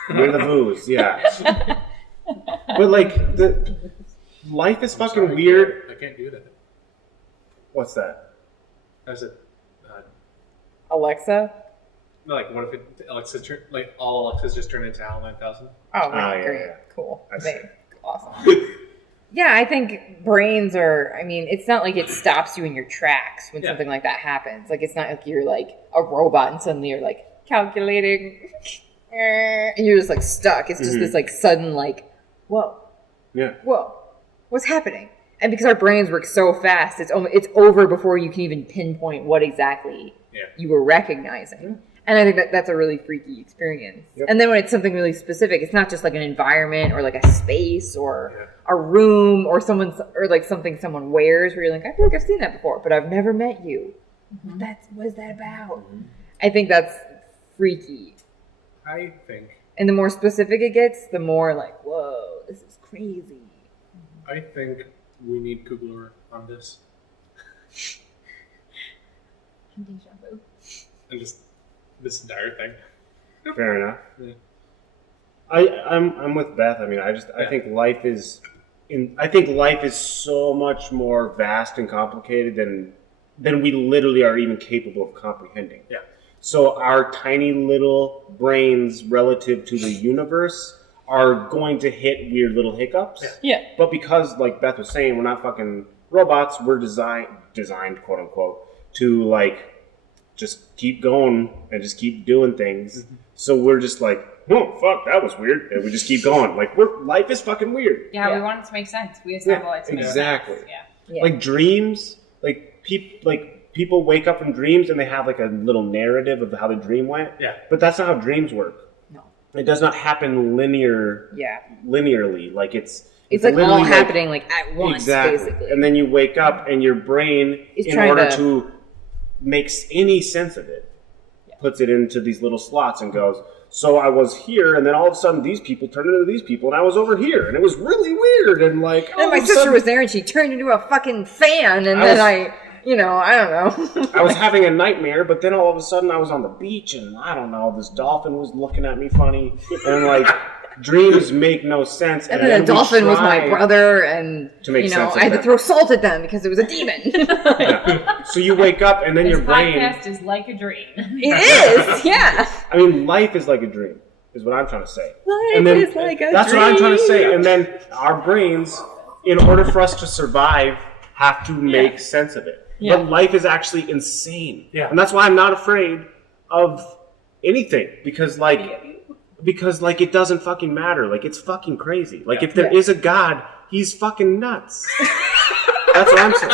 We're the vus, yeah. But like life is fucking weird. can't do that. What's that? As a Alexa? like, what if all Alexas just turn into HAL 9000? Oh, right, yeah, great. yeah. Cool. I see. Awesome. Yeah, I think brains are, I mean, it's not like it stops you in your tracks when something like that happens. Like, it's not like you're like a robot and suddenly you're like calculating and you're just like stuck. It's just this like sudden like, whoa. Yeah. Whoa. What's happening? And because our brains work so fast, it's over before you can even pinpoint what exactly you were recognizing. And I think that's a really freaky experience. Yep. And then when it's something really specific, it's not just like an environment or like a space or a room or like something someone wears where you're like, I feel like I've seen that before, but I've never met you. What is that about? I think that's freaky. I think. And the more specific it gets, the more like, whoa, this is crazy. I think we need Kugler on this. Deja vu. And just this entire thing. Fair enough. Yeah. I'm with Beth. I mean, I think life is so much more vast and complicated than we literally are even capable of comprehending. Yeah. So our tiny little brains relative to the universe are going to hit weird little hiccups. Yeah. But because, like Beth was saying, we're not fucking robots, we're designed, quote unquote, to like just keep going and just keep doing things. So we're just like, oh fuck, that was weird, and we just keep going. Like life is fucking weird. Yeah, we want it to make sense. We assemble it to make exactly. sense. Yeah. Like dreams, people wake up from dreams and they have like a little narrative of how the dream went. Yeah. But that's not how dreams work. No. It does not happen linearly. Like it's like all happening like at once, exactly. basically. And then you wake up and your brain, in order to make any sense of it, puts it into these little slots and goes, so I was here, and then all of a sudden these people turned into these people, and I was over here, and it was really weird, and like... And my sister was there, and she turned into a fucking fan, and I don't know. I was having a nightmare, but then all of a sudden I was on the beach, and I don't know, this dolphin was looking at me funny, and like... Dreams make no sense. And then the dolphin was my brother, and I had to throw salt at them because it was a demon. Yeah. So you wake up, and then this your brain... podcast is like a dream. It is, yeah. I mean, life is like a dream, is what I'm trying to say. Life is like a dream. That's what I'm trying to say. And then our brains, in order for us to survive, have to make sense of it. Yeah. But life is actually insane. Yeah. And that's why I'm not afraid of anything, because it doesn't fucking matter. Like, it's fucking crazy. Like, if there is a God, he's fucking nuts. That's what I'm saying.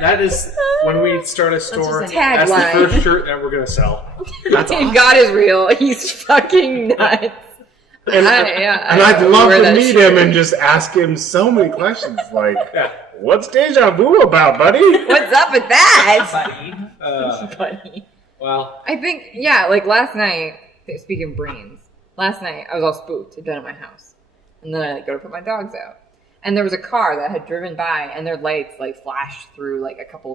That is when we start a store. That's the first shirt that we're gonna sell. That's awesome. If God is real, he's fucking nuts. And I'd love to meet him and just ask him so many questions. Like, what's deja vu about, buddy? What's up with that? Buddy. Well, I think, like last night, speaking of brains, last night I was all spooked. I'd been at my house. And then I go to put my dogs out. And there was a car that had driven by, and their lights like flashed through like a couple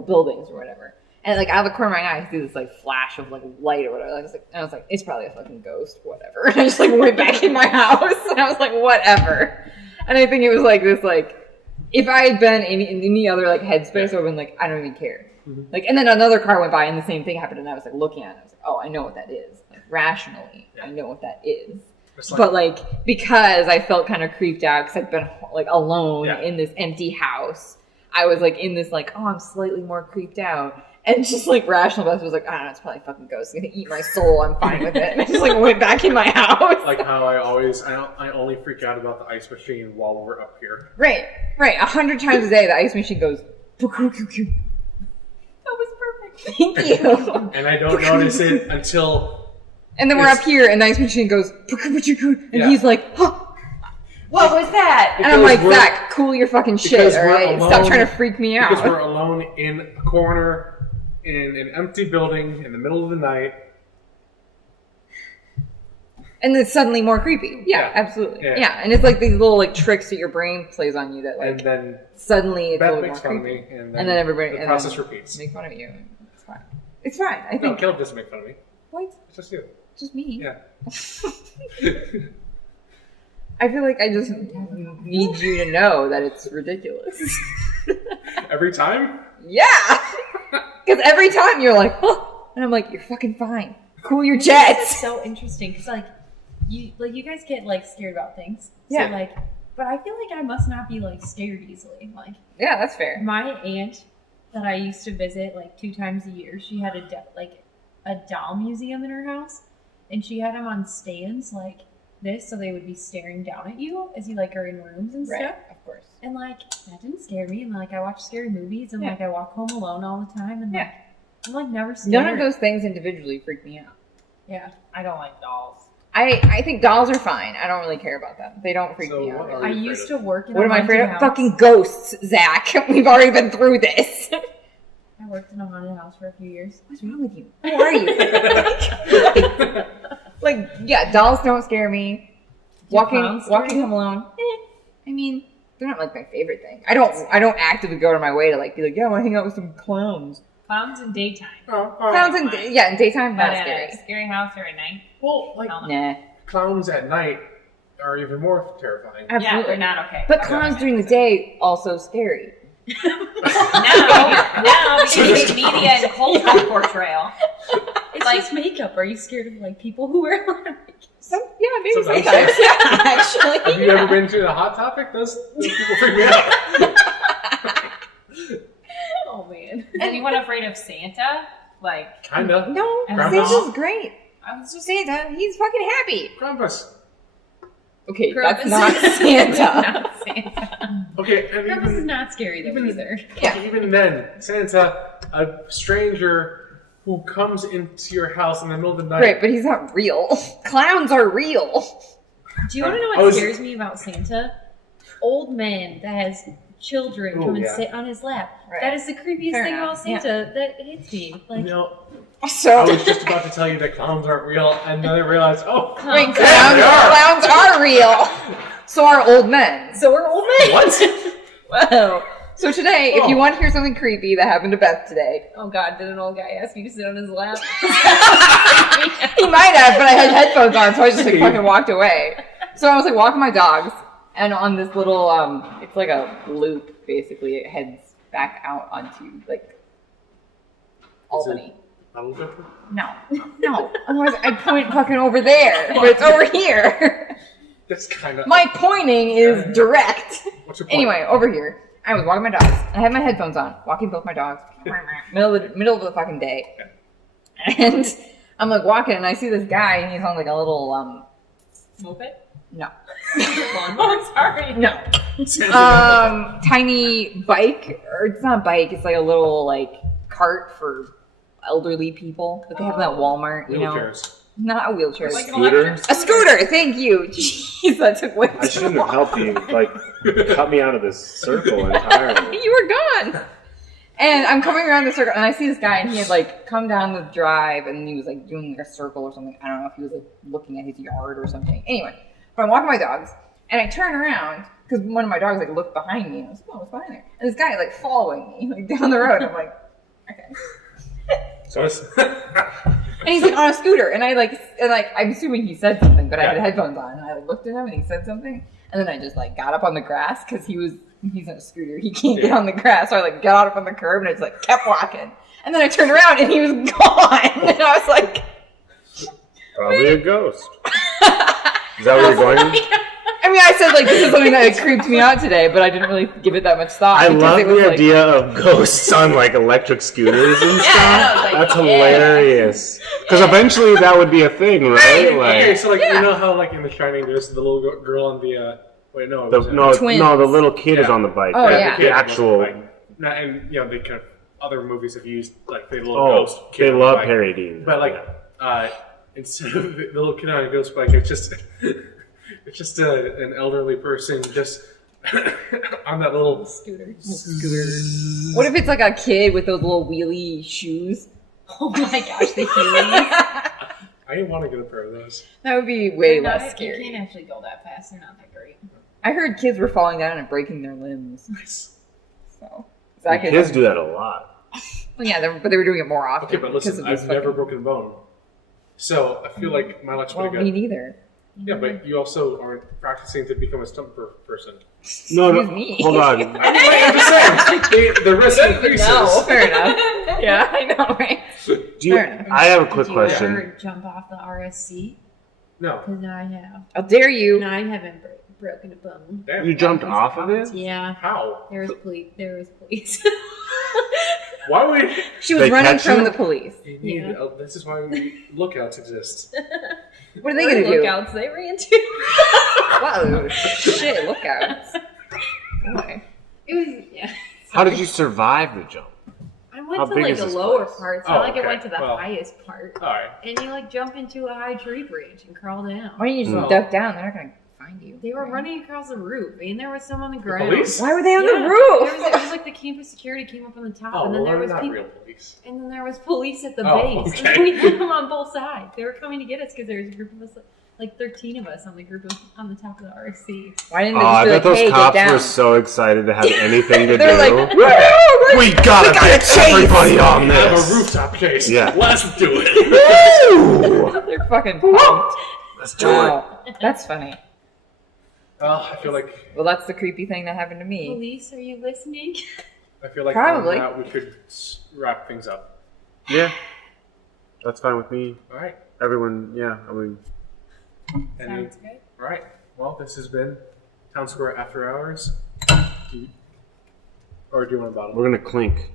buildings or whatever. And like out of the corner of my eye, I see this like flash of like light or whatever. I was like, it's probably a fucking ghost, whatever. And I just like went back in my house, and I was like, whatever. And I think it was like this like, if I had been in any other like headspace, I would have been like, I don't even care. Mm-hmm. Like, and then another car went by, and the same thing happened, and I was like looking at it. I was like, oh, I know what that is. Like rationally, I know what that is. But like, because I felt kind of creeped out because I'd been like alone in this empty house, I was like in this like, oh, I'm slightly more creeped out. And just like rational Beth was like, I don't know, it's probably a fucking ghost. It's gonna eat my soul. I'm fine with it. And I just like went back in my house. Like how I only freak out about the ice machine while we're up here. Right. 100 times a day, the ice machine goes. That was perfect. Thank you. And I don't notice it until. And then we're up here, and the ice machine goes. And he's like, huh. What was that? And I'm like, Zach, cool your fucking shit, alright? Stop trying to freak me out. Because we're alone in a corner, in an empty building, in the middle of the night. And it's suddenly more creepy. Yeah, absolutely. Yeah, and it's like these little like tricks that your brain plays on you that like, and then suddenly it's a little more creepy. And then everybody... The process repeats. Make fun of you. It's fine. It's fine, I think. No, Caleb doesn't make fun of me. What? It's just you. Just me. Yeah. I feel like I just need you to know that it's ridiculous. Every time? Yeah! Because every time you're like, oh, and I'm like, you're fucking fine. Cool your jets. That's so interesting because you guys get like scared about things. Yeah. So, like, but I feel like I must not be like scared easily. Like, Yeah, that's fair. my aunt that I used to visit like 2 times a year, she had a doll museum in her house, and she had them on stands like this, so they would be staring down at you as you like are in rooms and Right, stuff. of course. And like that didn't scare me. And like I watch scary movies, and Yeah. like I walk home alone all the time, and like I'm like never scared. None of those things individually freak me out. Yeah. I don't like dolls. I think dolls are fine. I don't really care about them. They don't freak So me what out. are I you used afraid to work in What a am I afraid haunted of? house. Fucking ghosts, Zach. We've already been through this. I worked in a haunted house for a few years. What's wrong with you? Who are you? like, yeah, dolls don't scare me. clowns scare Walking you? home alone. I mean, they're not like my favorite thing. I don't actively go to my way to like be like, yeah, I want to hang out with some clowns. Clowns in daytime. Clowns in in daytime, But not at scary. a scary house or at night. Well, like Hell no. Nah, clowns at night are even more terrifying. Yeah, absolutely. they're not okay. But clowns during the day also scary. now because it's media and cultural portrayal. It's Like- just makeup. Are you scared of like people who wear a lot of makeup? Maybe Sometimes. sometimes. Yeah, actually. Have you ever been to the Hot Topic? Those people freak me out. Oh man. Is anyone afraid of Santa? Like, Kinda. No, Krampus. Santa's great. I was just Santa, he's fucking happy. Krampus. Okay, Krampus that's not is Santa. not Santa. Okay, and Krampus is even, not scary though even- either. Yeah. even then, Santa, a stranger who comes into your house in the middle of the night. Right, but he's not real. Clowns are real. Do you want to know I what was- scares me about Santa? Old man that has children Oh, come and yeah. sit on his lap. Right. That is the creepiest Fair thing enough, about Santa. That hits me. Like, No, I So, was just about to tell you that clowns aren't real, and then I realized, oh, wait, yeah, they are. clowns are real. So are old men. so are old men. What? Wow. So today, if you Oh. want to hear something creepy that happened to Beth today, Oh God, did an old guy ask you to sit on his lap? he might have, but I had headphones on, so I just like fucking walked away. So I was like walking my dogs, and on this little, it's like a loop, basically. It heads back out onto like Albany. Bottle jumper? No. Otherwise, I'd point fucking over there, but it's over here. That's kind of. My pointing is direct. What's your point? Anyway, over here, I was walking my dogs. I had my headphones on, walking both my dogs. middle of the fucking day, and I'm like walking, and I see this guy, and he's on like a little moped. no, Oh, sorry. no, tiny bike, or it's not a bike. It's like a little like cart for elderly people that they have in that Walmart. You know, Wheelchairs. not a wheelchair. Like an Scooter? electric A scooter, thank you. Jeez, that took way too I shouldn't long. have helped you. Like, cut me out of this circle entirely. You were gone. And I'm coming around the circle, and I see this guy, and he had like come down the drive, and he was like doing like a circle or something. I don't know if he was like looking at his yard or something. Anyway, but I'm walking my dogs, and I turn around because one of my dogs like looked behind me, and I was like, "Oh, what's behind there?" And this guy is like following me like down the road. I'm like, okay. So it's, And he's like on a scooter, and I'm assuming he said something, but I had headphones on, and I like looked at him, and he said something, and then I just like got up on the grass because he's on a scooter, he can't get on the grass, so I like got up on the curb, and I just like kept walking, and then I turned around, and he was gone, and I was like, Probably a ghost. Is that where you're going? I mean, I said like this is something that creeped me out today, but I didn't really give it that much thought. I because love it was, the like, idea of ghosts on like electric scooters and stuff. I know, like, That's yeah. hilarious. Because eventually that would be a thing, right? okay, Like so like you know how like in The Shining, there's the little girl on the wait no, it the, was, Twins. no, the little kid is Yeah. on the bike. Oh, the, yeah. the actual. Like, and you know they kind of other movies have used like the little Oh, ghost. Kid they on the love bike. parodying. But like Yeah. instead of the little kid on a ghost bike, it's just it's just an elderly person just on that little Scooter. what if it's like a kid with those little wheelie shoes? Oh my gosh, the Heelys. I want to get a pair of those. That would be way They're less not- scary. You can't actually go that fast. They're not that great. I heard kids were falling down and breaking their limbs. So Zach The is- kids do that a lot. Well, yeah, but they were doing it more often. Okay, but because listen, of these I've never fucking- broken a bone, so I feel like my luck's Well, pretty me good. neither. Yeah, but you also aren't practicing to become a stunt person. No, Excuse me. hold on. I'm just saying, the risk increases. No, fair enough. Yeah, I know, right? Do you, I have a quick Did you question. ever jump off the RSC? No. Because I have. How dare you? And I haven't broken a bone. Damn. You jumped off of it? Yeah. How? There was police. Why would She was They running catch from you? the police. you need? Yeah. This is why lookouts exist. What are they going to do? Lookouts they ran to. Whoa, shit, lookouts. Boy. It was, yeah. How did you survive the jump? I went How to big like is the this lower place? part. It's Oh, not like okay. I went to the Well. highest part. All right. And you like jump into a high tree branch and crawl down. Why don't you just No. duck down? They're not going to find you. They were right? running across the roof, and there was some on the ground. police? Why were they on Yeah. the roof? It was like the campus security came up on the top, Oh, and then well, there they're was not people. real police. And then there was police at the Oh, base. okay. And we had them on both sides. They were coming to get us because there was a group of us, like 13 of us on the group on the top of the RC. Why didn't Oh, they just I be bet like, those hey, get cops down? were so excited to have anything to They're do. like, woo! we gotta get chase! everybody on I have this. a rooftop chase. Yeah. Let's do it. Woo! They're fucking pumped. Let's do it. Wow, that's funny. I feel like Well, that's the creepy thing that happened to me. Police, are you listening? Probably. on that we could wrap things up. Yeah, that's fine with me. All right. Everyone, yeah, I mean, Sounds good. All right. Well, this has been Town Square After Hours. Or do you want a bottle? we're gonna clink.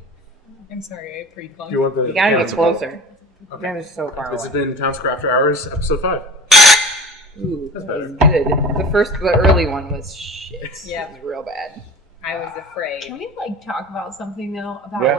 I'm sorry, I pre-clunked. Do you want the? You gotta get That's a bottle. closer. You Okay. guys are so far This has away. been Town Square After Hours, episode 5. Ooh, That's that was good. The early one was shit. Yeah. It was real bad. I was afraid. Can we like talk about something though about Yeah. like,